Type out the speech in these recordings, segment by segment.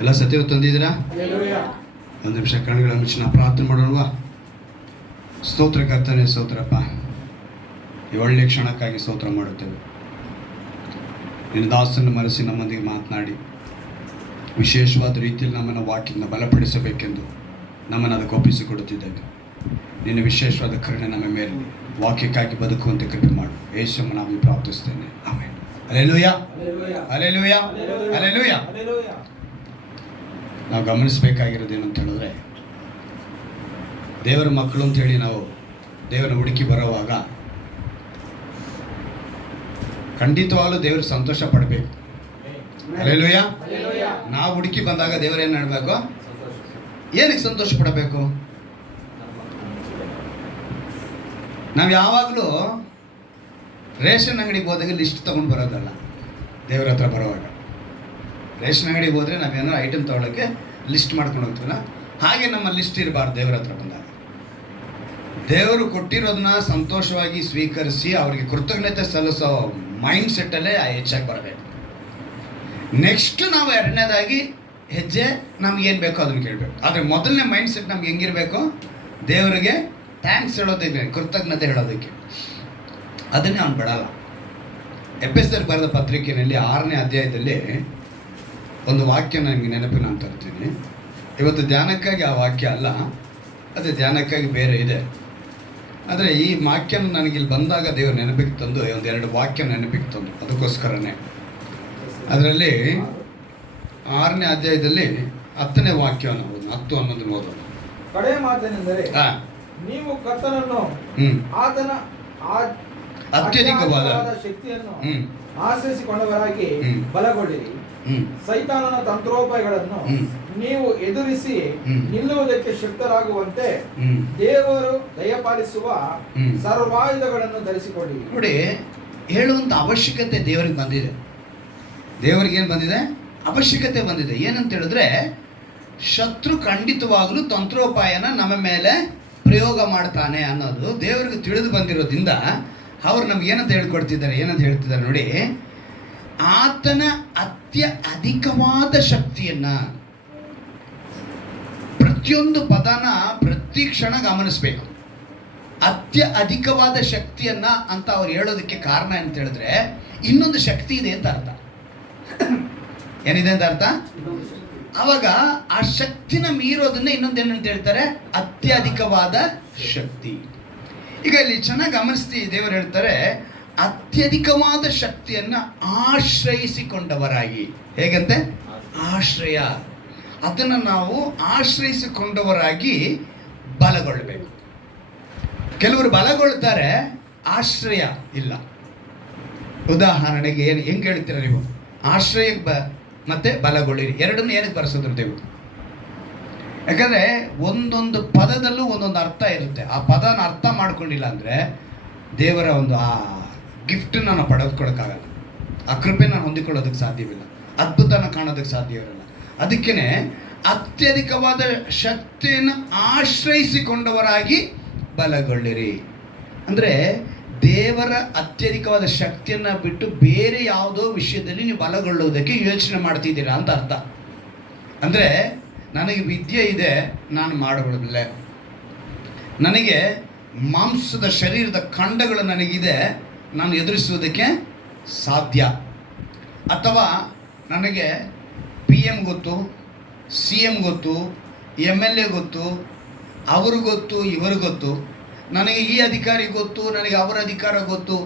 ಎಲ್ಲ ಸತ್ಯವ ತಂದಿದ್ದೀರಾ? ಒಂದು ನಿಮಿಷ ಕಣ್ಣುಗಳ ಮುಚ್ಚಿ ನಾವು ಪ್ರಾರ್ಥನೆ ಮಾಡೋಣವಾ? ಸ್ತೋತ್ರ ಕರ್ತನೆ, ಸ್ತೋತ್ರಪ್ಪ. ಈ ಒಳ್ಳೆಯ ಕ್ಷಣಕ್ಕಾಗಿ ಸ್ತೋತ್ರ ಮಾಡುತ್ತೇವೆ. ನಿನ್ನ ದಾಸನ ಮನಸ್ಸಿ ನಮ್ಮೊಂದಿಗೆ ಮಾತನಾಡಿ ವಿಶೇಷವಾದ ರೀತಿಯಲ್ಲಿ ನಮ್ಮನ್ನು ವಾಕ್ಯದಿಂದ ಬಲಪಡಿಸಬೇಕೆಂದು ನಮ್ಮನ್ನು ಅದಕ್ಕೆ ಒಪ್ಪಿಸಿಕೊಡುತ್ತಿದ್ದೇವೆ. ನಿನ್ನ ವಿಶೇಷವಾದ ಕರುಣೆ ನಮ್ಮ ಮೇಲೆ ವಾಕ್ಯಕ್ಕಾಗಿ ಬದುಕುವಂತೆ ಕೃಪೆ ಮಾಡು. ಯೇಸುವನ್ನು ನಾವು ಪ್ರಾರ್ಥಿಸ್ತೇನೆ. ಆಮೆನ್. Hallelujah, hallelujah, hallelujah. ನಾವು ಗಮನಿಸಬೇಕಾಗಿರೋದೇನು ಅಂತ ಹೇಳಿದ್ರೆ, ದೇವರ ಮಕ್ಕಳು ಅಂತೇಳಿ ನಾವು ದೇವರ ಹುಡುಕಿ ಬರುವಾಗ ಖಂಡಿತವಾಗಲೂ ದೇವರು ಸಂತೋಷ ಪಡಬೇಕು. ಹಲ್ಲೆಲೂಯಾ. ನಾವು ಹುಡುಕಿ ಬಂದಾಗ ದೇವರು ಏನು ಮಾಡಬೇಕು? ಏನಕ್ಕೆ ಸಂತೋಷ ಪಡಬೇಕು? ನಾವು ಯಾವಾಗಲೂ ರೇಷನ್ ಅಂಗಡಿಗೆ ಹೋದಾಗ ಲಿಸ್ಟ್ ತೊಗೊಂಡು ಬರೋದಲ್ಲ. ದೇವರ ಹತ್ರ ಬರುವಾಗ ರೇಷನ್ ಅಂಗಡಿಗೆ ಹೋದರೆ ನಾವೇನಾದ್ರು ಐಟಮ್ ತೊಗೊಳಕ್ಕೆ ಲಿಸ್ಟ್ ಮಾಡ್ಕೊಂಡು ಹೋಗ್ತೀವಲ್ಲ, ಹಾಗೆ ನಮ್ಮ ಲಿಸ್ಟ್ ಇರಬಾರ್ದು. ದೇವರ ಹತ್ರ ಬಂದಾಗ ದೇವರು ಕೊಟ್ಟಿರೋದನ್ನ ಸಂತೋಷವಾಗಿ ಸ್ವೀಕರಿಸಿ ಅವರಿಗೆ ಕೃತಜ್ಞತೆ ಸಲ್ಲಿಸೋ ಮೈಂಡ್ ಸೆಟ್ಟಲ್ಲೇ ಹೆಚ್ಚಾಗಿ ಬರಬೇಕು. ನೆಕ್ಸ್ಟ್ ನಾವು ಎರಡನೇದಾಗಿ ಹೆಜ್ಜೆ ನಮ್ಗೇನು ಬೇಕೋ ಅದನ್ನು ಕೇಳಬೇಕು. ಆದರೆ ಮೊದಲನೇ ಮೈಂಡ್ ಸೆಟ್ ನಮ್ಗೆ ಹೆಂಗಿರಬೇಕು? ದೇವರಿಗೆ ಥ್ಯಾಂಕ್ಸ್ ಹೇಳೋದಕ್ಕೆ, ಕೃತಜ್ಞತೆ ಹೇಳೋದಕ್ಕೆ. ಅದನ್ನೇ ಅವ್ನು ಬಿಡಲ್ಲ. ಎಫೆಸರ್ ಬರೆದ ಪತ್ರಿಕೆಯಲ್ಲಿ 6ನೇ ಅಧ್ಯಾಯದಲ್ಲಿ ಒಂದು ವಾಕ್ಯ ನನಗೆ ನೆನಪಿನ ನಾನು ತರ್ತೀನಿ. ಇವತ್ತು ಧ್ಯಾನಕ್ಕಾಗಿ ಆ ವಾಕ್ಯ ಅಲ್ಲ, ಅದೇ ಧ್ಯಾನಕ್ಕಾಗಿ ಬೇರೆ ಇದೆ. ಆದರೆ ಈ ವಾಕ್ಯನ ನನಗಿಲ್ಲಿ ಬಂದಾಗ ದೇವರು ನೆನಪಿಗೆ ತಂದು ಒಂದೆರಡು ವಾಕ್ಯ ನೆನಪಿಗೆ ತಂದು, ಅದಕ್ಕೋಸ್ಕರನೇ ಅದರಲ್ಲಿ 6ನೇ ಅಧ್ಯಾಯದಲ್ಲಿ 10ನೇ ವಾಕ್ಯವನ್ನು 10, 11 ಓದೋಣ. ಕಡೆ ಮಾತೇನೆಂದರೆ, ನೀವು ಕರ್ತನನ್ನು ಆತನ ಅತ್ಯಧಿಕವಾದ ಶಕ್ತಿಯನ್ನು ಆಶ್ರಯಿಸಿಕೊಂಡವರಾಗಿ ಬಲಗೊಳ್ಳಿರಿ. ಸೈತಾನನ ತಂತ್ರೋಪಾಯಗಳನ್ನು ನೀವು ಎದುರಿಸಿ ನಿಲ್ಲುವುದಕ್ಕೆ ಶಕ್ತರಾಗುವಂತೆ ದೇವರು ದಯಪಾಲಿಸುವ ಸರ್ವಾಯುಧಗಳನ್ನು ಧರಿಸಿಕೊಳ್ಳಿ. ನೋಡಿ, ಹೇಳುವಂತ ಅವಶ್ಯಕತೆ ದೇವರಿಗೆ ಬಂದಿದೆ. ದೇವರಿಗೆ ಏನು ಬಂದಿದೆ? ಅವಶ್ಯಕತೆ ಬಂದಿದೆ. ಏನಂತ ಹೇಳಿದ್ರೆ, ಶತ್ರು ಖಂಡಿತವಾಗಲೂ ತಂತ್ರೋಪಾಯನ ನಮ್ಮ ಮೇಲೆ ಪ್ರಯೋಗ ಮಾಡ್ತಾನೆ ಅನ್ನೋದು ದೇವರಿಗೆ ತಿಳಿದು ಬಂದಿರೋದ್ರಿಂದ ಅವರು ನಮ್ಗೆ ಏನಂತ ಹೇಳ್ಕೊಡ್ತಿದ್ದಾರೆ, ಏನಂತ ಹೇಳ್ತಿದ್ದಾರೆ ನೋಡಿ. ಆತನ ಅಧಿಕವಾದ ಶಕ್ತಿಯನ್ನ, ಪ್ರತಿಯೊಂದು ಪದನ ಪ್ರತಿ ಕ್ಷಣ ಗಮನಿಸ್ಬೇಕು. ಅಧಿಕವಾದ ಶಕ್ತಿಯನ್ನ ಅಂತ ಅವ್ರು ಹೇಳೋದಕ್ಕೆ ಕಾರಣ ಅಂತ ಹೇಳಿದ್ರೆ, ಇನ್ನೊಂದು ಶಕ್ತಿ ಇದೆ ಅಂತ ಅರ್ಥ. ಏನಿದೆ ಅಂತ ಅರ್ಥ? ಅವಾಗ ಆ ಶಕ್ತಿನ ಮೀರೋದನ್ನೇ ಇನ್ನೊಂದೇನಂತ ಹೇಳ್ತಾರೆ? ಅತ್ಯಧಿಕವಾದ ಶಕ್ತಿ. ಈಗ ಇಲ್ಲಿ ಚೆನ್ನಾಗಿ ಗಮನಿಸ್ತಿ ದೇವರು ಹೇಳ್ತಾರೆ, ಅತ್ಯಧಿಕವಾದ ಶಕ್ತಿಯನ್ನ ಆಶ್ರಯಿಸಿಕೊಂಡವರಾಗಿ. ಹೇಗಂತೆ? ಆಶ್ರಯ. ಅದನ್ನು ನಾವು ಆಶ್ರಯಿಸಿಕೊಂಡವರಾಗಿ ಬಲಗೊಳ್ಳಬೇಕು. ಕೆಲವರು ಬಲಗೊಳ್ತಾರೆ, ಆಶ್ರಯ ಇಲ್ಲ. ಉದಾಹರಣೆಗೆ ಹೆಂಗೆ ಹೇಳ್ತೀರ ನೀವು? ಆಶ್ರಯಕ್ಕೆ ಮತ್ತೆ ಬಲಗೊಳ್ಳಿರಿ, ಎರಡನ್ನೂ ಏನಕ್ಕೆ ಬರೆಸಿದ್ರು ದೇವರು? ಯಾಕಂದರೆ ಒಂದೊಂದು ಪದದಲ್ಲೂ ಒಂದೊಂದು ಅರ್ಥ ಇರುತ್ತೆ. ಆ ಪದನ ಅರ್ಥ ಮಾಡ್ಕೊಂಡಿಲ್ಲ ಅಂದರೆ ದೇವರ ಒಂದು ಆ ಗಿಫ್ಟನ್ನು ನಾವು ಪಡೆದುಕೊಳ್ಳೋಕ್ಕಾಗಲ್ಲ. ಆ ಕೃಪೆನ ಹೊಂದಿಕೊಳ್ಳೋದಕ್ಕೆ ಸಾಧ್ಯವಿಲ್ಲ, ಅದ್ಭುತನ ಕಾಣೋದಕ್ಕೆ ಸಾಧ್ಯವಿರಲ್ಲ. ಅದಕ್ಕೇ ಅತ್ಯಧಿಕವಾದ ಶಕ್ತಿಯನ್ನು ಆಶ್ರಯಿಸಿಕೊಂಡವರಾಗಿ ಬಲಗೊಳ್ಳಿರಿ. ಅಂದರೆ ದೇವರ ಅತ್ಯಧಿಕವಾದ ಶಕ್ತಿಯನ್ನು ಬಿಟ್ಟು ಬೇರೆ ಯಾವುದೋ ವಿಷಯದಲ್ಲಿ ನೀವು ಬಲಗೊಳ್ಳುವುದಕ್ಕೆ ಯೋಚನೆ ಮಾಡ್ತಿದ್ದೀರಾ ಅಂತ ಅರ್ಥ. ಅಂದರೆ ನನಗೆ ವಿದ್ಯೆ ಇದೆ, ನಾನು ಮಾಡಬಲ್ಲೆ. ನನಗೆ ಮಾಂಸದ ಶರೀರದ ಖಂಡಗಳು ನನಗಿದೆ, ನಾನು ಎದುರಿಸುವುದಕ್ಕೆ ಸಾಧ್ಯ. ಅಥವಾ ನನಗೆ PM ಗೊತ್ತು, CM ಗೊತ್ತು, MLA ಗೊತ್ತು, ಅವರು ಗೊತ್ತು, ಇವರು ಗೊತ್ತು, ನನಗೆ ಈ ಅಧಿಕಾರಿ ಗೊತ್ತು, ನನಗೆ ಅವರ ಅಧಿಕಾರ ಗೊತ್ತು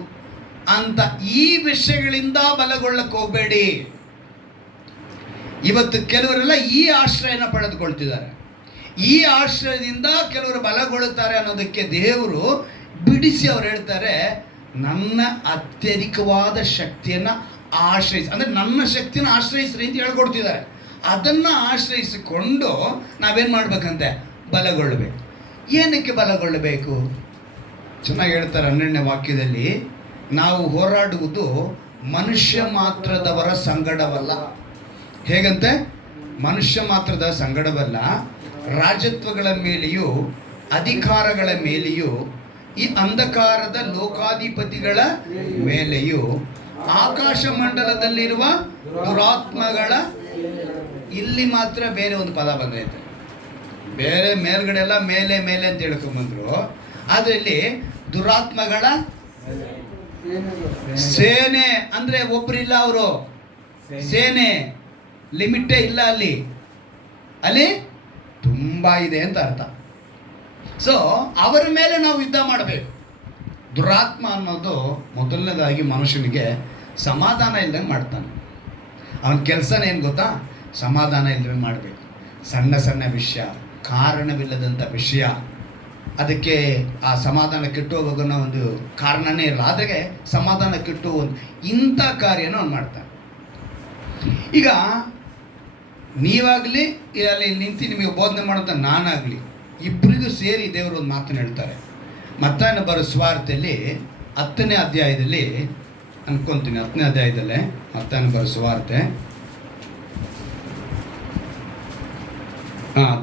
ಅಂತ ಈ ವಿಷಯಗಳಿಂದ ಬಲಗೊಳ್ಳಕ್ಕೆ ಹೋಗಬೇಡಿ. ಇವತ್ತು ಕೆಲವರೆಲ್ಲ ಈ ಆಶ್ರಯನ ಪಡೆದುಕೊಳ್ತಿದ್ದಾರೆ. ಈ ಆಶ್ರಯದಿಂದ ಕೆಲವರು ಬಲಗೊಳ್ಳುತ್ತಾರೆ ಅನ್ನೋದಕ್ಕೆ ದೇವರು ಬಿಡಿಸಿ ಅವ್ರು ಹೇಳ್ತಾರೆ, ನನ್ನ ಅತ್ಯಧಿಕವಾದ ಶಕ್ತಿಯನ್ನು ಆಶ್ರಯಿಸಿ, ಅಂದರೆ ನನ್ನ ಶಕ್ತಿನ ಆಶ್ರಯಿಸ್ರಿ ಅಂತ ಹೇಳ್ಕೊಡ್ತಿದ್ದಾರೆ. ಅದನ್ನು ಆಶ್ರಯಿಸಿಕೊಂಡು ನಾವೇನು ಮಾಡ್ಬೇಕಂತೆ? ಬಲಗೊಳ್ಳಬೇಕು. ಏನಕ್ಕೆ ಬಲಗೊಳ್ಳಬೇಕು? ಚೆನ್ನಾಗಿ ಹೇಳ್ತಾರೆ 12ನೇ ವಾಕ್ಯದಲ್ಲಿ, ನಾವು ಹೋರಾಡುವುದು ಮನುಷ್ಯ ಮಾತ್ರದವರ ಸಂಗಡವಲ್ಲ. ಹೇಗಂತೆ? ಮನುಷ್ಯ ಮಾತ್ರದ ಸಂಗಡವಲ್ಲ, ರಾಜತ್ವಗಳ ಮೇಲೆಯೂ ಅಧಿಕಾರಗಳ ಮೇಲೆಯೂ ಈ ಅಂಧಕಾರದ ಲೋಕಾಧಿಪತಿಗಳ ಮೇಲೆಯೂ ಆಕಾಶ ಮಂಡಲದಲ್ಲಿರುವ ದುರಾತ್ಮಗಳ ಇಲ್ಲಿ ಮಾತ್ರ ಬೇರೆ ಒಂದು ಪದ ಬಂದೈತೆ. ಬೇರೆ ಮೇಲ್ಗಡೆ ಎಲ್ಲ ಮೇಲೆ ಮೇಲೆ ಅಂತ ಹೇಳ್ಕೊಂಬಂದ್ರು. ಆದರೆ ಇಲ್ಲಿ ದುರಾತ್ಮಗಳ ಸೇನೆ ಅಂದರೆ ಒಬ್ಬರಿಲ್ಲ, ಅವರು ಸೇನೆ ಲಿಮಿಟೇ ಇಲ್ಲ, ಅಲ್ಲಿ ತುಂಬ ಇದೆ ಅಂತ ಅರ್ಥ. ಸೊ ಅವರ ಮೇಲೆ ನಾವು ಯುದ್ಧ ಮಾಡಬೇಕು. ದುರಾತ್ಮ ಅನ್ನೋದು ಮೊದಲನೇದಾಗಿ ಮನುಷ್ಯನಿಗೆ ಸಮಾಧಾನ ಇಲ್ಲದಂಗೆ ಮಾಡ್ತಾನೆ. ಅವನ ಕೆಲಸನೇ ಏನು ಗೊತ್ತಾ? ಸಮಾಧಾನ ಇಲ್ಲದಂಗೆ ಮಾಡಬೇಕು. ಸಣ್ಣ ಸಣ್ಣ ವಿಷಯ, ಕಾರಣವಿಲ್ಲದಂಥ ವಿಷಯ, ಅದಕ್ಕೆ ಆ ಸಮಾಧಾನ ಕೆಟ್ಟು ಹೋಗೋನ ಒಂದು ಕಾರಣನೇ ಇಲ್ಲ, ಆದರೆ ಸಮಾಧಾನ ಕೆಟ್ಟು ಒಂದು ಇಂಥ ಕಾರ್ಯನ ಅವ್ನು ಮಾಡ್ತಾನೆ. ಈಗ ನೀವಾಗಲಿ ಅಲ್ಲಿ ನಿಂತು ನಿಮಗೆ ಬೋಧನೆ ಮಾಡೋಂಥ ನಾನಾಗಲಿ, ಇಬ್ಬರಿಗೂ ಸೇರಿ ದೇವರು ಒಂದು ಮಾತನ್ನು ಹೇಳ್ತಾರೆ. ಮತ್ತಾಯನ ಬರೋ ಸುವಾರ್ತೆಯಲ್ಲಿ 10ನೇ ಅಧ್ಯಾಯದಲ್ಲಿ ಅನ್ಕೊಂತೀನಿ, 10ನೇ ಅಧ್ಯಾಯದಲ್ಲೇ ಮತ್ತಾಯನ ಬರೋ ಸುವಾರ್ತೆ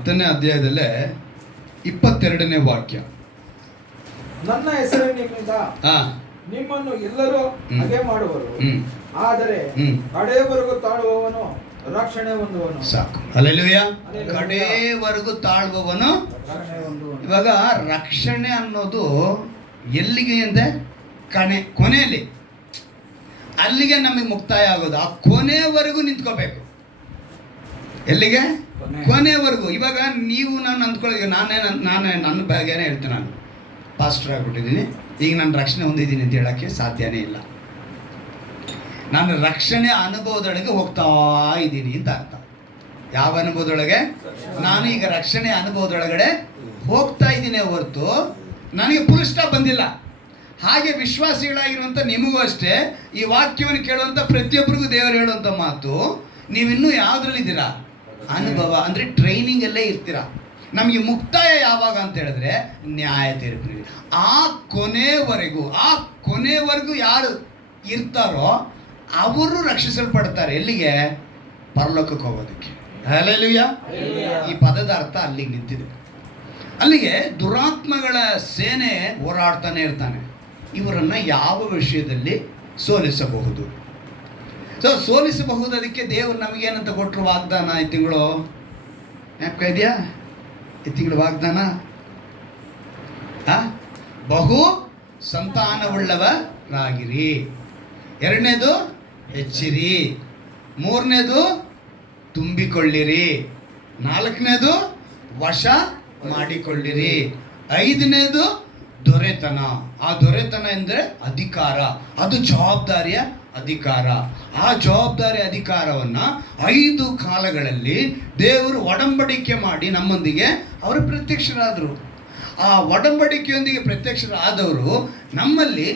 10ನೇ ಅಧ್ಯಾಯದಲ್ಲೇ 22ನೇ ವಾಕ್ಯ. ನನ್ನ ಹೆಸರಿನಿಂದ ನಿಮ್ಮನ್ನು ಎಲ್ಲರೂ ಹಾಗೆ ಮಾಡುವರು, ಆದರೆ ಕಡೆಯವರೆಗೂ ತಾಳುವವನು ರಕ್ಷಣೆ ಹೊಂದುವನು. ಸಾಕು, ಹಲ್ಲೆಲೂಯಾ. ಕಡೆಯವರೆಗೂ ತಾಳುವವನು. ಇವಾಗ ರಕ್ಷಣೆ ಅನ್ನೋದು ಎಲ್ಲಿಗೆ ಅಂದ್ರೆ ಕೊನೆಯಲ್ಲಿ, ಅಲ್ಲಿಗೆ ನಮಗೆ ಮುಕ್ತಾಯ ಆಗೋದು. ಆ ಕೊನೆಯವರೆಗೂ ನಿಂತ್ಕೋಬೇಕು. ಎಲ್ಲಿಗೆ? ಕೊನೆಯವರೆಗೂ. ಇವಾಗ ನೀವು ನಾನು ಅಂದ್ಕೊಳ್ಳಿ, ನಾನೇ ನನ್ನ ಬಗ್ಗೆನೇ ಹೇಳ್ತೇನೆ. ನಾನು ಪಾಸ್ಟರ್ ಆಗಿಬಿಟ್ಟಿದ್ದೀನಿ, ಈಗ ನಾನು ರಕ್ಷಣೆ ಹೊಂದಿದ್ದೀನಿ ಅಂತ ಹೇಳೋಕ್ಕೆ ಸಾಧ್ಯನೇ ಇಲ್ಲ. ನಾನು ರಕ್ಷಣೆ ಅನುಭವದೊಳಗೆ ಹೋಗ್ತಾ ಇದ್ದೀನಿ ಅಂತ ಅರ್ಥ. ಯಾವ ಅನುಭವದೊಳಗೆ? ನಾನು ಈಗ ರಕ್ಷಣೆ ಅನುಭವದೊಳಗಡೆ ಹೋಗ್ತಾ ಇದ್ದೀನಿ ಹೊರತು ನನಗೆ ಫುಲ್ ಸ್ಟಾಪ್ ಬಂದಿಲ್ಲ. ಹಾಗೆ ವಿಶ್ವಾಸಿಗಳಾಗಿರುವಂಥ ನಿಮಗೂ ಅಷ್ಟೇ, ಈ ವಾಕ್ಯವನ್ನು ಕೇಳುವಂಥ ಪ್ರತಿಯೊಬ್ಬರಿಗೂ ದೇವರು ಹೇಳುವಂಥ ಮಾತು, ನೀವಿನ್ನೂ ಯಾವುದ್ರಲ್ಲಿದ್ದೀರಾ? ಅನುಭವ ಅಂದರೆ ಟ್ರೈನಿಂಗಲ್ಲೇ ಇರ್ತೀರಾ. ನಮಗೆ ಮುಕ್ತಾಯ ಯಾವಾಗ ಅಂತ ಹೇಳಿದ್ರೆ ನ್ಯಾಯ ತೀರ್ಪಿನಲ್ಲಿ. ಆ ಕೊನೆವರೆಗೂ ಯಾರು ಇರ್ತಾರೋ ಅವರು ರಕ್ಷಿಸಲ್ಪಡ್ತಾರೆ. ಎಲ್ಲಿಗೆ? ಪರಲೋಕಕ್ಕೆ ಹೋಗೋದಕ್ಕೆ. ಹಲ್ಲೆಲೂಯಾ. ಈ ಪದದ ಅರ್ಥ ಅಲ್ಲಿಗೆ ನಿಂತಿದೆ. ಅಲ್ಲಿಗೆ ದುರಾತ್ಮಗಳ ಸೇನೆ ಹೋರಾಡ್ತಾನೆ ಇರ್ತಾನೆ. ಇವರನ್ನು ಯಾವ ವಿಷಯದಲ್ಲಿ ಸೋಲಿಸಬಹುದು? ಸೋಲಿಸಬಹುದು. ಅದಕ್ಕೆ ದೇವರು ನಮಗೇನಂತ ಕೊಟ್ಟರು ವಾಗ್ದಾನ. ಈ ತಿಂಗಳು ಜ್ಞಾಪಕ ಇದೆಯಾ? ಈ ತಿಂಗಳು ವಾಗ್ದಾನ ಬಹು ಸಂತಾನವುಳ್ಳವರಾಗಿರಿ. 2ನೇದು ಹೆಚ್ಚಿರಿ. 3ನೇದು ತುಂಬಿಕೊಳ್ಳಿರಿ. 4ನೇದು ವಶ ಮಾಡಿಕೊಳ್ಳಿರಿ. 5ನೇದು ದೊರೆತನ. ಆ ದೊರೆತನ ಎಂದರೆ ಅಧಿಕಾರ. ಅದು ಜವಾಬ್ದಾರಿಯ ಅಧಿಕಾರ. ಆ ಜವಾಬ್ದಾರಿ ಅಧಿಕಾರವನ್ನು 5 ಕಾಲಗಳಲ್ಲಿ ದೇವರು ಒಡಂಬಡಿಕೆ ಮಾಡಿ ನಮ್ಮೊಂದಿಗೆ ಅವರು ಪ್ರತ್ಯಕ್ಷರಾದರು. ಆ ಒಡಂಬಡಿಕೆಯೊಂದಿಗೆ ಪ್ರತ್ಯಕ್ಷರಾದವರು ನಮ್ಮಲ್ಲಿ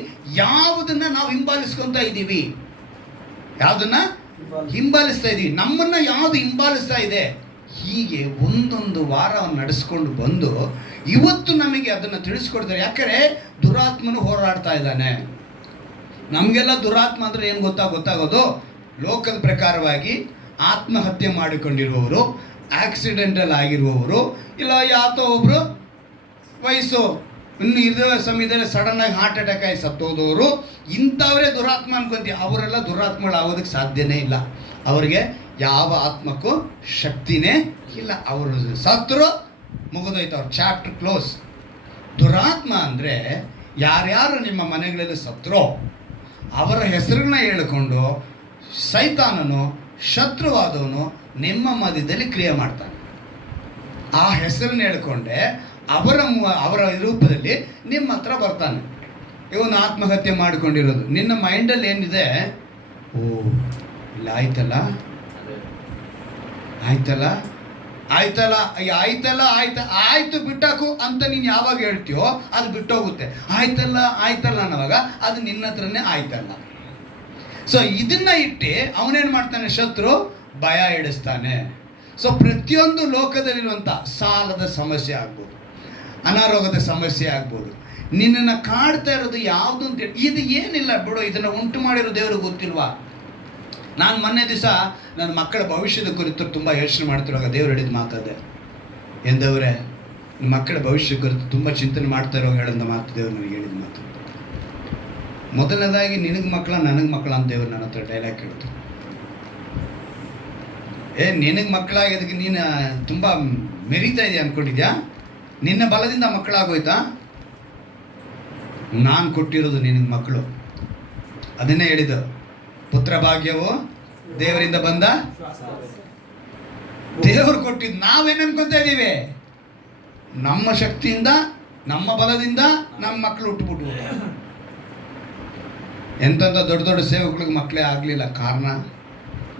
ಯಾವುದನ್ನು ನಾವು ಹಿಂಬಾಲಿಸ್ಕೊತಾ ಇದ್ದೀವಿ, ಯಾವುದನ್ನು ಹಿಂಬಾಲಿಸ್ತಾ ಇದ್ದೀವಿ, ನಮ್ಮನ್ನು ಯಾವುದು ಹಿಂಬಾಲಿಸ್ತಾ ಇದೆ, ಹೀಗೆ ಒಂದೊಂದು ವಾರವನ್ನು ನಡೆಸ್ಕೊಂಡು ಬಂದು ಇವತ್ತು ನಮಗೆ ಅದನ್ನು ತಿಳಿಸ್ಕೊಡ್ತಾರೆ. ಯಾಕಂದರೆ ದುರಾತ್ಮನು ಹೋರಾಡ್ತಾ ಇದ್ದಾನೆ. ನಮಗೆಲ್ಲ ದುರಾತ್ಮ ಅಂದರೆ ಏನು ಗೊತ್ತಾಗೋದು? ಲೋಕದ ಪ್ರಕಾರವಾಗಿ ಆತ್ಮಹತ್ಯೆ ಮಾಡಿಕೊಂಡಿರುವವರು, ಆಕ್ಸಿಡೆಂಟಲ್ ಆಗಿರುವವರು, ಇಲ್ಲ ಯಾತೋ ಒಬ್ಬರು ವಯಸ್ಸು ಇನ್ನು ಇರೋ ಸಮಯದಲ್ಲಿ ಸಡನ್ನಾಗಿ ಹಾರ್ಟ್ ಅಟ್ಯಾಕ್ ಆಗಿ ಸತ್ತೋದವರು, ಇಂಥವರೇ ದುರಾತ್ಮ ಅನ್ಕೊಂತೀವಿ. ಅವರೆಲ್ಲ ದುರಾತ್ಮಗಳು ಆಗೋದಕ್ಕೆ ಸಾಧ್ಯನೇ ಇಲ್ಲ. ಅವರಿಗೆ ಯಾವ ಆತ್ಮಕ್ಕೂ ಶಕ್ತಿನೇ ಇಲ್ಲ. ಅವರು ಸತ್ತರು, ಮುಗಿದೋಯ್ತು, ಅವ್ರ ಚಾಪ್ಟರ್ ಕ್ಲೋಸ್. ದುರಾತ್ಮ ಅಂದರೆ ಯಾರ್ಯಾರು ನಿಮ್ಮ ಮನೆಗಳಲ್ಲಿ ಸತ್ತರೋ ಅವರ ಹೆಸರನ್ನ ಹೇಳಿಕೊಂಡು ಸೈತಾನನು, ಶತ್ರುವಾದವನು ನಿಮ್ಮ ಮಧ್ಯದಲ್ಲಿ ಕ್ರಿಯೆ ಮಾಡ್ತಾನೆ. ಆ ಹೆಸರನ್ನ ಹೇಳ್ಕೊಂಡೆ ಅವರ ರೂಪದಲ್ಲಿ ನಿಮ್ಮ ಹತ್ರ ಬರ್ತಾನೆ. ಇವನು ಆತ್ಮಹತ್ಯೆ ಮಾಡಿಕೊಂಡಿರೋದು ನಿನ್ನ ಮೈಂಡಲ್ಲಿ ಏನಿದೆ? ಓ ಇಲ್ಲ, ಆಯ್ತು ಬಿಟ್ಟಾಕು ಅಂತ ನೀನು ಯಾವಾಗ ಹೇಳ್ತೀಯೋ ಅದು ಬಿಟ್ಟೋಗುತ್ತೆ. ಆಯ್ತಲ್ಲ ಅನ್ನೋವಾಗ ಅದು ನಿನ್ನ ಹತ್ರನೇ ಆಯ್ತಲ್ಲ. ಸೊ ಇದನ್ನ ಇಟ್ಟು ಅವನೇನು ಮಾಡ್ತಾನೆ? ಶತ್ರು ಭಯ ಇಡಿಸ್ತಾನೆ. ಸೊ ಪ್ರತಿಯೊಂದು ಲೋಕದಲ್ಲಿರುವಂಥ ಸಾಲದ ಸಮಸ್ಯೆ ಆಗ್ಬೋದು, ಅನಾರೋಗ್ಯದ ಸಮಸ್ಯೆ ಆಗ್ಬೋದು, ನಿನ್ನನ್ನು ಕಾಡ್ತಾ ಇರೋದು ಯಾವುದು ಅಂತೇಳಿ, ಇದು ಏನಿಲ್ಲ ಬಿಡು, ಇದನ್ನು ಉಂಟು ಮಾಡಿರೋ ದೇವರು ಗೊತ್ತಿಲ್ವಾ? ನಾನು ಮೊನ್ನೆ ದಿವಸ ನನ್ನ ಮಕ್ಕಳ ಭವಿಷ್ಯದ ಕುರಿತು ತುಂಬ ಯೋಚನೆ ಮಾಡ್ತಿರುವಾಗ ದೇವ್ರು ಹೇಳಿದ ಮಾತಾದೆ. ಎಂದವರೇ, ನಿಮ್ಮ ಮಕ್ಕಳ ಭವಿಷ್ಯ ಕುರಿತು ತುಂಬ ಚಿಂತನೆ ಮಾಡ್ತಾ ಇರೋ ಹೇಳಿದ ಮಾತು ದೇವ್ರು ನನಗೆ ಹೇಳಿದ ಮಾತು. ಮೊದಲನೇದಾಗಿ ನಿನಗೆ ಮಕ್ಕಳ ನನಗೆ ಮಕ್ಕಳ ಅಂತ ದೇವ್ರು ನನ್ನ ಹತ್ರ ಡೈಲಾಗ್ ಹೇಳಿದ್ರು. ನಿನಗೆ ಮಕ್ಕಳಾಗೋದಕ್ಕೆ ನೀನು ತುಂಬ ಮೆರೀತಾ ಇದೆಯಾ ಅಂದ್ಕೊಂಡಿದ್ಯಾ? ನಿನ್ನ ಬಲದಿಂದ ಮಕ್ಕಳಾಗೋಯ್ತಾ? ನಾನು ಕೊಟ್ಟಿರೋದು ನಿನಗೆ ಮಕ್ಕಳು. ಅದನ್ನೇ ಹೇಳಿದ್ದು, ಪುತ್ರ ಭಾಗ್ಯವು ದೇವರಿಂದ ಬಂದ. ದೇವರು ಕೊಟ್ಟಿದ್ದು. ನಾವೇನು ಅನ್ಕೊತಾ ಇದ್ದೀವಿ? ನಮ್ಮ ಶಕ್ತಿಯಿಂದ, ನಮ್ಮ ಬಲದಿಂದ ನಮ್ಮ ಮಕ್ಕಳು ಹುಟ್ಟುಬಿಟ್ವು. ಎಂತೆಂಥ ದೊಡ್ಡ ದೊಡ್ಡ ಸೇವಕಗಳಿಗೆ ಮಕ್ಕಳೇ ಆಗಲಿಲ್ಲ. ಕಾರಣ,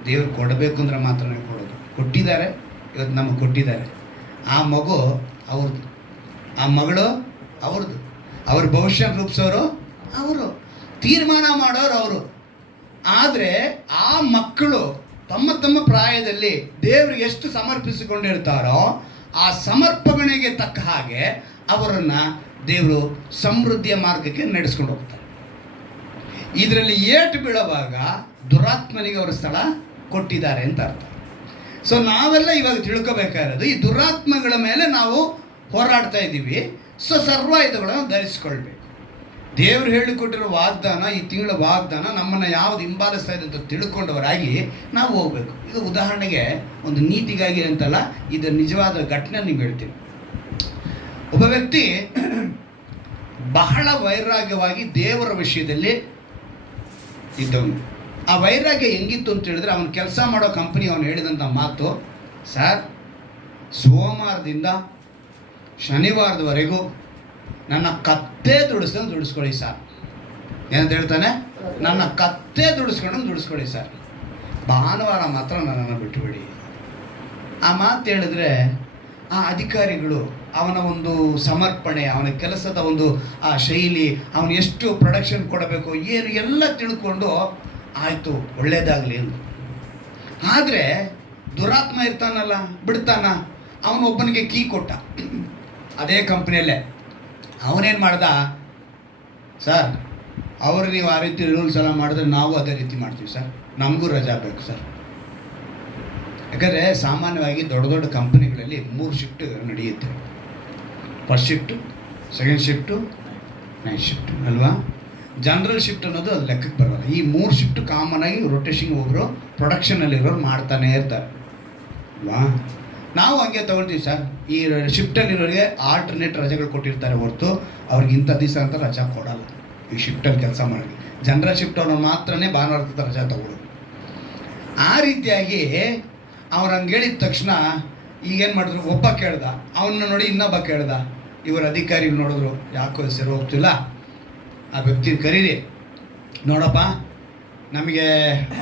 ದೇವರು ಕೊಡಬೇಕು ಅಂದ್ರೆ ಮಾತ್ರನೇ ಕೊಡೋದು. ಕೊಟ್ಟಿದ್ದಾರೆ, ಇವತ್ತು ನಮಗೆ ಕೊಟ್ಟಿದ್ದಾರೆ. ಆ ಮಗು ಅವ್ರದ್ದು, ಆ ಮಗಳು ಅವ್ರದ್ದು. ಅವ್ರ ಭವಿಷ್ಯ ರೂಪಿಸೋರು ಅವರು, ತೀರ್ಮಾನ ಮಾಡೋರು ಅವರು. ಆದರೆ ಆ ಮಕ್ಕಳು ತಮ್ಮ ತಮ್ಮ ಪ್ರಾಯದಲ್ಲಿ ದೇವರಿಗೆ ಎಷ್ಟು ಸಮರ್ಪಿಸಿಕೊಂಡಿರ್ತಾರೋ ಆ ಸಮರ್ಪಣೆಗೆ ತಕ್ಕ ಹಾಗೆ ಅವರನ್ನು ದೇವರು ಸಮೃದ್ಧಿಯ ಮಾರ್ಗಕ್ಕೆ ನಡೆಸ್ಕೊಂಡು ಹೋಗ್ತಾರೆ. ಇದರಲ್ಲಿ ಏಟು ಬೀಳುವಾಗ ದುರಾತ್ಮನಿಗೆ ಅವರ ಸ್ಥಳ ಕೊಟ್ಟಿದ್ದಾರೆ ಅಂತ ಅರ್ಥ. ಸೊ ನಾವೆಲ್ಲ ಇವಾಗ ತಿಳ್ಕೊಬೇಕಾಗಿರೋದು, ಈ ದುರಾತ್ಮಗಳ ಮೇಲೆ ನಾವು ಹೋರಾಡ್ತಾ ಇದ್ದೀವಿ. ಸೊ ಸರ್ವಾಯುಧಗಳನ್ನು ಧರಿಸ್ಕೊಳ್ಬೇಕು. ದೇವರು ಹೇಳಿಕೊಟ್ಟಿರೋ ವಾಗ್ದಾನ, ಈ ತಿಂಗಳ ವಾಗ್ದಾನ ನಮ್ಮನ್ನು ಯಾವುದು ಹಿಂಬಾಲಿಸ್ತಾ ಇದೆ ಅಂತ ತಿಳ್ಕೊಂಡವರಾಗಿ ನಾವು ಹೋಗ್ಬೇಕು. ಈಗ ಉದಾಹರಣೆಗೆ ಒಂದು ನೀತಿಗಾಗಿ ಅಂತಲ್ಲ, ಇದು ನಿಜವಾದ ಘಟನೆ ನಿಮ್ಗೆ ಹೇಳ್ತೀನಿ. ಒಬ್ಬ ವ್ಯಕ್ತಿ ಬಹಳ ವೈರಾಗ್ಯವಾಗಿ ದೇವರ ವಿಷಯದಲ್ಲಿ ಇದ್ದವನು. ಆ ವೈರಾಗ್ಯ ಹೆಂಗಿತ್ತು ಅಂತ ಹೇಳಿದ್ರೆ, ಅವನು ಕೆಲಸ ಮಾಡೋ ಕಂಪನಿ ಅವನು ಹೇಳಿದಂಥ ಮಾತು, ಸರ್ ಸೋಮವಾರದಿಂದ ಶನಿವಾರದವರೆಗೂ ನನ್ನ ಕತ್ತೆ ದುಡಿಸ್ಕೊಳ್ಳಿ ಸರ್. ಏನಂತ ಹೇಳ್ತಾನೆ? ನನ್ನ ಕತ್ತೆ ದುಡಿಸ್ಕೊಳ್ಳಿ ಸರ್, ಭಾನುವಾರ ಮಾತ್ರ ನನ್ನನ್ನು ಬಿಟ್ಟುಬಿಡಿ. ಆ ಮಾತು ಹೇಳಿದ್ರೆ ಆ ಅಧಿಕಾರಿಗಳು ಅವನ ಒಂದು ಸಮರ್ಪಣೆ, ಅವನ ಕೆಲಸದ ಒಂದು ಆ ಶೈಲಿ, ಅವನು ಎಷ್ಟು ಪ್ರೊಡಕ್ಷನ್ ಕೊಡಬೇಕು ಏನು ಎಲ್ಲ ತಿಳ್ಕೊಂಡು ಆಯಿತು ಒಳ್ಳೇದಾಗಲಿ ಅಂತ. ಆದರೆ ದುರಾತ್ಮ ಇರ್ತಾನಲ್ಲ, ಬಿಡ್ತಾನ. ಅವನೊಬ್ಬನಿಗೆ ಕೀ ಕೊಟ್ಟ ಅದೇ ಕಂಪ್ನಿಯಲ್ಲೇ. ಅವನೇನು ಮಾಡ್ದ, ಸರ್ ಅವರು ನೀವು ಆ ರೀತಿ ರೂಲ್ಸ್ ಎಲ್ಲ ಮಾಡಿದ್ರೆ ನಾವು ಅದೇ ರೀತಿ ಮಾಡ್ತೀವಿ ಸರ್, ನಮಗೂ ರಜಾ ಬೇಕು ಸರ್. ಯಾಕಂದರೆ ಸಾಮಾನ್ಯವಾಗಿ ದೊಡ್ಡ ದೊಡ್ಡ ಕಂಪ್ನಿಗಳಲ್ಲಿ 3 ಶಿಫ್ಟ್ ನಡೆಯುತ್ತೆ. First shift, second shift, night shift ಅಲ್ವಾ? ಜನರಲ್ ಶಿಫ್ಟ್ ಅನ್ನೋದು ಅದು ಲೆಕ್ಕಕ್ಕೆ ಬರೋಲ್ಲ. ಈ 3 ಶಿಫ್ಟು ಕಾಮನಾಗಿ ರೊಟೇಷನ್ ಒಬ್ಬರು ಪ್ರೊಡಕ್ಷನಲ್ಲಿರೋರು ಮಾಡ್ತಾನೆ ಇರ್ತಾರೆ ಅಲ್ವಾ? ನಾವು ಹಂಗೆ ತೊಗೊಳ್ತೀವಿ ಸರ್. ಈ ಶಿಫ್ಟಲ್ಲಿರೋರಿಗೆ ಆಲ್ಟರ್ನೇಟ್ ರಜೆಗಳು ಕೊಟ್ಟಿರ್ತಾರೆ ಹೊರತು ಅವ್ರಿಗೆ ಇಂಥ ದಿವಸ ಅಂತ ರಜಾ ಕೊಡಲ್ಲ. ಈ ಶಿಫ್ಟಲ್ಲಿ ಕೆಲಸ ಮಾಡಿ ಜನರಲ್ ಶಿಫ್ಟ್ ಅವ್ರನ್ನ ಮಾತ್ರನೇ ಭಾನುವಾರದ ರಜಾ ತೊಗೊಳ್ಳೋದು. ಆ ರೀತಿಯಾಗಿ ಅವ್ರು ಹಂಗೆ ಹೇಳಿದ ತಕ್ಷಣ ಈಗೇನು ಮಾಡಿದ್ರು, ಒಬ್ಬ ಕೇಳ್ದ, ಅವನ್ನ ನೋಡಿ ಇನ್ನೊಬ್ಬ ಕೇಳ್ದ. ಇವರು ಅಧಿಕಾರಿಗಳು ನೋಡಿದ್ರು, ಯಾಕೋ ಸರಿ ಹೋಗ್ತಿಲ್ಲ, ಆ ವ್ಯಕ್ತಿನ ಕರೀರಿ, ನೋಡಪ್ಪ ನಮಗೆ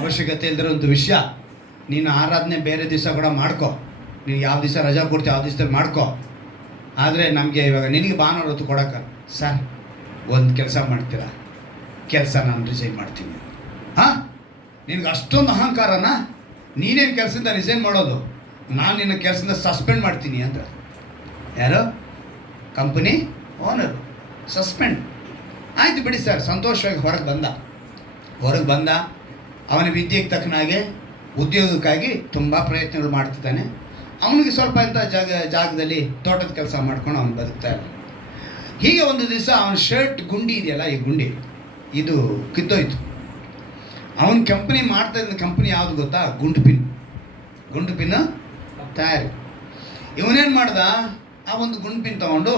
ಅವಶ್ಯಕತೆ ಇಲ್ದಿರೋಂಥ ವಿಷಯ, ನೀನು ಆರಾಧನೆ ಬೇರೆ ದಿವಸ ಕೂಡ ಮಾಡ್ಕೊ, ನೀನು ಯಾವ ದಿವಸ ರಜಾ ಕೊಡ್ತೀವಿ ಆ ದಿವಸದಲ್ಲಿ ಮಾಡ್ಕೊ, ಆದರೆ ನಮಗೆ ಇವಾಗ ನಿನಗೆ ಭಾನುವಾರ ಹೊತ್ತು ಕೊಡೋಕ್ಕ. ಸರ್ ಒಂದು ಕೆಲಸ ಮಾಡ್ತೀರಾ, ಕೆಲಸ ನಾನು ರಿಸೈನ್ ಮಾಡ್ತೀನಿ. ಹಾಂ, ನಿನಗೆ ಅಷ್ಟೊಂದು ಅಹಂಕಾರನ? ನೀನೇನು ಕೆಲಸದಿಂದ ರಿಸೈನ್ ಮಾಡೋದು, ನಾನು ನಿನ್ನ ಕೆಲಸದಿಂದ ಸಸ್ಪೆಂಡ್ ಮಾಡ್ತೀನಿ ಅಂತ. ಯಾರು? Company owner suspend. ಆಯಿತು ಬಿಡಿ ಸರ್, ಸಂತೋಷವಾಗಿ ಹೊರಗೆ ಬಂದ. ಅವನ ವಿದ್ಯೆಗೆ ತಕ್ಕನಾಗೆ ಉದ್ಯೋಗಕ್ಕಾಗಿ ತುಂಬ ಪ್ರಯತ್ನಗಳು ಮಾಡ್ತಿದ್ದಾನೆ. ಅವನಿಗೆ ಸ್ವಲ್ಪ ಇಂಥ ಜಾಗದಲ್ಲಿ ತೋಟದ ಕೆಲಸ ಮಾಡ್ಕೊಂಡು ಅವನು ಬದುಕ್ತಾ ಇದ್ದಾನೆ. ಹೀಗೆ ಒಂದು ದಿವಸ ಅವನ ಶರ್ಟ್ ಗುಂಡಿ ಇದೆಯಲ್ಲ, ಈ ಗುಂಡಿ ಇದು ಕಿತ್ತೋಯ್ತು. ಅವನ ಕಂಪನಿ ಮಾಡ್ತಾ ಇದ್ದ ಕಂಪನಿ ಯಾವುದು ಗೊತ್ತಾ? ಗುಂಡು ಪಿನ್ ತಯಾರಿ. ಇವನೇನು ಮಾಡ್ದ, ಆ ಒಂದು ಗುಂಡು ಪಿನ್ ತೊಗೊಂಡು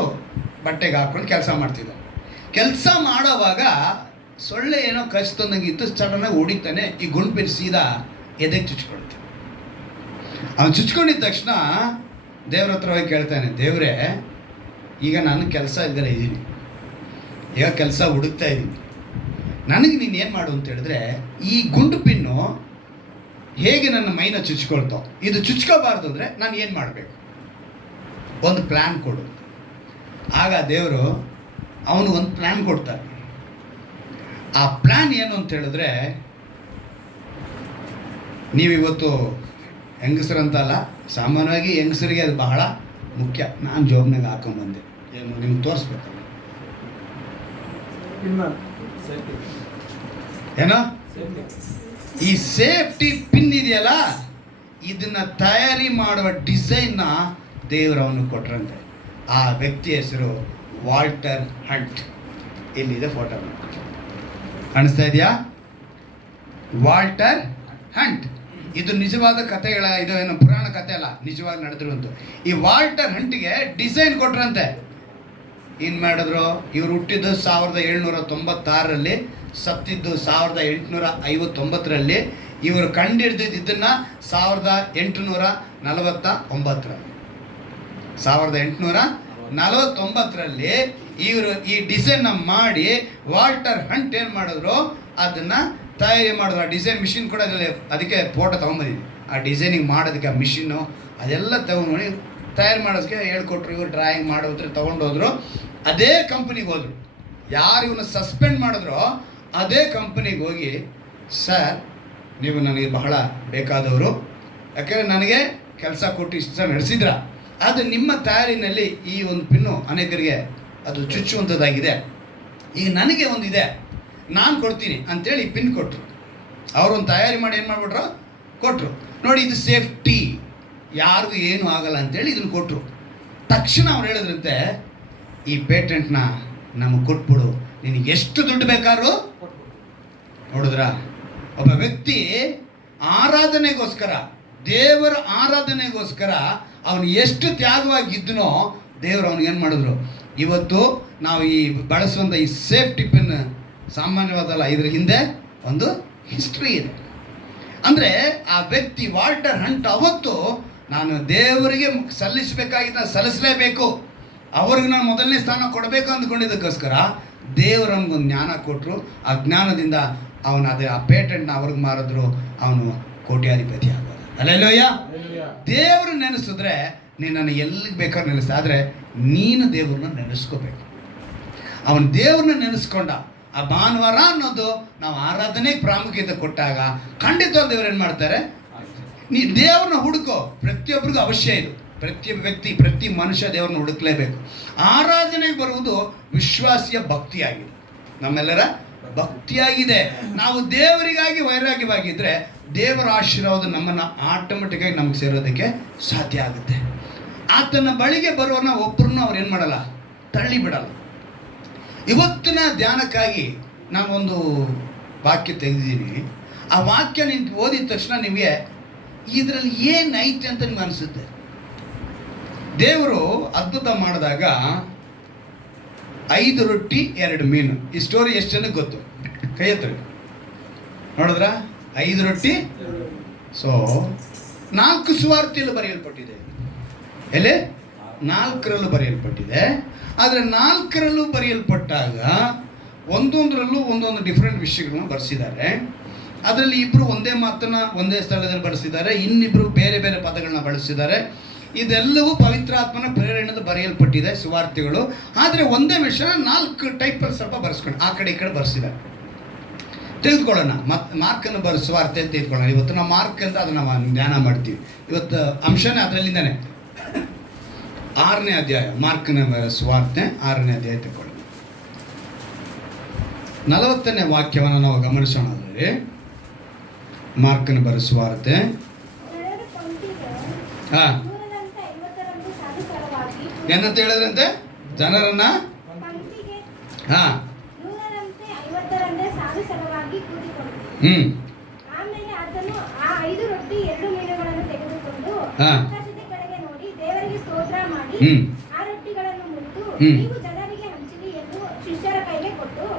ಬಟ್ಟೆಗೆ ಹಾಕ್ಕೊಂಡು ಕೆಲಸ ಮಾಡ್ತಿದ್ದ. ಕೆಲಸ ಮಾಡೋವಾಗ ಸೊಳ್ಳೆ ಏನೋ ಕಚ್ತಂದಂಗಿತ್ತು, ಸಡನ್ನಾಗಿ ಹೊಡಿತಾನೆ. ಈ ಗುಂಡು ಪಿನ್ ಸೀದಾ ಎದೆಗೆ ಚುಚ್ಕೊಳ್ತಾನೆ. ಅವನು ಚುಚ್ಕೊಂಡಿದ್ದ ತಕ್ಷಣ ದೇವ್ರ ಹತ್ರ ಹೋಗಿ ಕೇಳ್ತಾನೆ, ದೇವರೇ ಈಗ ನಾನು ಕೆಲಸ ಇಲ್ದಲೇ ಇದ್ದೀನಿ, ಈಗ ಕೆಲಸ ಹುಡುಕ್ತಾ ಇದ್ದೀನಿ, ನನಗೆ ನೀನು ಏನು ಮಾಡು ಅಂತ ಹೇಳಿದ್ರೆ, ಈ ಗುಂಡು ಪಿನ್ನು ಹೇಗೆ ನನ್ನ ಮೈನ ಚುಚ್ಕೊಳ್ತೋ, ಇದು ಚುಚ್ಕೋಬಾರ್ದು ಅಂದರೆ ನಾನು ಏನು ಮಾಡಬೇಕು, ಒಂದು ಪ್ಲ್ಯಾನ್ ಕೊಡು. ಆಗ ದೇವರು ಅವನು ಒಂದು ಪ್ಲ್ಯಾನ್ ಕೊಡ್ತಾರೆ. ಆ ಪ್ಲ್ಯಾನ್ ಏನು ಅಂತ ಹೇಳಿದ್ರೆ, ನೀವಿವತ್ತು ಹೆಂಗಸರಂತಲ್ಲ, ಸಾಮಾನ್ಯವಾಗಿ ಹೆಂಗಸರಿಗೆ ಅದು ಬಹಳ ಮುಖ್ಯ. ನಾನು ಜೋಬ್ನಾಗ ಹಾಕೊಂಡ್ಬಂದೆ, ಏನು ನಿಮ್ಗೆ ತೋರಿಸ್ಬೇಕಲ್ಲ. ಏನೋ ಈ ಸೇಫ್ಟಿ ಪಿನ್ ಇದೆಯಲ್ಲ, ಇದನ್ನ ತಯಾರಿ ಮಾಡುವ ಡಿಸೈನ್ನ ದೇವರವನು ಕೊಟ್ರಂತೆ. ಆ ವ್ಯಕ್ತಿ ಹೆಸರು ವಾಲ್ಟರ್ ಹಂಟ್. ಇಲ್ಲಿದೆ ಫೋಟೋ, ಕಾಣಿಸ್ತಾ ಇದೆಯಾ? Walter Hunt. ಇದು ನಿಜವಾದ ಕಥೆಗಳ, ಇದು ಏನು ಪುರಾಣ ಕಥೆ ಅಲ್ಲ, ನಿಜವಾಗಿ ನಡೆದಿರುವಂಥ. ಈ ವಾಲ್ಟರ್ ಹಂಟ್ಗೆ ಡಿಸೈನ್ ಕೊಟ್ರಂತೆ. ಏನು ಮಾಡಿದ್ರು, ಇವ್ರು ಹುಟ್ಟಿದ್ದು 1796ರಲ್ಲಿ, ಸತ್ತಿದ್ದು 1859ರಲ್ಲಿ. ಇವರು ಕಂಡಿಡ್ದಿದ್ದು ಇದನ್ನು 1849ರಲ್ಲಿ. 1849ರಲ್ಲಿ ಇವರು ಈ ಡಿಸೈನ್ನ ಮಾಡಿ ವಾಲ್ಟರ್ ಹಂಟ್ ಏನು ಮಾಡಿದ್ರು, ಅದನ್ನು ತಯಾರಿ ಮಾಡಿದ್ರು. ಆ ಡಿಸೈನ್ ಮಿಷಿನ್ ಕೂಡ ಅದಕ್ಕೆ ಫೋಟೋ ತೊಗೊಂಬಂದಿದ್ವಿ. ಆ ಡಿಸೈನಿಂಗ್ ಮಾಡೋದಕ್ಕೆ ಆ ಮಿಷಿನ್ನು ಅದೆಲ್ಲ ತೊಗೊಂಡು ತಯಾರು ಮಾಡೋದಕ್ಕೆ ಹೇಳ್ಕೊಟ್ರು. ಇವರು ಡ್ರಾಯಿಂಗ್ ಮಾಡೋದ್ರೆ ತೊಗೊಂಡೋದ್ರು. ಅದೇ ಕಂಪ್ನಿಗೆ ಹೋದರು. ಯಾರು ಇವನ್ನ ಸಸ್ಪೆಂಡ್ ಮಾಡಿದ್ರೋ ಅದೇ ಕಂಪ್ನಿಗೆ ಹೋಗಿ, ಸರ್ ನೀವು ನನಗೆ ಬಹಳ ಬೇಕಾದವರು, ಯಾಕೆಂದರೆ ನನಗೆ ಕೆಲಸ ಕೊಟ್ಟು ಇಷ್ಟ ನಡೆಸಿದ್ರ, ಅದು ನಿಮ್ಮ ತಯಾರಿನಲ್ಲಿ ಈ ಒಂದು ಪಿನ್ನು ಅನೇಕರಿಗೆ ಅದು ಚುಚ್ಚುವಂಥದ್ದಾಗಿದೆ, ಈಗ ನನಗೆ ಒಂದಿದೆ ನಾನು ಕೊಡ್ತೀನಿ ಅಂತೇಳಿ ಪಿನ್ ಕೊಟ್ಟರು. ಅವರೊಂದು ತಯಾರಿ ಮಾಡಿ ಏನು ಮಾಡಿಬಿಟ್ರು, ಕೊಟ್ಟರು. ನೋಡಿ ಇದು ಸೇಫ್ಟಿ, ಯಾರಿಗೂ ಏನೂ ಆಗಲ್ಲ ಅಂತೇಳಿ ಇದನ್ನು ಕೊಟ್ಟರು. ತಕ್ಷಣ ಅವ್ರು ಹೇಳಿದ್ರಂತೆ, ಈ ಪೇಟೆಂಟ್ನ ನಮಗೆ ಕೊಟ್ಬಿಡು, ನಿನಗೆ ಎಷ್ಟು ದುಡ್ಡು ಬೇಕಾದ್ರೂ. ನೋಡಿದ್ರ, ಒಬ್ಬ ವ್ಯಕ್ತಿ ಆರಾಧನೆಗೋಸ್ಕರ, ದೇವರ ಆರಾಧನೆಗೋಸ್ಕರ ಅವನು ಎಷ್ಟು ತ್ಯಾಗವಾಗಿದ್ದನೋ ದೇವರು ಅವನಿಗೆ ಏನು ಮಾಡಿದ್ರು. ಇವತ್ತು ನಾವು ಈ ಬಳಸುವಂಥ ಈ ಸೇಫ್ಟಿ ಪಿನ್ ಸಾಮಾನ್ಯವಾದಲ್ಲ, ಇದರ ಹಿಂದೆ ಒಂದು ಹಿಸ್ಟ್ರಿ ಇದೆ. ಅಂದರೆ ಆ ವ್ಯಕ್ತಿ ವಾಲ್ಟರ್ ಹಂಟ್ ಅವತ್ತು ನಾನು ದೇವರಿಗೆ ಸಲ್ಲಿಸಬೇಕಾಗಿದ್ದ ಸಲ್ಲಿಸಲೇಬೇಕು, ಅವ್ರಿಗೆ ನಾನು ಮೊದಲನೇ ಸ್ಥಾನ ಕೊಡಬೇಕು ಅಂದ್ಕೊಂಡಿದ್ದಕ್ಕೋಸ್ಕರ ದೇವರನಿಗೊಂದು ಜ್ಞಾನ ಕೊಟ್ಟರು. ಆ ಜ್ಞಾನದಿಂದ ಅವನು ಆ ಪೇಟೆಂಟ್ನ ಅವ್ರಿಗೆ ಮಾರಿದ್ರು, ಅವನು ಕೋಟ್ಯಾಧಿಪತಿ ಆಗೋದು. ಅಲ್ಲೆಲ್ಲೋಯ್ಯ, ದೇವರು ನೆನೆಸಿದ್ರೆ ನಿನ್ನನ್ನು ಎಲ್ಲಿಗೆ ಬೇಕಾದ್ರೂ ನೆನೆಸ, ಆದರೆ ನೀನು ದೇವ್ರನ್ನ ನೆನೆಸ್ಕೋಬೇಕು. ಅವನು ದೇವ್ರನ್ನ ನೆನೆಸ್ಕೊಂಡ. ಆ ಭಾನುವಾರ ಅನ್ನೋದು ನಾವು ಆರಾಧನೆಗೆ ಪ್ರಾಮುಖ್ಯತೆ ಕೊಟ್ಟಾಗ ಖಂಡಿತವಾಗಿ ದೇವ್ರು ಏನು ಮಾಡ್ತಾರೆ, ನೀ ದೇವ್ರನ್ನ ಹುಡುಕೋ. ಪ್ರತಿಯೊಬ್ಬರಿಗೂ ಅವಶ್ಯ ಇದು. ಪ್ರತಿ ವ್ಯಕ್ತಿ, ಪ್ರತಿ ಮನುಷ್ಯ ದೇವ್ರನ್ನ ಹುಡುಕ್ಲೇಬೇಕು. ಆರಾಧನೆಗೆ ಬರುವುದು ವಿಶ್ವಾಸಿಯ ಭಕ್ತಿಯಾಗಿದೆ, ನಮ್ಮೆಲ್ಲರ ಭಕ್ತಿಯಾಗಿದೆ. ನಾವು ದೇವರಿಗಾಗಿ ವೈರಾಗ್ಯವಾಗಿದ್ದರೆ ದೇವರ ಆಶೀರ್ವಾದ ನಮ್ಮನ್ನು ಆಟೋಮೆಟಿಕ್ಕಾಗಿ ನಮ್ಗೆ ಸೇರೋದಕ್ಕೆ ಸಾಧ್ಯ ಆಗುತ್ತೆ. ಆತನ ಬಳಿಗೆ ಬರೋನ ಒಬ್ಬರನ್ನು ಅವ್ರು ಏನು ಮಾಡಲ್ಲ, ತಳ್ಳಿ ಬಿಡಲ್ಲ. ಇವತ್ತಿನ ಧ್ಯಾನಕ್ಕಾಗಿ ನಾನೊಂದು ವಾಕ್ಯ ತೆಗೆದಿದ್ದೀನಿ. ಆ ವಾಕ್ಯ ನಿಮ್ಗೆ ಓದಿದ ತಕ್ಷಣ ನಿಮಗೆ ಇದರಲ್ಲಿ ಏನೈತೆ ಅಂತ ನಿಮ್ಗೆ ಅನಿಸುತ್ತೆ. ದೇವರು ಅದ್ಭುತ ಮಾಡಿದಾಗ 5 ರೊಟ್ಟಿ 2 ಮೀನು. ಈ ಸ್ಟೋರಿ ಎಷ್ಟು ಜನಕ್ಕೆ ಗೊತ್ತು? ಕೈ ಎತ್ತರಿ. ನೋಡಿದ್ರ, 5 ರೊಟ್ಟಿ. ಸೊ 4 ಸುವಾರ್ತೆಯಲ್ಲೂ ಬರೆಯಲ್ಪಟ್ಟಿದೆ. ಎಲ್ಲಿ? 4ರಲ್ಲೂ ಬರೆಯಲ್ಪಟ್ಟಿದೆ. ಆದರೆ 4ರಲ್ಲೂ ಬರೆಯಲ್ಪಟ್ಟಾಗ ಒಂದೊಂದರಲ್ಲೂ ಒಂದೊಂದು ಡಿಫ್ರೆಂಟ್ ವಿಷಯಗಳನ್ನ ಬರೆಸಿದ್ದಾರೆ. ಅದರಲ್ಲಿ ಇಬ್ಬರು ಒಂದೇ ಮಾತನ್ನು ಒಂದೇ ಸ್ಥಳದಲ್ಲಿ ಬಳಸಿದ್ದಾರೆ, ಇನ್ನಿಬ್ಬರು ಬೇರೆ ಬೇರೆ ಪದಗಳನ್ನ ಬಳಸಿದ್ದಾರೆ. ಇದೆಲ್ಲವೂ ಪವಿತ್ರಾತ್ಮನ ಪ್ರೇರಣೆಯಿಂದ ಬರೆಯಲ್ಪಟ್ಟಿದೆ ಸುವಾರ್ತೆಗಳು. ಆದರೆ ಒಂದೇ ವಿಷಯ 4 ಟೈಪಲ್ಲಿ ಸ್ವಲ್ಪ ಬರೆಸ್ಕೊಂಡು ಆ ಕಡೆ ಈ ಕಡೆ ಬರೆಸಿದ್ದಾರೆ. ತೆಗೆದುಕೊಳ್ಳೋಣ, ಮಾರ್ಕನ್ನು ಸುವಾರ್ತೆ ಅಂತ ತೆಗೆದುಕೊಳ್ಳೋಣ. ಇವತ್ತು ನಾವು ಮಾರ್ಕ್ ಅಂತ ಅದನ್ನು ನಾವು ಧ್ಯಾನ ಮಾಡ್ತೀವಿ. ಇವತ್ತು ಅಂಶನೇ ಅದರಲ್ಲಿಂದಾನೆ. 6ನೇ ಅಧ್ಯಾಯ, ಮಾರ್ಕನ ಸುವಾರ್ತೆ 6ನೇ ಅಧ್ಯಾಯ ತೆಗೆದುಕೊಳ್ಳೋಣ. 40ನೇ ವಾಕ್ಯವನ್ನು ನಾವು ಗಮನಿಸೋಣ. ಅದರಲ್ಲಿ ಮಾರ್ಕನ ಸುವಾರ್ತೆ ಏನಂತ ಹೇಳಿದ್ರಂತೆ? ಜನರನ್ನ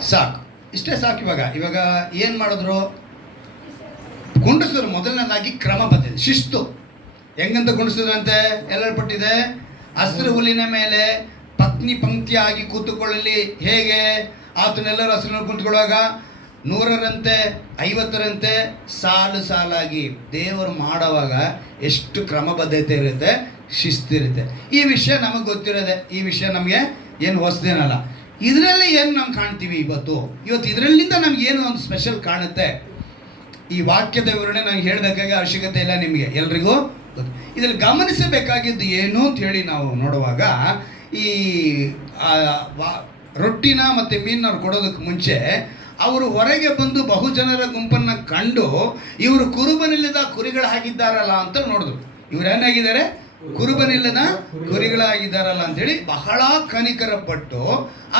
ಸಾಕು, ಇಷ್ಟೇ ಸಾಕು. ಇವಾಗ ಏನ್ ಮಾಡಿದ್ರು? ಗುಂಡಿಸಿದ್ರು. ಮೊದಲನೇದಾಗಿ ಕ್ರಮ ಬಂದಿದೆ, ಶಿಸ್ತು. ಹೆಂಗಂತ ಗುಂಡಿಸಿದ್ರಂತೆ? ಎಲ್ಲಲ್ಪಟ್ಟಿದೆ, ಹಸಿರು ಹುಲ್ಲಿನ ಮೇಲೆ ಪತ್ನಿ ಪಂಕ್ತಿಯಾಗಿ ಕೂತುಕೊಳ್ಳಲಿ. ಹೇಗೆ? ಆತನೆಲ್ಲರೂ ಹಸಿರು ಕೂತ್ಕೊಳ್ಳುವಾಗ 100ರಂತೆ 50ರಂತೆ ಸಾಲು ಸಾಲಾಗಿ ದೇವರು ಮಾಡುವಾಗ ಎಷ್ಟು ಕ್ರಮಬದ್ಧತೆ ಇರುತ್ತೆ, ಶಿಸ್ತಿರುತ್ತೆ. ಈ ವಿಷಯ ನಮಗೆ ಗೊತ್ತಿರೋದೆ. ಈ ವಿಷಯ ನಮಗೆ ಏನು ಹೊಸದೇನಲ್ಲ. ಇದರಲ್ಲಿ ಏನು ನಾವು ಕಾಣ್ತೀವಿ ಇವತ್ತು ಇದರಲ್ಲಿಂದ ನಮ್ಗೆ ಏನು ಒಂದು ಸ್ಪೆಷಲ್ ಕಾಣುತ್ತೆ. ಈ ವಾಕ್ಯದ ವಿವರಣೆ ನಾನು ಹೇಳಬೇಕಾಗಿ ಅವಶ್ಯಕತೆ ಇಲ್ಲ, ನಿಮಗೆ ಎಲ್ರಿಗೂ ಗೊತ್ತು. ಇದರಲ್ಲಿ ಗಮನಿಸಬೇಕಾಗಿದ್ದು ಏನು ಅಂತ ಹೇಳಿ ನಾವು ನೋಡುವಾಗ, ಈ ರೊಟ್ಟಿನ ಮತ್ತು ಮೀನವ್ರು ಕೊಡೋದಕ್ಕೆ ಮುಂಚೆ ಅವರು ಹೊರಗೆ ಬಂದು ಬಹುಜನರ ಗುಂಪನ್ನು ಕಂಡು ಇವರು ಕುರುಬನಿಲ್ಲದ ಕುರಿಗಳು ಹಾಕಿದ್ದಾರಲ್ಲ ಅಂತ ನೋಡಿದ್ರು. ಇವ್ರು ಏನಾಗಿದ್ದಾರೆ? ಕುರುಬನಿಲ್ಲದ ಕುರಿಗಳಾಗಿದ್ದಾರಲ್ಲ ಅಂತೇಳಿ ಬಹಳ ಕನಿಕರ ಪಟ್ಟು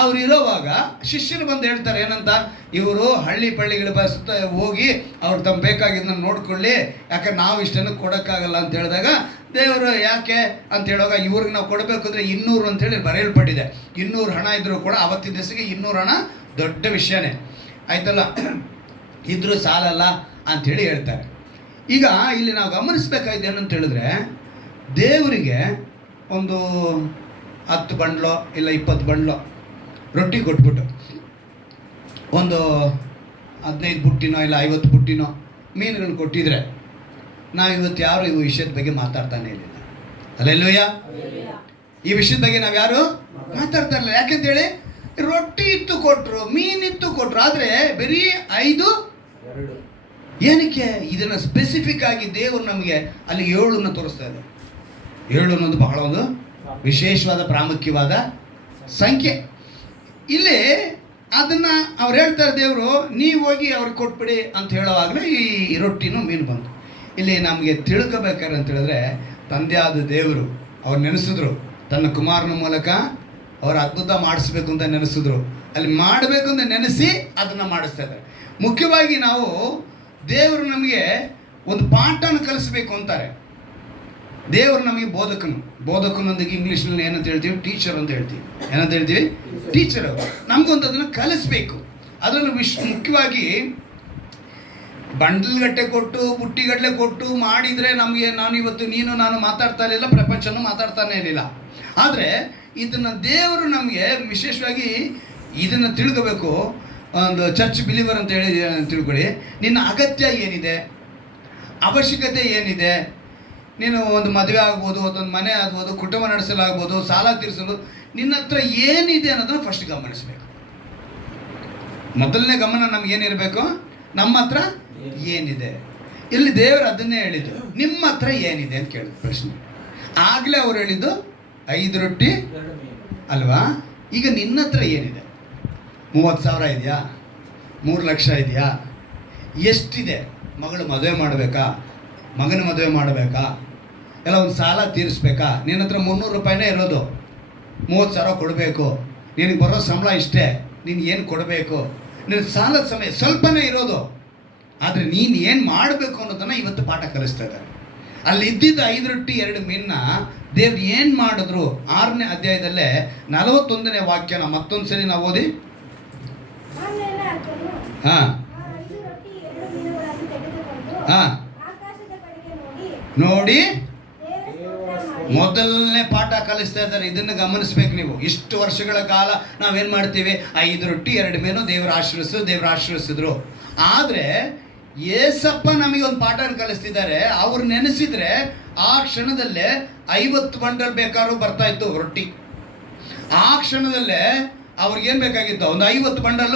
ಅವ್ರು ಇರೋವಾಗ ಶಿಷ್ಯರು ಬಂದು ಹೇಳ್ತಾರೆ ಏನಂತ, ಇವರು ಹಳ್ಳಿ ಪಳ್ಳಿಗಳ ಸುತ್ತ ಹೋಗಿ ಅವ್ರು ತಮ್ಮ ಬೇಕಾಗಿದ್ದನ್ನ ನೋಡ್ಕೊಳ್ಳಿ, ಯಾಕಂದ್ರೆ ನಾವು ಇಷ್ಟನ್ನು ಕೊಡೋಕ್ಕಾಗಲ್ಲ ಅಂತ ಹೇಳಿದಾಗ ದೇವರು ಯಾಕೆ ಅಂತ ಹೇಳುವಾಗ ಇವ್ರಿಗೆ ನಾವು ಕೊಡಬೇಕು ಅಂದರೆ 200 ಅಂತೇಳಿ ಬರೆಯಲ್ಪಟ್ಟಿದೆ. 200 ಹಣ ಇದ್ರೂ ಕೂಡ ಅವತ್ತಿನ ದಿವಸಕ್ಕೆ 200 ಹಣ ದೊಡ್ಡ ವಿಷಯನೇ ಆಯ್ತಲ್ಲ, ಇದ್ರೂ ಸಾಲಲ್ಲ ಅಂಥೇಳಿ ಹೇಳ್ತಾರೆ. ಈಗ ಇಲ್ಲಿ ನಾವು ಗಮನಿಸ್ಬೇಕಾಯ್ತು ಏನಂತ ಹೇಳಿದ್ರೆ, ದೇವರಿಗೆ ಒಂದು 10 ಬಂಡ್ಲೋ ಇಲ್ಲ 20 ಬಂಡ್ಲೋ ರೊಟ್ಟಿ ಕೊಟ್ಬಿಟ್ಟು ಒಂದು 15 ಬುಟ್ಟಿನೋ ಇಲ್ಲ 50 ಬುಟ್ಟಿನೋ ಮೀನುಗಳು ಕೊಟ್ಟಿದ್ರೆ ನಾವು ಇವತ್ತು ಯಾರು ಈ ವಿಷಯದ ಬಗ್ಗೆ ಮಾತಾಡ್ತಾನೆ ಇರಲಿಲ್ಲ. ಅಲ್ಲೆಲ್ಲೂಯ್ಯ, ಈ ವಿಷಯದ ಬಗ್ಗೆ ನಾವು ಯಾರು ಮಾತಾಡ್ತಾ ಇರಲಿಲ್ಲ. ಯಾಕೆಂತೇಳಿ ರೊಟ್ಟಿ ಇತ್ತು ಕೊಟ್ಟರು, ಮೀನಿತ್ತು ಕೊಟ್ಟರು, ಆದರೆ ಬರೀ 5 ಏನಕ್ಕೆ ಇದನ್ನು ಸ್ಪೆಸಿಫಿಕ್ ಆಗಿ ದೇವರು ನಮಗೆ ಅಲ್ಲಿ 7 ತೋರಿಸ್ತಾ ಇದೆ. 7 ಅನ್ನೋದು ಬಹಳ ಒಂದು ವಿಶೇಷವಾದ ಪ್ರಾಮುಖ್ಯವಾದ ಸಂಖ್ಯೆ. ಇಲ್ಲಿ ಅದನ್ನು ಅವ್ರು ಹೇಳ್ತಾರೆ, ದೇವರು ನೀವು ಹೋಗಿ ಅವ್ರಿಗೆ ಕೊಟ್ಬಿಡಿ ಅಂತ ಹೇಳುವಾಗಲೇ ಈ ರೊಟ್ಟಿನೂ ಮೀನು ಬಂತು. ಇಲ್ಲಿ ನಮಗೆ ತಿಳ್ಕೋಬೇಕಾರೆ ಅಂತ ಹೇಳಿದ್ರೆ, ತಂದೆ ಆದ ದೇವರು ಅವ್ರು ನೆನೆಸಿದ್ರು, ತನ್ನ ಕುಮಾರನ ಮೂಲಕ ಅವ್ರು ಅದ್ಭುತ ಮಾಡಿಸ್ಬೇಕು ಅಂತ ನೆನೆಸಿದ್ರು, ಅಲ್ಲಿ ಮಾಡಬೇಕು ಅಂತ ನೆನೆಸಿ ಅದನ್ನು ಮಾಡಿಸ್ತಾ ಇದ್ದಾರೆ. ಮುಖ್ಯವಾಗಿ ನಾವು ದೇವರು ನಮಗೆ ಒಂದು ಪಾಠನ ಕಲಿಸ್ಬೇಕು ಅಂತಾರೆ. ದೇವರು ನಮಗೆ ಬೋಧಕನೊಂದಿಗೆ ಇಂಗ್ಲೀಷ್ನಲ್ಲಿ ಏನಂತ ಹೇಳ್ತೀವಿ, ಟೀಚರ್ ಅಂತ ಹೇಳ್ತೀವಿ. ಏನಂತ ಹೇಳ್ತೀವಿ? ಟೀಚರ್. ನಮಗೊಂದು ಅದನ್ನು ಕಲಿಸ್ಬೇಕು. ಅದರಲ್ಲೂ ಮುಖ್ಯವಾಗಿ ಬಂಡಲ್ಗಟ್ಟೆ ಕೊಟ್ಟು ಬುಟ್ಟಿಗಟ್ಟಲೆ ಕೊಟ್ಟು ಮಾಡಿದರೆ ನಮಗೆ, ನಾನು ಮಾತಾಡ್ತಾ ಇರಲಿಲ್ಲ, ಪ್ರಪಂಚನೂ ಮಾತಾಡ್ತಾನೆ ಇರಲಿಲ್ಲ. ಆದರೆ ಇದನ್ನು ದೇವರು ನಮಗೆ ವಿಶೇಷವಾಗಿ ಇದನ್ನು ತಿಳ್ಕೋಬೇಕು. ಒಂದು ಚರ್ಚ್ ಬಿಲೀವರ್ ಅಂತ ಹೇಳಿ ತಿಳ್ಕೊಳ್ಳಿ, ನಿನ್ನ ಅಗತ್ಯ ಏನಿದೆ, ಅವಶ್ಯಕತೆ ಏನಿದೆ, ನೀನು ಒಂದು ಮದುವೆ ಆಗ್ಬೋದು, ಅದೊಂದು ಮನೆ ಆಗ್ಬೋದು, ಕುಟುಂಬ ನಡೆಸಲಾಗ್ಬೋದು, ಸಾಲ ತೀರಿಸಲು ನಿನ್ನ ಹತ್ರ ಏನಿದೆ ಅನ್ನೋದನ್ನು ಫಸ್ಟ್ ಗಮನಿಸಬೇಕು. ಮೊದಲನೇ ಗಮನ ನಮಗೇನಿರಬೇಕು, ನಮ್ಮ ಹತ್ರ ಏನಿದೆ. ಇಲ್ಲಿ ದೇವರು ಅದನ್ನೇ ಹೇಳಿದ್ದು, ನಿಮ್ಮ ಹತ್ರ ಏನಿದೆ ಅಂತ ಕೇಳಿದ್ರು ಪ್ರಶ್ನೆ. ಆಗಲೇ ಅವ್ರು ಹೇಳಿದ್ದು 5 ರೊಟ್ಟಿ ಅಲ್ವಾ. ಈಗ ನಿನ್ನ ಹತ್ರ ಏನಿದೆ? 30,000 ಇದೆಯಾ? 3 ಲಕ್ಷ ಇದೆಯಾ? ಎಷ್ಟಿದೆ? ಮಗಳು ಮದುವೆ ಮಾಡಬೇಕಾ, ಮಗನ ಮದುವೆ ಮಾಡಬೇಕಾ, ಎಲ್ಲ ಒಂದು ಸಾಲ ತೀರಿಸ್ಬೇಕಾ? ನಿನ್ನ ಹತ್ರ 300 ರೂಪಾಯಿನೇ ಇರೋದು, 30,000 ಕೊಡಬೇಕು, ನಿನಗೆ ಬರೋ ಸಂಬಳ ಇಷ್ಟೇ, ನೀನು ಏನು ಕೊಡಬೇಕು, ನಿನ್ನ ಸಾಲದ ಸಮಯ ಸ್ವಲ್ಪನೇ ಇರೋದು, ಆದರೆ ನೀನು ಏನು ಮಾಡಬೇಕು ಅನ್ನೋದನ್ನು ಇವತ್ತು ಪಾಠ ಕಲಿಸ್ತಾ ಇದ್ದಾರೆ. ಅಲ್ಲಿ ಇದ್ದಿದ್ದ 5 ರೊಟ್ಟಿ 2 ಮೀನನ್ನ ದೇವ್ರು ಏನು ಮಾಡಿದ್ರು 6ನೇ ಅಧ್ಯಾಯದಲ್ಲೇ 41ನೇ ವಾಕ್ಯನ ಮತ್ತೊಂದು ಸರಿ ನಾವು ಓದಿ. ಹಾಂ ಹಾಂ ನೋಡಿ, ಮೊದಲನೇ ಪಾಠ ಕಲಿಸ್ತಾ ಇದ್ದಾರೆ. ಇದನ್ನು ಗಮನಿಸ್ಬೇಕು ನೀವು. ಇಷ್ಟು ವರ್ಷಗಳ ಕಾಲ ನಾವೇನು ಮಾಡ್ತೀವಿ, 5 ರೊಟ್ಟಿ 2 ಮೀನು ದೇವರು ಆಶೀರ್ವದಿಸಿದ್ರು. ಆದರೆ ಏಸಪ್ಪ ನಮಗೆ ಒಂದು ಪಾಠನ ಕಲಿಸ್ತಿದ್ದಾರೆ. ಅವ್ರು ನೆನೆಸಿದ್ರೆ ಆ ಕ್ಷಣದಲ್ಲೇ 50 ಬಂಡಲ್ ಬೇಕಾದ್ರೂ ಬರ್ತಾ ಇತ್ತು ರೊಟ್ಟಿ. ಆ ಕ್ಷಣದಲ್ಲೇ ಅವ್ರಿಗೇನು ಬೇಕಾಗಿತ್ತು, ಒಂದು 50 ಬಂಡಲ್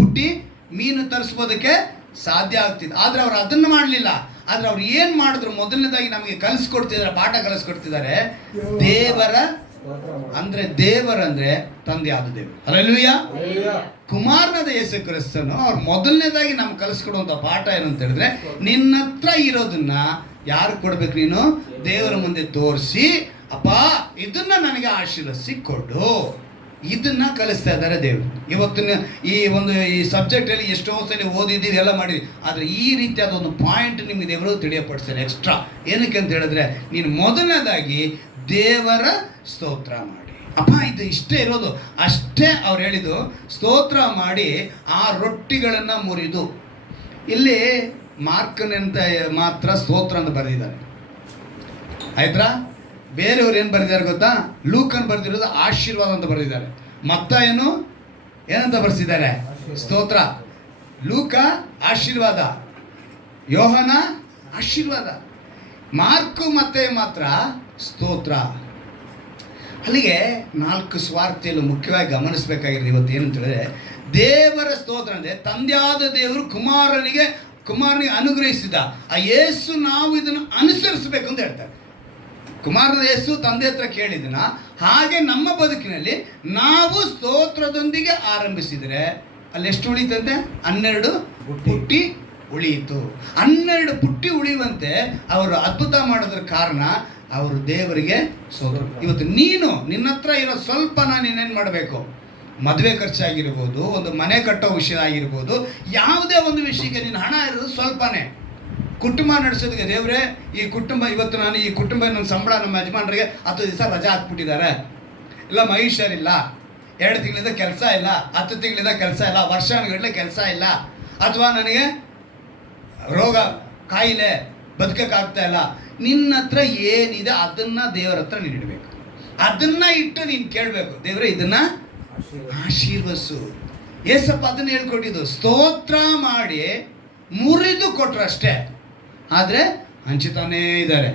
ಪುಟ್ಟಿ ಮೀನು ತರಿಸ್ಬೋದಕ್ಕೆ ಸಾಧ್ಯ ಆಗ್ತಿತ್ತು. ಆದರೆ ಅವ್ರು ಅದನ್ನು ಮಾಡಲಿಲ್ಲ. ಆದರೆ ಅವ್ರು ಏನು ಮಾಡಿದ್ರು, ಮೊದಲನೇದಾಗಿ ನಮಗೆ ಕಲಿಸ್ಕೊಡ್ತಿದ್ದಾರೆ, ಪಾಠ ಕಲಿಸ್ಕೊಡ್ತಿದ್ದಾರೆ. ದೇವರಂದ್ರೆ ತಂದೆ ಆದ ದೇವರು. ಹಲ್ಲೆಲೂಯಾ. ಕುಮಾರನಾದ ಯೇಸು ಕ್ರಿಸ್ತನು ಅವ್ರು ಮೊದಲನೇದಾಗಿ ನಮ್ಗೆ ಕಲಿಸ್ಕೊಡುವಂಥ ಪಾಠ ಏನಂತ ಹೇಳಿದ್ರೆ, ನಿನ್ನ ಹತ್ರ ಇರೋದನ್ನ ಯಾರು ಕೊಡ್ಬೇಕು, ನೀನು ದೇವರ ಮುಂದೆ ತೋರಿಸಿ, ಅಪ್ಪ ಇದನ್ನ ನನಗೆ ಆಶೀರ್ವದಿಸಿ ಕೊಡು. ಇದನ್ನ ಕಲಿಸ್ತಾ ಇದ್ದಾರೆ ದೇವರು. ಇವತ್ತಿನ ಈ ಸಬ್ಜೆಕ್ಟಲ್ಲಿ ಎಷ್ಟೋ ಸಲ ಓದಿದ್ದೀವಿ, ಎಲ್ಲ ಮಾಡಿದ್ವಿ, ಆದರೆ ಈ ರೀತಿಯಾದ ಒಂದು ಪಾಯಿಂಟ್ ನಿಮಗೆ ದೇವರು ತಿಳಿಯಪಡಿಸ್ತಾರೆ ಎಕ್ಸ್ಟ್ರಾ. ಏನಕ್ಕೆ ಅಂತ ಹೇಳಿದ್ರೆ, ನೀನು ಮೊದಲನೇದಾಗಿ ದೇವರ ಸ್ತೋತ್ರ ಮಾಡಿ. ಅಪ್ಪ ಇದು ಇಷ್ಟೇ ಇರೋದು, ಅಷ್ಟೇ ಅವ್ರು ಹೇಳಿದ್ದು. ಸ್ತೋತ್ರ ಮಾಡಿ ಆ ರೊಟ್ಟಿಗಳನ್ನು ಮುರಿದು, ಇಲ್ಲಿ ಮಾರ್ಕನಂತ ಮಾತ್ರ ಸ್ತೋತ್ರ ಅಂತ ಬರೆದಿದ್ದಾರೆ, ಆಯ್ತಾ? ಬೇರೆಯವ್ರು ಏನು ಬರೆದಿದ್ದಾರೆ ಗೊತ್ತಾ? ಲೂಕನ್ ಬರೆದಿರೋದು ಆಶೀರ್ವಾದ ಅಂತ ಬರೆದಿದ್ದಾರೆ. ಏನಂತ ಬರೆಸಿದ್ದಾರೆ? ಸ್ತೋತ್ರ. ಲೂಕ ಆಶೀರ್ವಾದ, ಯೋಹನ ಆಶೀರ್ವಾದ, ಮಾರ್ಕು ಮತ್ತೆ ಮಾತ್ರ ಸ್ತೋತ್ರ. ಅಲ್ಲಿಗೆ 4 ಸ್ವಾರ್ಥಿಯಲ್ಲೂ ಮುಖ್ಯವಾಗಿ ಗಮನಿಸಬೇಕಾಗಿರೋದು ಇವತ್ತು ಏನಂತ ಹೇಳಿದ್ರೆ, ದೇವರ ಸ್ತೋತ್ರ ಅಂದರೆ ತಂದೆಯಾದ ದೇವರು ಕುಮಾರನಿಗೆ ಅನುಗ್ರಹಿಸಿದ ಆ ಯೇಸು, ನಾವು ಇದನ್ನು ಅನುಸರಿಸಬೇಕು ಅಂತ ಹೇಳ್ತಾರೆ. ಕುಮಾರನ ಯೇಸು ತಂದೆ ಹತ್ರ ಕೇಳಿದನ ಹಾಗೆ ನಮ್ಮ ಬದುಕಿನಲ್ಲಿ ನಾವು ಸ್ತೋತ್ರದೊಂದಿಗೆ ಆರಂಭಿಸಿದರೆ ಅಲ್ಲಿ ಎಷ್ಟು ಉಳಿತಂತೆ? 12 ಪುಟ್ಟಿ ಉಳಿಯಿತು. 12 ಪುಟ್ಟಿ ಉಳಿಯುವಂತೆ ಅವರು ಅದ್ಭುತ ಮಾಡೋದ್ರ ಕಾರಣ ಅವರು ದೇವರಿಗೆ ಸ್ತೋತ್ರ. ಇವತ್ತು ನಿನ್ನ ಹತ್ರ ಇರೋ ಸ್ವಲ್ಪನ ನೀನೇನು ಮಾಡಬೇಕು? ಮದುವೆ ಖರ್ಚಾಗಿರ್ಬೋದು, ಒಂದು ಮನೆ ಕಟ್ಟೋ ವಿಷಯ ಆಗಿರ್ಬೋದು, ಯಾವುದೇ ಒಂದು ವಿಷಯಕ್ಕೆ ನಿನ್ನ ಹಣ ಇರೋದು ಸ್ವಲ್ಪನೇ. ಕುಟುಂಬ ನಡೆಸೋದಕ್ಕೆ ದೇವರೇ ಈ ಕುಟುಂಬ ಇವತ್ತು ನಾನು ಈ ಕುಟುಂಬ ನನ್ನ ಸಂಬಳ ನಮ್ಮ ಯಜಮಾನರಿಗೆ 10 ದಿವಸ ರಜಾ ಹಾಕ್ಬಿಟ್ಟಿದ್ದಾರೆ, ಇಲ್ಲ ಮಹಿಷರಿಲ್ಲ, 2 ತಿಂಗಳಿಂದ ಕೆಲಸ ಇಲ್ಲ, 10 ತಿಂಗಳಿಂದ ಕೆಲಸ ಇಲ್ಲ, ವರ್ಷಗಟ್ಟಲೆ ಕೆಲಸ ಇಲ್ಲ, ಅಥವಾ ನನಗೆ ರೋಗ ಕಾಯಿಲೆ ಬದುಕಕ್ಕಾಗ್ತಾ ಇಲ್ಲ. ನಿನ್ನ ಹತ್ರ ಏನಿದೆ ಅದನ್ನು ದೇವರ ಹತ್ರ ನೀನು ಇಡಬೇಕು. ಅದನ್ನು ಇಟ್ಟು ನೀನು ಕೇಳಬೇಕು, ದೇವರೇ ಇದನ್ನು ಆಶೀರ್ವಸು. ಏಸಪ್ಪ ಅದನ್ನು ಹೇಳ್ಕೊಟ್ಟಿದ್ದು, ಸ್ತೋತ್ರ ಮಾಡಿ ಮುರಿದು ಕೊಟ್ಟರು ಅಷ್ಟೇ. ಆದರೆ ಹಂಚುತ್ತಾನೇ ಇದ್ದಾರೆ.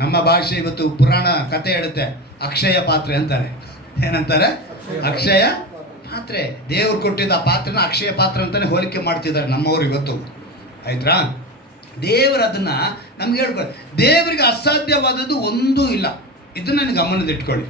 ನಮ್ಮ ಭಾಷೆ ಇವತ್ತು ಪುರಾಣ ಕತೆ ಹೇಳುತ್ತೆ, ಅಕ್ಷಯ ಪಾತ್ರೆ ಅಂತಾರೆ. ಏನಂತಾರೆ? ಅಕ್ಷಯ ಪಾತ್ರೆ. ದೇವ್ರು ಕೊಟ್ಟಿದ್ದ ಆ ಪಾತ್ರೆನ ಅಕ್ಷಯ ಪಾತ್ರೆ ಅಂತಲೇ ಹೋಲಿಕೆ ಮಾಡ್ತಿದ್ದಾರೆ ನಮ್ಮವರು ಇವತ್ತು. ಆಯ್ತಾ? ದೇವರು ಅದನ್ನು ನಮ್ಗೆ ಹೇಳ್ಕೊಡಿ. ದೇವರಿಗೆ ಅಸಾಧ್ಯವಾದದ್ದು ಒಂದೂ ಇಲ್ಲ. ಇದನ್ನು ನನಗೆ ಗಮನದಿಟ್ಕೊಳ್ಳಿ.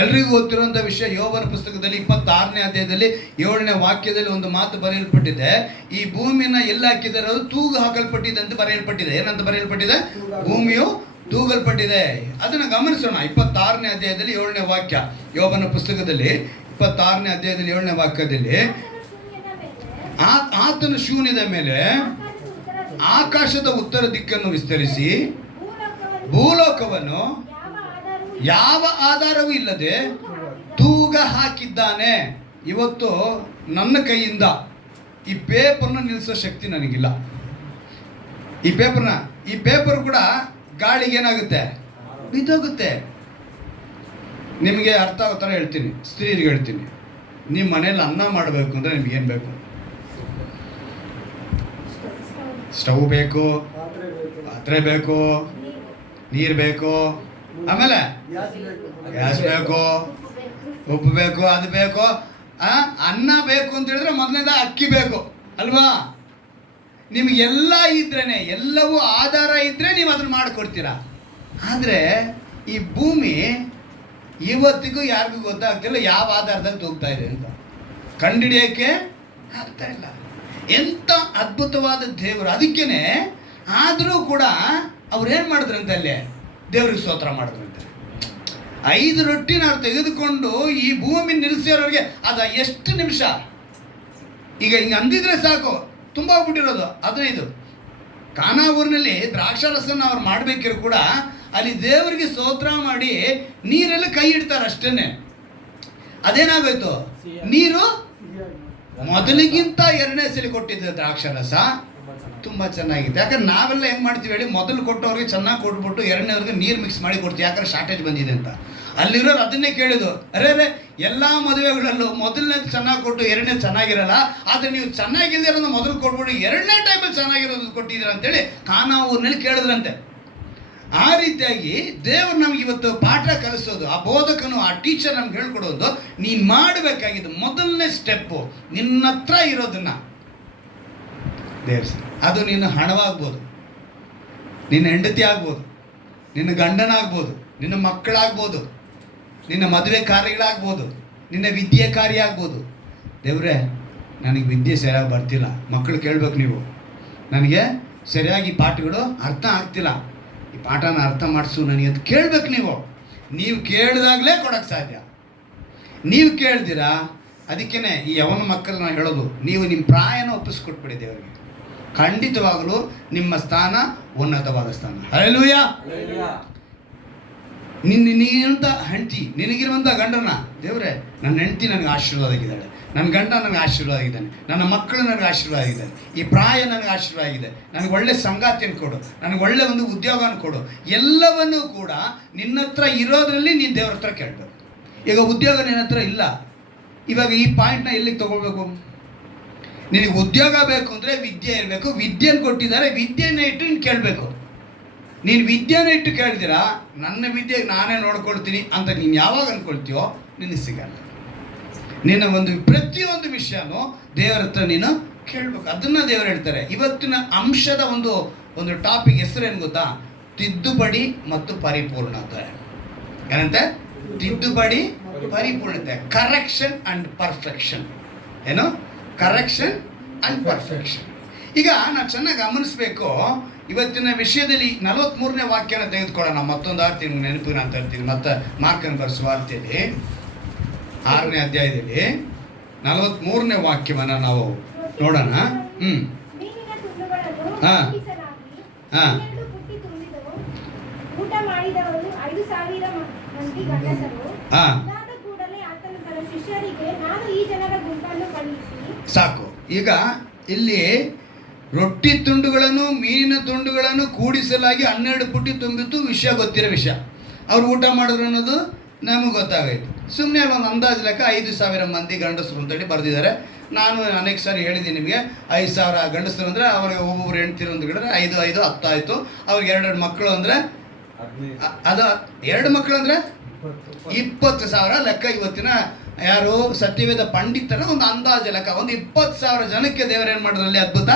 ಎಲ್ರಿಗೂ ಗೊತ್ತಿರುವಂಥ ವಿಷಯ, ಯೋಬನ ಪುಸ್ತಕದಲ್ಲಿ 26ನೇ ಅಧ್ಯಾಯದಲ್ಲಿ 7ನೇ ವಾಕ್ಯದಲ್ಲಿ ಒಂದು ಮಾತು ಬರೆಯಲ್ಪಟ್ಟಿದೆ. ಈ ಭೂಮಿನ ಎಲ್ಲ ಹಾಕಿದರೆ ಅದು ತೂಗು ಹಾಕಲ್ಪಟ್ಟಿದೆ ಅಂತ ಬರೆಯಲ್ಪಟ್ಟಿದೆ. ಏನಂತ ಬರೆಯಲ್ಪಟ್ಟಿದೆ? ಭೂಮಿಯು ತೂಗಲ್ಪಟ್ಟಿದೆ. ಅದನ್ನು ಗಮನಿಸೋಣ. 26ನೇ ಅಧ್ಯಾಯದಲ್ಲಿ 7ನೇ ವಾಕ್ಯ, ಯೋಬನ ಪುಸ್ತಕದಲ್ಲಿ 26ನೇ ಅಧ್ಯಾಯದಲ್ಲಿ 7ನೇ ವಾಕ್ಯದಲ್ಲಿ, ಆತನ ಶೂನ್ಯದ ಮೇಲೆ ಆಕಾಶದ ಉತ್ತರ ದಿಕ್ಕನ್ನು ವಿಸ್ತರಿಸಿ ಭೂಲೋಕವನ್ನು ಯಾವ ಆಧಾರವೂ ಇಲ್ಲದೆ ತೂಗ ಹಾಕಿದ್ದಾನೆ. ಇವತ್ತು ನನ್ನ ಕೈಯಿಂದ ಈ ಪೇಪರ್ನ ನಿಲ್ಲಿಸೋ ಶಕ್ತಿ ನನಗಿಲ್ಲ. ಈ ಪೇಪರ್ ಕೂಡ ಗಾಳಿಗೆ ಏನಾಗುತ್ತೆ? ಬಿದ್ದೋಗುತ್ತೆ. ನಿಮಗೆ ಅರ್ಥ ಆಗೋ ಥರ ಹೇಳ್ತೀನಿ, ಸ್ತ್ರೀರಿಗೆ ಹೇಳ್ತೀನಿ. ನಿಮ್ಮ ಮನೇಲಿ ಅನ್ನ ಮಾಡಬೇಕು ಅಂದರೆ ನಿಮ್ಗೇನು ಬೇಕು? ಸ್ಟವ್ ಬೇಕು, ಪಾತ್ರೆ ಬೇಕು, ನೀರು ಬೇಕು, ಆಮೇಲೆ ಗ್ಯಾಸ್ ಬೇಕು, ಉಪ್ಪು ಬೇಕು, ಅದು ಬೇಕು. ಅನ್ನ ಬೇಕು ಅಂತ ಹೇಳಿದ್ರೆ ಮೊದಲನೇದ ಅಕ್ಕಿ ಬೇಕು ಅಲ್ವಾ? ನಿಮಗೆಲ್ಲ ಇದ್ರೇ, ಎಲ್ಲವೂ ಆಧಾರ ಇದ್ದರೆ ನೀವು ಅದನ್ನು ಮಾಡಿಕೊಡ್ತೀರಾ. ಆದರೆ ಈ ಭೂಮಿ ಇವತ್ತಿಗೂ ಯಾರಿಗೂ ಗೊತ್ತಾಗ್ತಿಲ್ಲ ಯಾವ ಆಧಾರದಲ್ಲಿ ತೂಗ್ತಾ ಇದೆ ಅಂತ. ಕಂಡುಹಿಡಿಯೋಕ್ಕೆ ಆಗ್ತಾ ಇಲ್ಲ. ಎಂಥ ಅದ್ಭುತವಾದ ದೇವರು. ಅದಕ್ಕೇನೆ ಆದರೂ ಕೂಡ ಅವ್ರು ಏನು ಮಾಡಿದ್ರಂತೆ? ಅಲ್ಲೇ ದೇವ್ರಿಗೆ ಸ್ತೋತ್ರ ಮಾಡಿದ್ರಂತೆ. 5 ರೊಟ್ಟಿನ ಅವ್ರು ತೆಗೆದುಕೊಂಡು ಈ ಭೂಮಿ ನಿಲ್ಲಿಸಿರೋರಿಗೆ ಅದು ಎಷ್ಟು ನಿಮಿಷ? ಈಗ ಹಿಂಗೆ ಅಂದಿದ್ರೆ ಸಾಕು, ತುಂಬ ಹೋಗ್ಬಿಟ್ಟಿರೋದು 15. ಕಾನಾ ಊರಿನಲ್ಲಿ ದ್ರಾಕ್ಷಾರಸನ ಅವ್ರು ಮಾಡಬೇಕಿರೋ ಕೂಡ ಅಲ್ಲಿ ದೇವರಿಗೆ ಸ್ತೋತ್ರ ಮಾಡಿ ನೀರೆಲ್ಲ ಕೈ ಇಡ್ತಾರೆ ಅಷ್ಟೇ. ಅದೇನಾಗೋಯ್ತು? ನೀರು ಮೊದಲಿಗಿಂತ 2ನೇ ಸಲ ಕೊಟ್ಟಿದ್ದೆ ದ್ರಾಕ್ಷಾರಸ ತುಂಬ ಚೆನ್ನಾಗಿದೆ. ಯಾಕಂದ್ರೆ ನಾವೆಲ್ಲ ಹೆಂಗೆ ಮಾಡ್ತೀವಿ ಹೇಳಿ, ಮೊದಲು ಕೊಟ್ಟವ್ರಿಗೆ ಚೆನ್ನಾಗಿ ಕೊಟ್ಬಿಟ್ಟು 2ನೇವ್ರಿಗೆ ನೀರು ಮಿಕ್ಸ್ ಮಾಡಿ ಕೊಡ್ತೀವಿ, ಯಾಕಂದ್ರೆ ಶಾರ್ಟೇಜ್ ಬಂದಿದೆ ಅಂತ. ಅಲ್ಲಿರೋರು ಅದನ್ನೇ ಕೇಳಿದ್ದು, ಅರೇ ಎಲ್ಲ ಮದುವೆಗಳಲ್ಲೂ ಮೊದಲನೇದು ಚೆನ್ನಾಗಿ ಕೊಟ್ಟು 2ನೇ ಚೆನ್ನಾಗಿರಲ್ಲ, ಆದರೆ ನೀವು ಚೆನ್ನಾಗಿದ್ದೀರೋದು ಮೊದಲು ಕೊಟ್ಬಿಟ್ಟು 2ನೇ ಟೈಮಲ್ಲಿ ಚೆನ್ನಾಗಿರೋದು ಕೊಟ್ಟಿದ್ದೀರ ಅಂತೇಳಿ ಕಾನಾ ಊರಿನಲ್ಲಿ ಕೇಳಿದ್ರಂತೆ. ಆ ರೀತಿಯಾಗಿ ದೇವರು ನಮ್ಗೆ ಇವತ್ತು ಪಾಠ ಕಲಿಸೋದು, ಆ ಬೋಧಕನು, ಆ ಟೀಚರ್ ನಮ್ಗೆ ಹೇಳ್ಕೊಡೋದು, ನೀನು ಮಾಡಬೇಕಾಗಿದ್ದು ಮೊದಲನೇ ಸ್ಟೆಪ್ಪು ನಿನ್ನ ಹತ್ರ ಇರೋದನ್ನು ದೇವ್ರ. ಅದು ನಿನ್ನ ಹಣವಾಗ್ಬೋದು, ನಿನ್ನ ಹೆಂಡತಿ ಆಗ್ಬೋದು, ನಿನ್ನ ಗಂಡನಾಗ್ಬೋದು, ನಿನ್ನ ಮಕ್ಕಳಾಗ್ಬೋದು, ನಿನ್ನ ಮದುವೆ ಕಾರ್ಯಗಳಾಗ್ಬೋದು, ನಿನ್ನ ವಿದ್ಯೆ ಕಾರ್ಯ ಆಗ್ಬೋದು. ದೇವ್ರೆ ನನಗೆ ವಿದ್ಯೆ ಸರಿಯಾಗಿ ಬರ್ತಿಲ್ಲ, ಮಕ್ಕಳು ಕೇಳಬೇಕು ನೀವು, ನನಗೆ ಸರಿಯಾಗಿ ಪಾಠಗಳು ಅರ್ಥ ಆಗ್ತಿಲ್ಲ, ಈ ಪಾಠನ ಅರ್ಥ ಮಾಡಿಸು ನನಗೆ ಅಂತ ಕೇಳಬೇಕು. ನೀವು ಕೇಳಿದಾಗಲೇ ಕೊಡೋಕ್ಕೆ ಸಾಧ್ಯ. ನೀವು ಕೇಳ್ದಿರಾ? ಅದಕ್ಕೇ ಈ ಯವನ ಮಕ್ಕಳನ್ನ ಹೇಳೋದು, ನೀವು ನಿಮ್ಮ ಪ್ರಾಯನ ಒಪ್ಪಿಸ್ಕೊಟ್ಬಿಡಿ ದೇವರಿಗೆ. ಖಂಡಿತವಾಗಲೂ ನಿಮ್ಮ ಸ್ಥಾನ ಉನ್ನತವಾದ ಸ್ಥಾನ. ಹಲ್ಲೆಲೂಯಾ. ನೀನಿರುವಂಥ ಹೆಂಡತಿ, ನಿನಗಿರುವಂಥ ಗಂಡನ, ದೇವರೇ ನನ್ನ ಹೆಂಡತಿ ನನಗೆ ಆಶೀರ್ವಾದ ಆಗಿದ್ದಾಳೆ, ನನ್ನ ಗಂಡ ನನಗೆ ಆಶೀರ್ವಾದ ಆಗಿದ್ದಾನೆ, ನನ್ನ ಮಕ್ಕಳು ನನಗೆ ಆಶೀರ್ವಾದ ಆಗಿದ್ದಾನೆ, ಈ ಪ್ರಾಯ ನನಗೆ ಆಶೀರ್ವಾದ ಆಗಿದೆ, ನನಗೆ ಒಳ್ಳೆ ಸಂಗಾತಿಯನ್ನು ಕೊಡು, ನನಗೆ ಒಳ್ಳೆ ಒಂದು ಉದ್ಯೋಗನ ಕೊಡು. ಎಲ್ಲವನ್ನೂ ಕೂಡ ನಿನ್ನ ಹತ್ರ ಇರೋದ್ರಲ್ಲಿ ನೀನು ದೇವ್ರ ಹತ್ರ ಕೇಳಬೇಕು. ಈಗ ಉದ್ಯೋಗ ನಿನ್ನ ಹತ್ರ ಇಲ್ಲ, ಇವಾಗ ಈ ಪಾಯಿಂಟ್ನ ಎಲ್ಲಿಗೆ ತೊಗೊಳ್ಬೇಕು? ನಿನಗೆ ಉದ್ಯೋಗ ಬೇಕು ಅಂದರೆ ವಿದ್ಯೆ ಇರಬೇಕು. ವಿದ್ಯೆನ ಕೊಟ್ಟಿದ್ದಾರೆ, ವಿದ್ಯೆನ ಇಟ್ಟು ನೀನು ಕೇಳಬೇಕು. ನೀನು ವಿದ್ಯೆನ ಇಟ್ಟು ಕೇಳ್ತೀರಾ, ನನ್ನ ವಿದ್ಯೆಗೆ ನಾನೇ ನೋಡ್ಕೊಳ್ತೀನಿ ಅಂತ ನೀನು ಯಾವಾಗ ಅಂದ್ಕೊಳ್ತೀಯೋ ನಿನಗೆ ಸಿಗಲ್ಲ. ನಿನ್ನ ಒಂದು ಪ್ರತಿಯೊಂದು ವಿಷಯನೂ ದೇವರ ಹತ್ರ ನೀನು ಕೇಳಬೇಕು. ಅದನ್ನು ದೇವರು ಹೇಳ್ತಾರೆ. ಇವತ್ತಿನ ಅಂಶದ ಒಂದು ಟಾಪಿಕ್ ಹೆಸರೇನು ಗೊತ್ತಾ? ತಿದ್ದುಪಡಿ ಮತ್ತು ಪರಿಪೂರ್ಣತೆ. ಏನಂತೆ? ತಿದ್ದುಪಡಿ ಪರಿಪೂರ್ಣತೆ. Correction and perfection. ಏನು? Correction and perfection. ಈಗ ನಾವು ಚೆನ್ನಾಗಿ ಗಮನಿಸಬೇಕು. ಇವತ್ತಿನ ವಿಷಯದಲ್ಲಿ 43ನೇ ವಾಕ್ಯನ ತೆಗೆದುಕೊಳ್ಳೋಣ. ಮತ್ತೊಂದು ಆರ್ತಿ ನಿಮ್ಗೆ ನೆನಪಿನ ಅಂತ ಹೇಳ್ತೀನಿ. ಮತ್ತೆ ಮಾರ್ಕನ ಬರೆಸುವ ವಾರ್ತೆಯಲ್ಲಿ 6ನೇ ಅಧ್ಯಾಯದಲ್ಲಿ 43ನೇ ವಾಕ್ಯವನ್ನು ನಾವು ನೋಡೋಣ. ಊಟ ಮಾಡಿದವರು 5,000 ಮಂದಿ ಗಂಡಸರು. ಅದಾದ ಕೂಡಲೇ ಆತನು ತನ್ನ ಶಿಷ್ಯರಿಗೆ, ನಾನು ಈ ಜನರ ಗುಂಪನ್ನು ಕಳುಹಿಸಿ. ಸಾಕು. ಈಗ ಇಲ್ಲಿ ರೊಟ್ಟಿ ತುಂಡುಗಳನ್ನು ಮೀನಿನ ತುಂಡುಗಳನ್ನು ಕೂಡಿಸಲಾಗಿ 12 ಪುಟ್ಟಿ ತುಂಬಿತ್ತು. ವಿಷಯ ಗೊತ್ತಿರೋ ವಿಷಯ. ಅವ್ರು ಊಟ ಮಾಡಿದ್ರು ಅನ್ನೋದು ನಮಗೆ ಗೊತ್ತಾಗೈತು. ಸುಮ್ಮನೆ ಒಂದು ಅಂದಾಜು ಲೆಕ್ಕ 5,000 ಮಂದಿ ಗಂಡಸರು ಅಂತೇಳಿ ಬರೆದಿದ್ದಾರೆ. ನಾನು ಅನೇಕ ಸಾರಿ ಹೇಳಿದ್ದೀನಿ ನಿಮಗೆ, 5,000 ಗಂಡಸರು ಅಂದರೆ ಅವ್ರಿಗೆ ಒಬ್ಬೊಬ್ರು ಹೆಣ್ತಿರು ಅಂತ ಹೇಳಿದ್ರೆ 5 5 10 ಆಯಿತು. ಅವ್ರಿಗೆ 2 ಮಕ್ಕಳು ಅಂದರೆ ಅದು 2 ಮಕ್ಕಳು ಅಂದರೆ 20,000 ಲೆಕ್ಕ. ಇವತ್ತಿನ ಯಾರು ಸತ್ಯವೇದ ಪಂಡಿತರ ಒಂದು ಅಂದಾಜು ಲೆಕ್ಕ. ಒಂದು 20,000 ಜನಕ್ಕೆ ದೇವರೇನು ಮಾಡಿದ್ರಲ್ಲಿ ಅದ್ಭುತ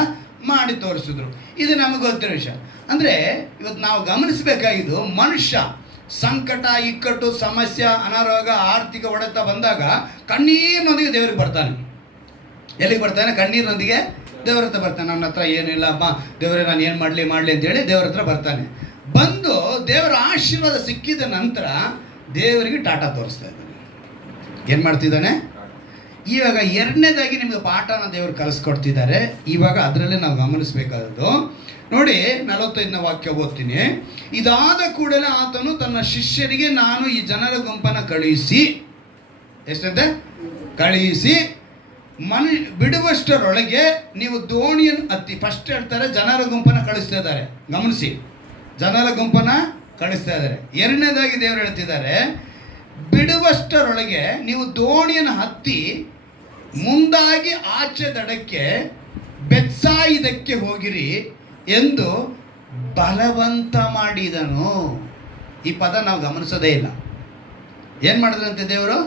ಮಾಡಿ ತೋರಿಸಿದ್ರು. ಇದು ನಮಗೆ ಗೊತ್ತಿರೋ ವಿಷಯ. ಅಂದರೆ ಇವತ್ತು ನಾವು ಗಮನಿಸಬೇಕಾಗಿದ್ದು, ಮನುಷ್ಯ ಸಂಕಟ, ಇಕ್ಕಟ್ಟು, ಸಮಸ್ಯೆ, ಅನಾರೋಗ್ಯ, ಆರ್ಥಿಕ ಹೊಡೆತ ಬಂದಾಗ ಕಣ್ಣೀರಿನೊಂದಿಗೆ ದೇವರಿಗೆ ಬರ್ತಾನೆ. ಎಲ್ಲಿಗೆ ಬರ್ತಾನೆ? ಕಣ್ಣೀರಿನೊಂದಿಗೆ ದೇವರ ಹತ್ರ ಬರ್ತಾನೆ. ನನ್ನ ಹತ್ರ ಏನಿಲ್ಲ ಅಮ್ಮ, ದೇವರೇ ನಾನು ಏನು ಮಾಡಲಿ ಅಂತೇಳಿ ದೇವರ ಹತ್ರ ಬರ್ತಾನೆ. ಬಂದು ದೇವರ ಆಶೀರ್ವಾದ ಸಿಕ್ಕಿದ ನಂತರ ದೇವರಿಗೆ ಟಾಟಾ ತೋರಿಸ್ತಾ ಇದ್ದಾನೆ. ಏನು ಮಾಡ್ತಿದ್ದಾನೆ? ಇವಾಗ 2ನೇದಾಗಿ ನಿಮಗೆ ಪಾಠನ ದೇವರು ಕಲಿಸ್ಕೊಡ್ತಿದ್ದಾರೆ. ಇವಾಗ ಅದರಲ್ಲೇ ನಾವು ಗಮನಿಸಬೇಕಾದದ್ದು ನೋಡಿ. 45ನೇ ವಾಕ್ಯ ಓದ್ತೀನಿ. ಇದಾದ ಕೂಡಲೇ ಆತನು ತನ್ನ ಶಿಷ್ಯರಿಗೆ, ನಾನು ಈ ಜನರ ಗುಂಪನ್ನು ಕಳುಹಿಸಿ, ಎಷ್ಟಂತೆ ಕಳುಹಿಸಿ ಬಿಡುವಷ್ಟರೊಳಗೆ ನೀವು ದೋಣಿಯನ್ನು ಹತ್ತಿ. ಫಸ್ಟ್ ಹೇಳ್ತಾರೆ ಜನರ ಗುಂಪನ್ನು ಕಳಿಸ್ತಾ ಇದ್ದಾರೆ. ಗಮನಿಸಿ, ಜನರ ಗುಂಪನ್ನು ಕಳಿಸ್ತಾ ಇದ್ದಾರೆ. 2ನೇದಾಗಿ ದೇವರು ಹೇಳ್ತಿದ್ದಾರೆ, ಬಿಡುವಷ್ಟರೊಳಗೆ ನೀವು ದೋಣಿಯನ್ನು ಹತ್ತಿ ಮುಂದಾಗಿ ಆಚೆ ದಡಕ್ಕೆ ಬೆತ್ಸಾಯಿದಕ್ಕೆ ಹೋಗಿರಿ ಎಂದು ಬಲವಂತ ಮಾಡಿದನು. ಈ ಪದ ನಾವು ಗಮನಿಸೋದೇ ಇಲ್ಲ. ಏನು ಮಾಡಿದ್ರಂತೆ ದೇವರು?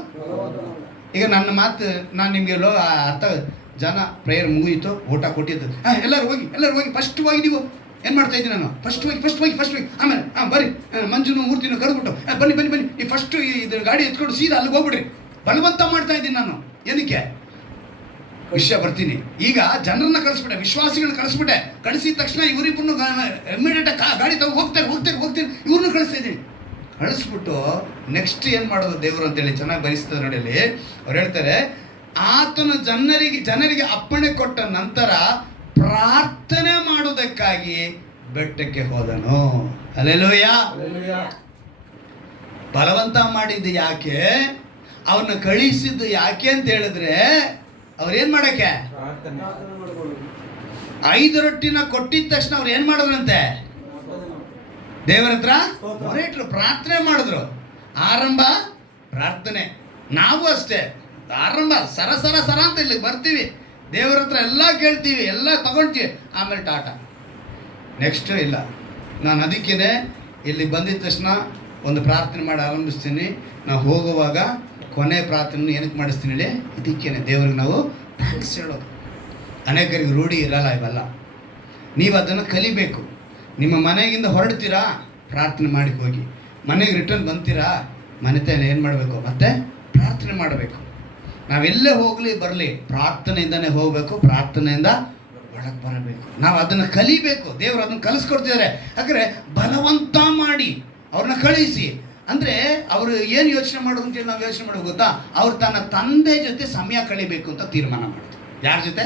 ಈಗ ನನ್ನ ಮಾತು ನಾನು ನಿಮಗೆ ಅರ್ಥ, ಜನ ಪ್ರೇಯರ್ ಮುಗಿಯಿತು, ಊಟ ಕೊಟ್ಟಿದ್ದು, ಎಲ್ಲರೂ ಹೋಗಿ ಫಸ್ಟ್ ಹೋಗಿ. ನೀವು ಏನು ಮಾಡ್ತಾ ಇದ್ದೀನಿ? ನಾನು ಫಸ್ಟ್ ಹೋಗಿ ಆಮೇಲೆ ಬರ್ರಿ ಮಂಜುನು ಮೂರ್ತಿನೂ ಕರೆದ್ಬಿಟ್ಟು ಬನ್ನಿ ಈ ಫಸ್ಟ್ ಇದು ಗಾಡಿ ಎತ್ಕೊಂಡು ಸೀದಾ ಅಲ್ಲಿಗೆ ಹೋಗ್ಬಿಡ್ರಿ. ಬಲವಂತ ಮಾಡ್ತಾ ಇದ್ದೀನಿ ನಾನು. ಏನಕ್ಕೆ? ವಿಷಯ ಬರ್ತೀನಿ. ಈಗ ಜನರನ್ನ ಕಳಿಸ್ಬಿಟ್ಟೆ, ವಿಶ್ವಾಸಿಗಳನ್ನ ಕಳಿಸ್ಬಿಟ್ಟೆ. ಕಳಿಸಿದ ತಕ್ಷಣ ಇವರಿಬ್ಬರನ್ನು ಇಮಿಡಿಯೇಟ್ ಗಾಡಿ ತಗೊಂಡು ಹೋಗ್ತೀನಿ ಇವ್ರನ್ನೂ ಕಳಿಸ್ತಾ ಇದ್ದೀನಿ. ಕಳಿಸ್ಬಿಟ್ಟು ನೆಕ್ಸ್ಟ್ ಏನು ಮಾಡೋದು ದೇವರು ಅಂತೇಳಿ ಚೆನ್ನಾಗಿ ಬಯಸ್ತದೆ ನೋಡಿ. ಅಲ್ಲಿ ಅವ್ರು ಹೇಳ್ತಾರೆ, ಆತನು ಜನರಿಗೆ ಅಪ್ಪಣೆ ಕೊಟ್ಟ ನಂತರ ಪ್ರಾರ್ಥನೆ ಮಾಡುವುದಕ್ಕಾಗಿ ಬೆಟ್ಟಕ್ಕೆ ಹೋದನು. ಹಲ್ಲೆಲೂಯಾ. ಬಲವಂತ ಮಾಡಿದ್ದು ಯಾಕೆ? ಅವನ್ನ ಕಳಿಸಿದ್ದು ಯಾಕೆ ಅಂತ ಹೇಳಿದ್ರೆ, ಅವ್ರೇನ್ ಮಾಡಕ್ಕೆ? 5 ರೊಟ್ಟಿನ ಕೊಟ್ಟಿದ ತಕ್ಷಣ ಅವ್ರು ಏನ್ ಮಾಡಿದ್ರಂತೆ? ದೇವರ ಹತ್ರ ಮೊರೆಯಿಟ್ರು, ಪ್ರಾರ್ಥನೆ ಮಾಡಿದ್ರು. ಆರಂಭ ಪ್ರಾರ್ಥನೆ. ನಾವು ಅಷ್ಟೇ, ಆರಂಭ ಸರ ಅಂತ ಇಲ್ಲಿಗೆ ಬರ್ತೀವಿ, ದೇವರ ಹತ್ರ ಎಲ್ಲ ಕೇಳ್ತೀವಿ, ಎಲ್ಲ ತಗೊಳ್ತೀವಿ, ಆಮೇಲೆ ಟಾಟಾ. ನೆಕ್ಸ್ಟ್ ಇಲ್ಲ. ನಾನು ಅದಕ್ಕೇ ಇಲ್ಲಿ ಬಂದಿದ ತಕ್ಷಣ ಒಂದು ಪ್ರಾರ್ಥನೆ ಮಾಡಿ ಆರಂಭಿಸ್ತೀನಿ. ನಾವು ಹೋಗುವಾಗ ಕೊನೆ ಪ್ರಾರ್ಥನೆ ಏನಕ್ಕೆ ಮಾಡಿಸ್ತೀನಿ ಹೇಳಿ? ಇದಕ್ಕೇನೆ ದೇವ್ರಿಗೆ ನಾವು ಥ್ಯಾಂಕ್ಸ್ ಹೇಳೋದು. ಅನೇಕರಿಗೆ ರೂಢಿ ಇರಲ್ಲ ಇವೆಲ್ಲ. ನೀವು ಅದನ್ನು ಕಲಿಬೇಕು. ನಿಮ್ಮ ಮನೆಗಿಂದ ಹೊರಡ್ತೀರಾ, ಪ್ರಾರ್ಥನೆ ಮಾಡಿ ಹೋಗಿ. ಮನೆಗೆ ರಿಟರ್ನ್ ಬಂತೀರಾ, ಮನೆತನ ಏನು ಮಾಡಬೇಕು? ಮತ್ತೆ ಪ್ರಾರ್ಥನೆ ಮಾಡಬೇಕು. ನಾವೆಲ್ಲೇ ಹೋಗಲಿ ಬರಲಿ ಪ್ರಾರ್ಥನೆಯಿಂದನೇ ಹೋಗಬೇಕು, ಪ್ರಾರ್ಥನೆಯಿಂದ ಒಳಗೆ ಬರಬೇಕು. ನಾವು ಅದನ್ನು ಕಲಿಬೇಕು. ದೇವರು ಅದನ್ನು ಕಲಿಸ್ಕೊಡ್ತಿದ್ದಾರೆ. ಯಾಕಂದರೆ ಬಲವಂತ ಮಾಡಿ ಅವ್ರನ್ನ ಕಳಿಸಿ ಅಂದರೆ ಅವರು ಏನು ಯೋಚನೆ ಮಾಡೋದು ಅಂತೇಳಿ ನಾವು ಯೋಚನೆ ಮಾಡೋದು ಗೊತ್ತಾ? ಅವ್ರು ತನ್ನ ತಂದೆ ಜೊತೆ ಸಮಯ ಕಳಿಬೇಕು ಅಂತ ತೀರ್ಮಾನ ಮಾಡಿದ್ರು. ಯಾರ ಜೊತೆ?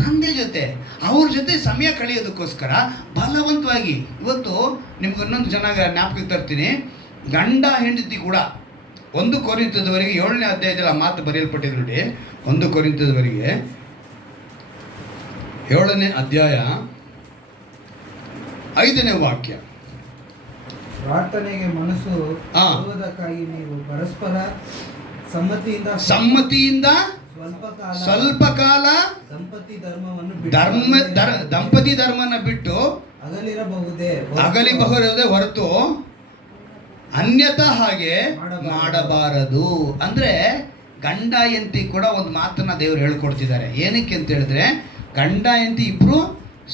ತಂದೆ ಜೊತೆ. ಅವ್ರ ಜೊತೆ ಸಮಯ ಕಳೆಯೋದಕ್ಕೋಸ್ಕರ ಬಲವಂತವಾಗಿ. ಇವತ್ತು ನಿಮ್ಗೆ ಇನ್ನೊಂದು ಚೆನ್ನಾಗಿ ಜ್ಞಾಪಕಕ್ಕೆ ತರ್ತೀನಿ. ಗಂಡ ಹೆಂಡತಿ ಕೂಡ 1 ಕೊರಿಂಥದವರೆಗೆ 7ನೇ ಅಧ್ಯಾಯದಲ್ಲಿ ಆ ಮಾತು ಬರೆಯಲ್ಪಟ್ಟಿದೆ ನೋಡಿ. 1 ಕೊರಿಂಥದವರೆಗೆ 7ನೇ ಅಧ್ಯಾಯ 5ನೇ ವಾಕ್ಯ. ಪ್ರಾರ್ಥನೆಗೆ ಮನಸ್ಸು ಮಾಡುವುದಕ್ಕಾಗಿ ನೀವು ಪರಸ್ಪರ ಸಮ್ಮತಿಯಿಂದ ಸ್ವಲ್ಪ ಕಾಲ ದಂಪತಿ ಧರ್ಮವನ್ನು ಬಿಟ್ಟು ಅಗಲಿಬಹುದೇ ಹೊರತು ಅನ್ಯಥಾ ಹಾಗೆ ಮಾಡಬಾರದು. ಅಂದ್ರೆ ಗಂಡ ಹೆಂಡತಿ ಕೂಡ ಒಂದು ಮಾತನ್ನ ದೇವರು ಹೇಳ್ಕೊಡ್ತಿದ್ದಾರೆ. ಏನಕ್ಕೆ ಅಂತ ಹೇಳಿದ್ರೆ, ಗಂಡ ಹೆಂಡತಿ ಇಬ್ರು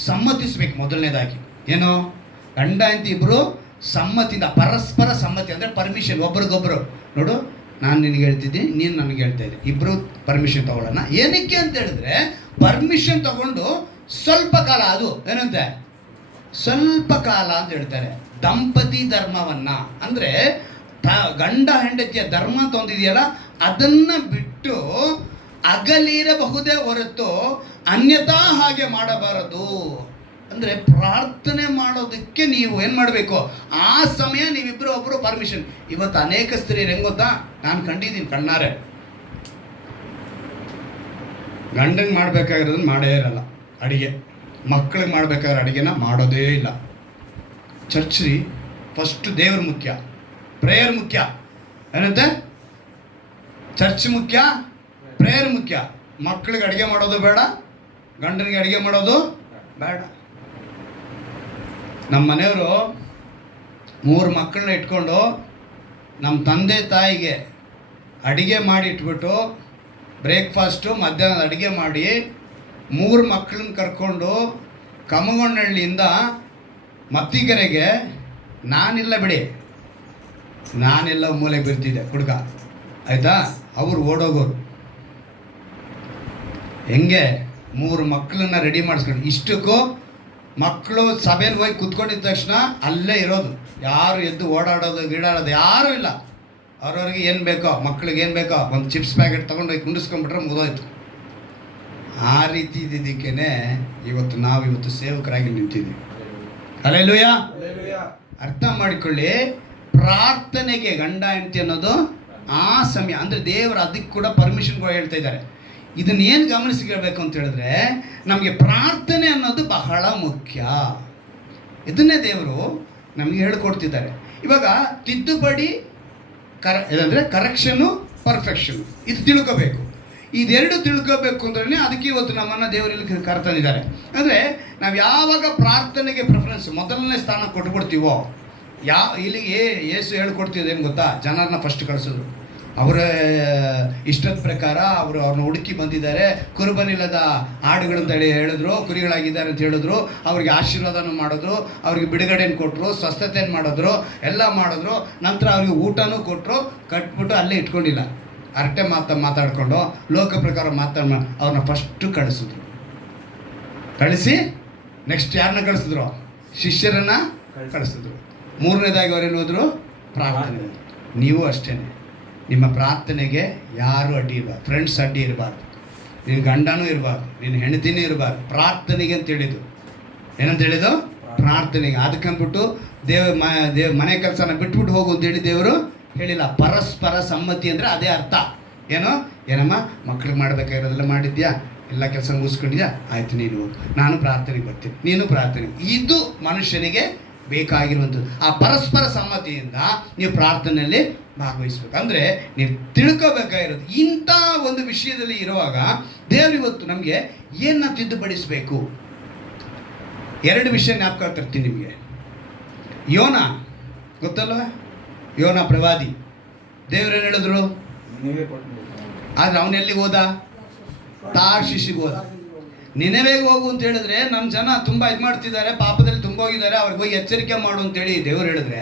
ಸಮ್ಮತಿಸ್ಬೇಕು. ಮೊದಲನೇದಾಗಿ ಏನು? ಗಂಡ ಹೆಂಡತಿ ಇಬ್ರು ಸಮ್ಮತಿಯಿಂದ, ಪರಸ್ಪರ ಸಮ್ಮತಿ ಅಂದರೆ ಪರ್ಮಿಷನ್. ಒಬ್ರಿಗೊಬ್ರು ನೋಡು, ನಾನು ನಿನಗೆ ಹೇಳ್ತಿದ್ದೀನಿ, ನೀನು ನನಗೆ ಹೇಳ್ತಾ ಇದ್ದೆ, ಇಬ್ಬರು ಪರ್ಮಿಷನ್ ತಗೊಳ್ಳೋಣ. ಏನಕ್ಕೆ ಅಂತ ಹೇಳಿದ್ರೆ, ಪರ್ಮಿಷನ್ ತಗೊಂಡು ಸ್ವಲ್ಪ ಕಾಲ, ಅದು ಏನಂತೆ ಸ್ವಲ್ಪ ಕಾಲ ಅಂತ ಹೇಳ್ತಾರೆ. ದಂಪತಿ ಧರ್ಮವನ್ನ ಅಂದರೆ ಗಂಡ ಹೆಂಡತಿಯ ಧರ್ಮ ಅಂತ ಒಂದಿದೆಯಲ್ಲ, ಅದನ್ನು ಬಿಟ್ಟು ಅಗಲಿರಬಹುದೇ ಹೊರತು ಅನ್ಯಥಾ ಹಾಗೆ ಮಾಡಬಾರದು. ಅಂದರೆ ಪ್ರಾರ್ಥನೆ ಮಾಡೋದಕ್ಕೆ ನೀವು ಏನು ಮಾಡಬೇಕು, ಆ ಸಮಯ ನೀವಿಬ್ಬರು ಒಬ್ಬರು ಪರ್ಮಿಷನ್. ಇವತ್ತು ಅನೇಕ ಸ್ತ್ರೀಯರು ಹೆಂಗೆ ಗೊತ್ತಾ, ನಾನು ಕಂಡಿದ್ದೀನಿ ಕಣ್ಣಾರೆ, ಗಂಡಂಗೆ ಮಾಡಬೇಕಾಗಿರೋದನ್ನ ಮಾಡೇ ಇರಲ್ಲ, ಅಡುಗೆ ಮಕ್ಕಳಿಗೆ ಮಾಡಬೇಕಾದ್ರೆ ಅಡುಗೆನ ಮಾಡೋದೇ ಇಲ್ಲ. ಚರ್ಚ್ರಿ ಫಸ್ಟ್ ದೇವ್ರ ಮುಖ್ಯ, ಪ್ರೇಯರ್ ಮುಖ್ಯ. ಏನಂತೆ, ಚರ್ಚ್ ಮುಖ್ಯ, ಪ್ರೇಯರ್ ಮುಖ್ಯ. ಮಕ್ಕಳಿಗೆ ಅಡುಗೆ ಮಾಡೋದು ಬೇಡ, ಗಂಡನಿಗೆ ಅಡುಗೆ ಮಾಡೋದು ಬೇಡ. ನಮ್ಮ ಮನೆಯವರು 3 ಮಕ್ಕಳನ್ನ ಇಟ್ಕೊಂಡು ನಮ್ಮ ತಂದೆ ತಾಯಿಗೆ ಅಡುಗೆ ಮಾಡಿ ಇಟ್ಬಿಟ್ಟು ಬ್ರೇಕ್ಫಾಸ್ಟು ಮಧ್ಯಾಹ್ನದ ಅಡುಗೆ ಮಾಡಿ 3 ಮಕ್ಕಳನ್ನ ಕರ್ಕೊಂಡು ಕಮ್ಮಗೊಂಡಹಳ್ಳಿಯಿಂದ ಮತ್ತಿಗೆರೆಗೆ, ನಾನಿಲ್ಲ ಬಿಡಿ, ನಾನೆಲ್ಲ ಮೂಲೆಗೆ ಬಿರ್ತಿದ್ದೆ ಹುಡುಗ, ಆಯಿತಾ. ಅವರು ಓಡೋಗೋರು. ಹೆಂಗೆ 3 ಮಕ್ಕಳನ್ನ ರೆಡಿ ಮಾಡಿಸ್ಕೊಂಡು, ಇಷ್ಟಕ್ಕೂ ಮಕ್ಕಳು ಸಭೆಯಲ್ಲಿ ಹೋಗಿ ಕುತ್ಕೊಂಡಿದ್ದ ತಕ್ಷಣ ಅಲ್ಲೇ ಇರೋದು, ಯಾರು ಎದ್ದು ಓಡಾಡೋದು ಗೀಡಾಡೋದು ಯಾರೂ ಇಲ್ಲ. ಅವ್ರವ್ರಿಗೆ ಏನು ಬೇಕೋ, ಮಕ್ಳಿಗೆ ಏನು ಬೇಕೋ ಒಂದು ಚಿಪ್ಸ್ ಪ್ಯಾಕೆಟ್ ತೊಗೊಂಡೋಗಿ ಕುಂಡಿಸ್ಕೊಂಡ್ಬಿಟ್ರೆ ಮುಗಿದೋಯ್ತು. ಆ ರೀತಿ ಇದ್ದಿದ್ದಕ್ಕೇ ಇವತ್ತು ಸೇವಕರಾಗಿ ನಿಂತಿದ್ದೀವಿ. ಹಲ್ಲೆಲೂಯಾ. ಅರ್ಥ ಮಾಡಿಕೊಳ್ಳಿ, ಪ್ರಾರ್ಥನೆಗೆ ಗಂಡ ಹೆಂಡತಿ ಅನ್ನೋದು ಆ ಸಮಯ. ಅಂದರೆ ದೇವರು ಅದಕ್ಕೆ ಕೂಡ ಪರ್ಮಿಷನ್ಗಳು ಹೇಳ್ತಾ ಇದ್ದಾರೆ. ಇದನ್ನೇನು ಗಮನಿಸ್ಕೊಳ್ಬೇಕು ಅಂತ ಹೇಳಿದ್ರೆ, ನಮಗೆ ಪ್ರಾರ್ಥನೆ ಅನ್ನೋದು ಬಹಳ ಮುಖ್ಯ. ಇದನ್ನೇ ದೇವರು ನಮಗೆ ಹೇಳ್ಕೊಡ್ತಿದ್ದಾರೆ. ಇವಾಗ ತಿದ್ದುಪಡಿ ಇದಂದರೆ ಕರೆಕ್ಷನು, ಪರ್ಫೆಕ್ಷನು, ಇದು ತಿಳ್ಕೋಬೇಕು. ಇದೆರಡು ತಿಳ್ಕೋಬೇಕು ಅಂದ್ರೆ ಅದಕ್ಕೆ ಇವತ್ತು ನಮ್ಮನ್ನು ದೇವರಲ್ಲಿ ಕರ್ತಂದಿದ್ದಾರೆ. ಅಂದರೆ ನಾವು ಯಾವಾಗ ಪ್ರಾರ್ಥನೆಗೆ ಪ್ರಿಫರೆನ್ಸ್ ಮೊದಲನೇ ಸ್ಥಾನ ಕೊಟ್ಬಿಡ್ತೀವೋ, ಇಲ್ಲಿಗೆ ಯೇಸು ಹೇಳ್ಕೊಡ್ತಿದ್ದೇನು ಗೊತ್ತಾ, ಜನರನ್ನ ಫಸ್ಟ್ ಕಳಿಸಿದ್ರು. ಅವರ ಇಷ್ಟದ ಪ್ರಕಾರ ಅವ್ರನ್ನ ಹುಡುಕಿ ಬಂದಿದ್ದಾರೆ. ಕುರುಬನಿಲ್ಲದ ಆಡುಗಳಂತ ಹೇಳಿದ್ರು, ಕುರಿಗಳಾಗಿದ್ದಾರೆ ಅಂತ ಹೇಳಿದ್ರು. ಅವ್ರಿಗೆ ಆಶೀರ್ವಾದನೂ ಮಾಡಿದ್ರು, ಅವ್ರಿಗೆ ಬಿಡುಗಡೆಯನ್ನು ಕೊಟ್ಟರು, ಸ್ವಸ್ಥತೆಯನ್ನು ಮಾಡಿದ್ರು, ಎಲ್ಲ ಮಾಡಿದ್ರು. ನಂತರ ಅವ್ರಿಗೆ ಊಟನೂ ಕೊಟ್ಟರು, ಕಟ್ಬಿಟ್ಟು ಅಲ್ಲೇ ಇಟ್ಕೊಂಡಿಲ್ಲ, ಅರಟೆ ಮಾತಾಡ್ಕೊಂಡು ಲೋಕ ಪ್ರಕಾರ ಅವ್ರನ್ನ ಫಸ್ಟು ಕಳಿಸಿ ನೆಕ್ಸ್ಟ್ ಯಾರನ್ನ ಕಳಿಸಿದ್ರು, ಶಿಷ್ಯರನ್ನು ಕಳಿಸಿದ್ರು. 3ನೇದಾಗಿ ಅವ್ರೇನು ಹೋದ್ರು, ಪ್ರಾರ್ಥನೆ. ನೀವು ಅಷ್ಟೇ, ನಿಮ್ಮ ಪ್ರಾರ್ಥನೆಗೆ ಯಾರು ಅಡ್ಡಿ ಇರಬಾರ್ದು, ಫ್ರೆಂಡ್ಸ್ ಅಡ್ಡಿ ಇರಬಾರ್ದು, ನಿನ್ನ ಗಂಡನೂ ಇರಬಾರ್ದು, ನಿನ್ನ ಹೆಂಡತಿನೂ ಇರಬಾರ್ದು. ಪ್ರಾರ್ಥನೆಗೆ ಅಂತ ಹೇಳಿದ್ದು, ಏನಂತ ಹೇಳಿದ್ದು, ಪ್ರಾರ್ಥನೆಗೆ. ಅದಕ್ಕಂದ್ಬಿಟ್ಟು ಮನೆ ಕೆಲಸನ ಬಿಟ್ಬಿಟ್ಟು ಹೋಗು ಅಂತೇಳಿ ದೇವರು ಹೇಳಿಲ್ಲ. ಪರಸ್ಪರ ಸಮ್ಮತಿ ಅಂದರೆ ಅದೇ ಅರ್ಥ. ಏನಮ್ಮ ಮಕ್ಳಿಗೆ ಮಾಡಬೇಕಾಗಿರೋದೆಲ್ಲ ಮಾಡಿದ್ಯಾ, ಎಲ್ಲ ಕೆಲಸ ಮುಗಿಸ್ಕೊಂಡಿದ್ಯಾ, ಆಯಿತು ನೀನು ಹೋಗು, ನಾನು ಪ್ರಾರ್ಥನೆಗೆ ಬರ್ತೀನಿ, ನೀನು ಪ್ರಾರ್ಥನೆ. ಇದು ಮನುಷ್ಯನಿಗೆ ಬೇಕಾಗಿರುವಂಥದ್ದು. ಆ ಪರಸ್ಪರ ಸಮ್ಮತಿಯಿಂದ ನೀವು ಪ್ರಾರ್ಥನೆಯಲ್ಲಿ ಭಾಗವಹಿಸ್ಬೇಕು. ಅಂದರೆ ನೀವು ತಿಳ್ಕೋಬೇಕಾಗಿರೋದು ಇಂಥ ಒಂದು ವಿಷಯದಲ್ಲಿ ಇರುವಾಗ ದೇವರು ಇವತ್ತು ನಮಗೆ ಏನನ್ನ ತಿದ್ದುಪಡಿಸಬೇಕು. 2 ವಿಷಯ ಜ್ಞಾಪಕ ತರ್ತೀನಿ ನಿಮಗೆ. ಯೋನ ಗೊತ್ತಲ್ಲ, ಯೋನ ಪ್ರವಾದಿ. ದೇವರೇನು ಹೇಳಿದ್ರು, ಆದರೆ ಅವನೆಲ್ಲಿಗೆ ಹೋದ, ತಾರ್ಷೀಷಿಗೆ ಹೋದ. ನಿನೆವೆಗೆ ಹೋಗು ಅಂತ ಹೇಳಿದ್ರೆ ನಮ್ಮ ಜನ ತುಂಬ ಇದು ಮಾಡ್ತಿದ್ದಾರೆ, ಪಾಪದಲ್ಲಿ ತುಂಬೋಗಿದ್ದಾರೆ, ಅವ್ರಿಗೆ ಹೋಗಿ ಎಚ್ಚರಿಕೆ ಮಾಡು ಅಂತೇಳಿ ದೇವ್ರು ಹೇಳಿದ್ರೆ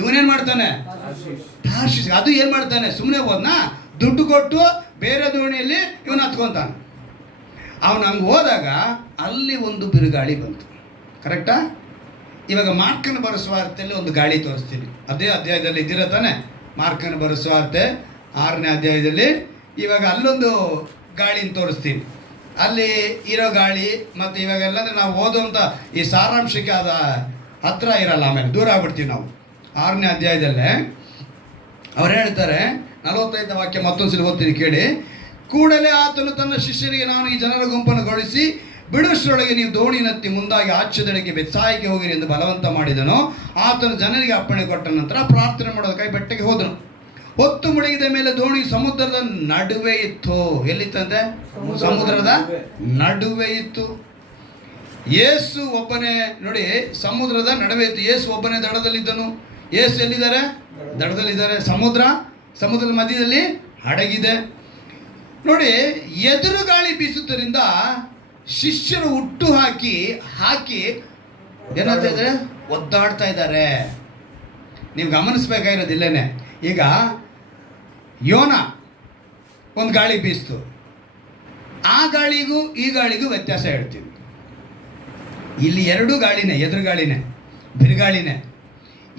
ಇವನೇನು ಮಾಡ್ತಾನೆ, ತಾರ್ಷೀಷ್. ಅದು ಏನು ಮಾಡ್ತಾನೆ, ಸುಮ್ಮನೆ ಹೋದ್ನ, ದುಡ್ಡು ಕೊಟ್ಟು ಬೇರೆ ದೋಣಿಯಲ್ಲಿ ಇವನು ಹತ್ಕೊತಾನೆ. ಅವನು ಹಂಗೆ ಹೋದಾಗ ಅಲ್ಲಿ ಒಂದು ಬಿರುಗಾಳಿ ಬಂತು. ಕರೆಕ್ಟಾ? ಇವಾಗ ಮಾರ್ಕನ ಬರೆಸುವಾರ್ತೆಯಲ್ಲಿ ಒಂದು ಗಾಳಿ ತೋರಿಸ್ತೀನಿ. ಅದೇ ಅಧ್ಯಾಯದಲ್ಲಿ ಇದ್ದೀರ ತಾನೆ, ಮಾರ್ಕನ ಬರೆಸುವಾರ್ತೆ 6ನೇ ಅಧ್ಯಾಯದಲ್ಲಿ. ಇವಾಗ ಅಲ್ಲೊಂದು ಗಾಳಿನ ತೋರಿಸ್ತೀನಿ. ಅಲ್ಲಿ ಇರೋ ಗಾಳಿ ಮತ್ತು ಇವಾಗೆಲ್ಲಂದ್ರೆ ನಾವು ಓದುವಂಥ ಈ ಸಾರಾಂಶಕ್ಕೆ ಅದ ಹತ್ರ ಇರಲ್ಲ, ಆಮೇಲೆ ದೂರ ಆಗ್ಬಿಡ್ತೀವಿ ನಾವು. 6ನೇ ಅಧ್ಯಾಯದಲ್ಲೇ ಅವ್ರು ಹೇಳ್ತಾರೆ, 45ನೇ ವಾಕ್ಯ ಮತ್ತೊಂದು ಸಲ ಓದ್ತೀನಿ ಕೇಳಿ. ಕೂಡಲೇ ಆತನು ತನ್ನ ಶಿಷ್ಯರಿಗೆ, ನಾನು ಈ ಜನರ ಗುಂಪನ್ನು ಗಳಿಸಿ ಬಿಡುವಷ್ಟರೊಳಗೆ ನೀವು ದೋಣಿನತ್ತಿ ಮುಂದಾಗಿ ಆಚೆದೆಡೆಗೆ ಬೆತ್ಸಾಯಿಗೆ ಹೋಗಿರಿ ಎಂದು ಬಲವಂತ ಮಾಡಿದನು. ಆತನು ಜನರಿಗೆ ಅಪ್ಪಣೆ ಕೊಟ್ಟ ನಂತರ ಪ್ರಾರ್ಥನೆ ಮಾಡೋದಕ್ಕಾಗಿ ಬೆಟ್ಟಕ್ಕೆ ಹೋದನು. ಹೊತ್ತು ಮುಳುಗಿದ ಮೇಲೆ ದೋಣಿ ಸಮುದ್ರದ ನಡುವೆ ಇತ್ತು. ಎಲ್ಲಿತ್ತಂತೆ? ಸಮುದ್ರದ ನಡುವೆ ಇತ್ತು. ಯೇಸು ಒಬ್ಬನೇ, ನೋಡಿ, ಸಮುದ್ರದ ನಡುವೆ ಇತ್ತು. ಯೇಸು ಒಬ್ಬನೇ ದಡದಲ್ಲಿದ್ದನು. ಯೇಸು ಎಲ್ಲಿದ್ದಾರೆ? ದಡದಲ್ಲಿದ್ದಾರೆ. ಸಮುದ್ರದ ಮಧ್ಯದಲ್ಲಿ ಹಡಗಿದೆ. ನೋಡಿ, ಎದುರು ಗಾಳಿ ಬೀಸುತ್ತರಿಂದ ಶಿಷ್ಯರು ಹುಟ್ಟು ಹಾಕಿ ಏನಾಗ್ತಾ ಇದ್ದಾರೆ, ಒದ್ದಾಡ್ತಾ ಇದ್ದಾರೆ. ನೀವು ಗಮನಿಸ್ಬೇಕಾಗಿರೋದಿಲ್ಲೇನೆ. ಈಗ ಯೋನ ಒಂದು ಗಾಳಿ ಬೀಸ್ತು, ಆ ಗಾಳಿಗೂ ಈ ಗಾಳಿಗೂ ವ್ಯತ್ಯಾಸ ಹೇಳ್ತೀವಿ. ಇಲ್ಲಿ ಎರಡು ಗಾಳಿನೇ, ಎದುರು ಗಾಳಿನೇ, ಬಿರುಗಾಳಿನೇ.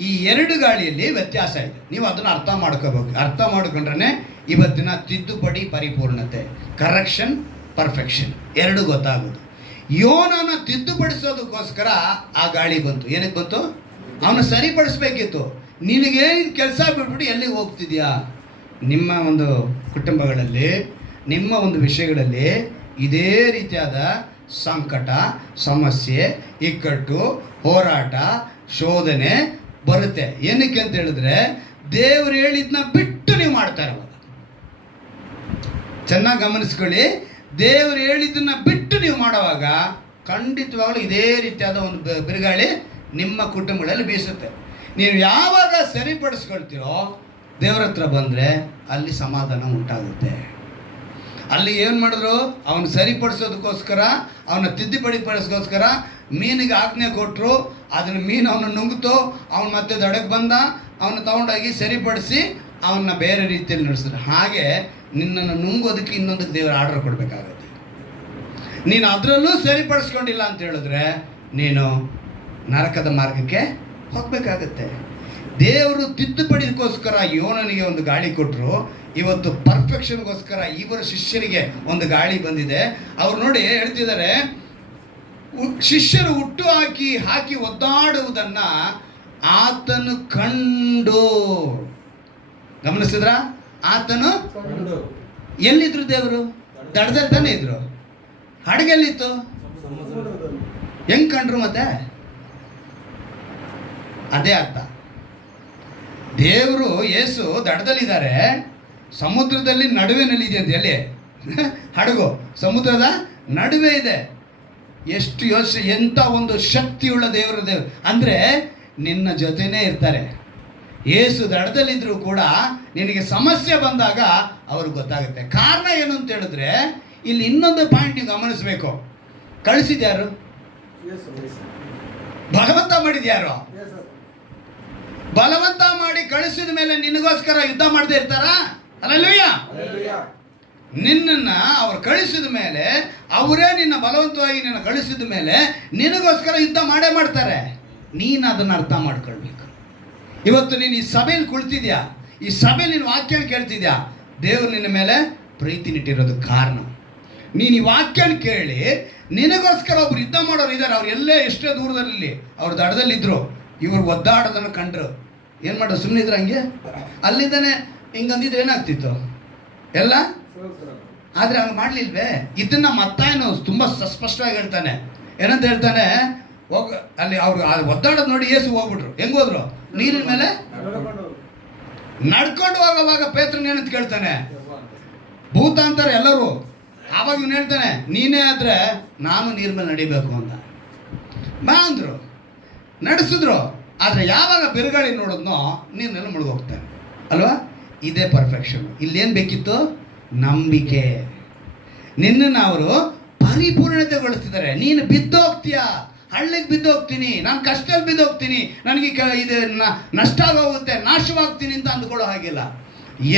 ಈ ಎರಡು ಗಾಳಿಯಲ್ಲಿ ವ್ಯತ್ಯಾಸ ಇದೆ. ನೀವು ಅದನ್ನು ಅರ್ಥ ಮಾಡ್ಕೋಬೇಕು. ಅರ್ಥ ಮಾಡ್ಕೊಂಡ್ರೆ ಇವತ್ತಿನ ತಿದ್ದುಪಡಿ, ಪರಿಪೂರ್ಣತೆ, ಕರೆಕ್ಷನ್, ಪರ್ಫೆಕ್ಷನ್ ಎರಡು ಗೊತ್ತಾಗೋದು. ಯೋನನ ತಿದ್ದುಪಡಿಸೋದಕ್ಕೋಸ್ಕರ ಆ ಗಾಳಿ ಬಂತು. ಏನಕ್ಕೆ ಬಂತು? ಅವನು ಸರಿಪಡಿಸ್ಬೇಕಿತ್ತು. ನಿನಗೇನು ಕೆಲಸ ಬಿಟ್ಬಿಟ್ಟು ಎಲ್ಲಿಗೆ ಹೋಗ್ತಿದ್ಯಾ? ನಿಮ್ಮ ಒಂದು ಕುಟುಂಬಗಳಲ್ಲಿ, ನಿಮ್ಮ ಒಂದು ವಿಷಯಗಳಲ್ಲಿ ಇದೇ ರೀತಿಯಾದ ಸಂಕಟ, ಸಮಸ್ಯೆ, ಇಕ್ಕಟ್ಟು, ಹೋರಾಟ, ಶೋಧನೆ ಬರುತ್ತೆ. ಏನಕ್ಕೆ ಅಂತ ಹೇಳಿದ್ರೆ ದೇವರು ಹೇಳಿದ್ನ ಬಿಟ್ಟು ನೀವು ಮಾಡ್ತಾ ಇರುವಾಗ. ಚೆನ್ನಾಗಿ ಗಮನಿಸ್ಕೊಳ್ಳಿ. ದೇವರು ಹೇಳಿದ್ದನ್ನ ಬಿಟ್ಟು ನೀವು ಮಾಡುವಾಗ ಖಂಡಿತವಾಗ್ಲೂ ಇದೇ ರೀತಿಯಾದ ಒಂದು ಬಿರುಗಾಳಿ ನಿಮ್ಮ ಕುಟುಂಬಗಳಲ್ಲಿ ಬೀಸುತ್ತೆ. ನೀವು ಯಾವಾಗ ಸರಿಪಡಿಸ್ಕೊಳ್ತೀರೋ ದೇವರ ಹತ್ರ ಬಂದರೆ ಅಲ್ಲಿ ಸಮಾಧಾನ ಉಂಟಾಗುತ್ತೆ. ಅಲ್ಲಿ ಏನು ಮಾಡಿದ್ರು? ಅವನು ಸರಿಪಡಿಸೋದಕ್ಕೋಸ್ಕರ, ಅವನ ತಿದ್ದುಪಡಿಸೋದಕ್ಕೋಸ್ಕರ ಮೀನಿಗೆ ಆಜ್ಞೆ ಕೊಟ್ಟರು. ಅದನ್ನು ಮೀನು ಅವನು ನುಂಗ್ತು. ಅವನು ಮತ್ತೆ ದಡಕ್ಕೆ ಬಂದ. ಅವನು ತಗೊಂಡೋಗಿ ಸರಿಪಡಿಸಿ ಅವನ್ನ ಬೇರೆ ರೀತಿಯಲ್ಲಿ ನಡೆಸಿದ್ರು. ಹಾಗೆ ನಿನ್ನನ್ನು ನುಂಗೋದಕ್ಕೆ ಇನ್ನೊಂದಕ್ಕೆ ದೇವರು ಆರ್ಡರ್ ಕೊಡಬೇಕಾಗತ್ತೆ. ನೀನು ಅದರಲ್ಲೂ ಸರಿಪಡಿಸ್ಕೊಂಡಿಲ್ಲ ಅಂತ ಹೇಳಿದ್ರೆ ನೀನು ನರಕದ ಮಾರ್ಗಕ್ಕೆ ಹೋಗಬೇಕಾಗತ್ತೆ. ದೇವರು ತಿದ್ದುಪಡಿಗೋಸ್ಕರ ಯೋನನಿಗೆ ಒಂದು ಗಾಳಿ ಕೊಟ್ಟರು. ಇವತ್ತು ಪರ್ಫೆಕ್ಷನ್ಗೋಸ್ಕರ ಇವರ ಶಿಷ್ಯರಿಗೆ ಒಂದು ಗಾಳಿ ಬಂದಿದೆ. ಅವ್ರು ನೋಡಿ ಹೇಳ್ತಿದ್ದಾರೆ, ಶಿಷ್ಯರು ಹುಟ್ಟು ಹಾಕಿ ಒದ್ದಾಡುವುದನ್ನ ಆತನು ಕಂಡು. ಗಮನಿಸಿದ್ರ? ಆತನು ಎಲ್ಲಿದ್ರು? ದೇವರು ದಡದಲ್ಲಿ ತಾನೇ ಇದ್ರು. ಹಡಗೆಲ್ಲಿತ್ತು? ಹೆಂಗ್ ಕಂಡ್ರು? ಮತ್ತೆ ಅದೇ ಅರ್ಥ. ದೇವರು ಯೇಸು ದಡದಲ್ಲಿದ್ದಾರೆ, ಸಮುದ್ರದಲ್ಲಿ ನಡುವೆನಲ್ಲಿದೆ ಅಂತ. ಎಲ್ಲಿ? ಹಡಗು ಸಮುದ್ರದ ನಡುವೆ ಇದೆ. ಎಷ್ಟು ಯೋಚನೆ, ಎಂಥ ಒಂದು ಶಕ್ತಿಯುಳ್ಳ ದೇವರು ಅಂದರೆ ನಿನ್ನ ಜೊತೆನೇ ಇರ್ತಾರೆ. ಯೇಸು ದಡದಲ್ಲಿದ್ದರೂ ಕೂಡ ನಿನಗೆ ಸಮಸ್ಯೆ ಬಂದಾಗ ಅವ್ರಿಗೆ ಗೊತ್ತಾಗುತ್ತೆ. ಕಾರಣ ಏನು ಅಂತ ಹೇಳಿದ್ರೆ ಇಲ್ಲಿ ಇನ್ನೊಂದು ಪಾಯಿಂಟ್ ನೀವು ಗಮನಿಸಬೇಕು. ಕಳಿಸಿದ್ಯಾರು? ಭಗವಂತ ಮಾಡಿದ್ಯಾರು? ಬಲವಂತ ಮಾಡಿ ಕಳಿಸಿದ ಮೇಲೆ ನಿನಗೋಸ್ಕರ ಯುದ್ಧ ಮಾಡದೇ ಇರ್ತಾರ? ಹಲ್ಲೆಲೂಯಾ. ನಿನ್ನನ್ನ ಅವ್ರು ಕಳಿಸಿದ ಮೇಲೆ, ಅವರೇ ನಿನ್ನ ಬಲವಂತವಾಗಿ ನಿನ್ನ ಕಳಿಸಿದ ಮೇಲೆ ನಿನಗೋಸ್ಕರ ಯುದ್ಧ ಮಾಡೇ ಮಾಡ್ತಾರೆ. ನೀನು ಅದನ್ನು ಅರ್ಥ ಮಾಡ್ಕೊಳ್ಬೇಕು. ಇವತ್ತು ನೀನು ಈ ಸಭೆಯಲ್ಲಿ ಕುಳಿತಿದ್ಯಾ, ಈ ಸಭೆಯಲ್ಲಿ ನೀನು ವಾಕ್ಯ ಕೇಳ್ತಿದ್ಯಾ, ದೇವರು ನಿನ್ನ ಮೇಲೆ ಪ್ರೀತಿ ನಿಟ್ಟಿರೋದು ಕಾರಣ. ನೀನು ಈ ವಾಕ್ಯನ ಕೇಳಿ ನಿನಗೋಸ್ಕರ ಒಬ್ರು ಯುದ್ಧ ಮಾಡೋರು ಇದ್ದಾರೆ. ಅವ್ರು ಎಲ್ಲೇ ಎಷ್ಟೇ ದೂರದಲ್ಲಿ ಅವ್ರು ದಡದಲ್ಲಿದ್ದರು. ಇವ್ರು ಒದ್ದಾಡೋದನ್ನು ಕಂಡ್ರು. ಏನು ಮಾಡೋದು? ಸುಮ್ಮನೆ ಇದ್ರು ಹಂಗೆ. ಅಲ್ಲಿದ್ದಾನೆ ಹಿಂಗಂದಿದ್ರೆ ಏನಾಗ್ತಿತ್ತು ಎಲ್ಲ? ಆದರೆ ಅವ್ನು ಮಾಡಲಿಲ್ವೇ? ಇದನ್ನು ಮತ್ತಾಯನು ತುಂಬ ಸ್ಪಷ್ಟವಾಗಿ ಹೇಳ್ತಾನೆ. ಏನಂತ ಹೇಳ್ತಾನೆ? ಹೋಗ ಅಲ್ಲಿ ಅವ್ರು ಒದ್ದಾಡೋದು ನೋಡಿ ಯೇಸು ಹೋಗ್ಬಿಟ್ರು. ಹೆಂಗೆ ಹೋದ್ರು? ನೀರಿನ ಮೇಲೆ ನಡ್ಕೊಂಡು ಹೋಗೋವಾಗ ಪೇತ್ರನ ಏನಂತ ಕೇಳ್ತಾನೆ? ಭೂತ ಅಂತಾರೆ ಎಲ್ಲರೂ. ಆವಾಗ ಇವನು ಹೇಳ್ತಾನೆ, ನೀನೇ ಆದರೆ ನಾನು ನೀರ ಮೇಲೆ ನಡಿಬೇಕು ಅಂತ. ಬಾ ಅಂದರು, ನಡೆಸಿದ್ರು. ಆದರೆ ಯಾವಾಗ ಬಿರುಗಾಳಿ ನೋಡಿದ್ನೋ ನೀರಿನೆಲ್ಲ ಮುಳುಗೋಗ್ತಾನೆ ಅಲ್ವಾ? ಇದೇ ಪರ್ಫೆಕ್ಷನ್. ಇಲ್ಲೇನು ಬೇಕಿತ್ತು? ನಂಬಿಕೆ. ನಿನ್ನನ್ನು ಅವರು ಪರಿಪೂರ್ಣತೆಗೊಳಿಸ್ತಿದ್ದಾರೆ. ನೀನು ಬಿದ್ದೋಗ್ತೀಯ, ಹಳ್ಳಿಗೆ ಬಿದ್ದೋಗ್ತೀನಿ, ನಾನು ಕಷ್ಟದಲ್ಲಿ ಬಿದ್ದೋಗ್ತೀನಿ, ನನಗೆ ಇದು ನಷ್ಟ ಆಗೋಗುತ್ತೆ, ನಾಶವಾಗ್ತೀನಿ ಅಂತ ಅಂದ್ಕೊಳ್ಳೋ ಹಾಗಿಲ್ಲ.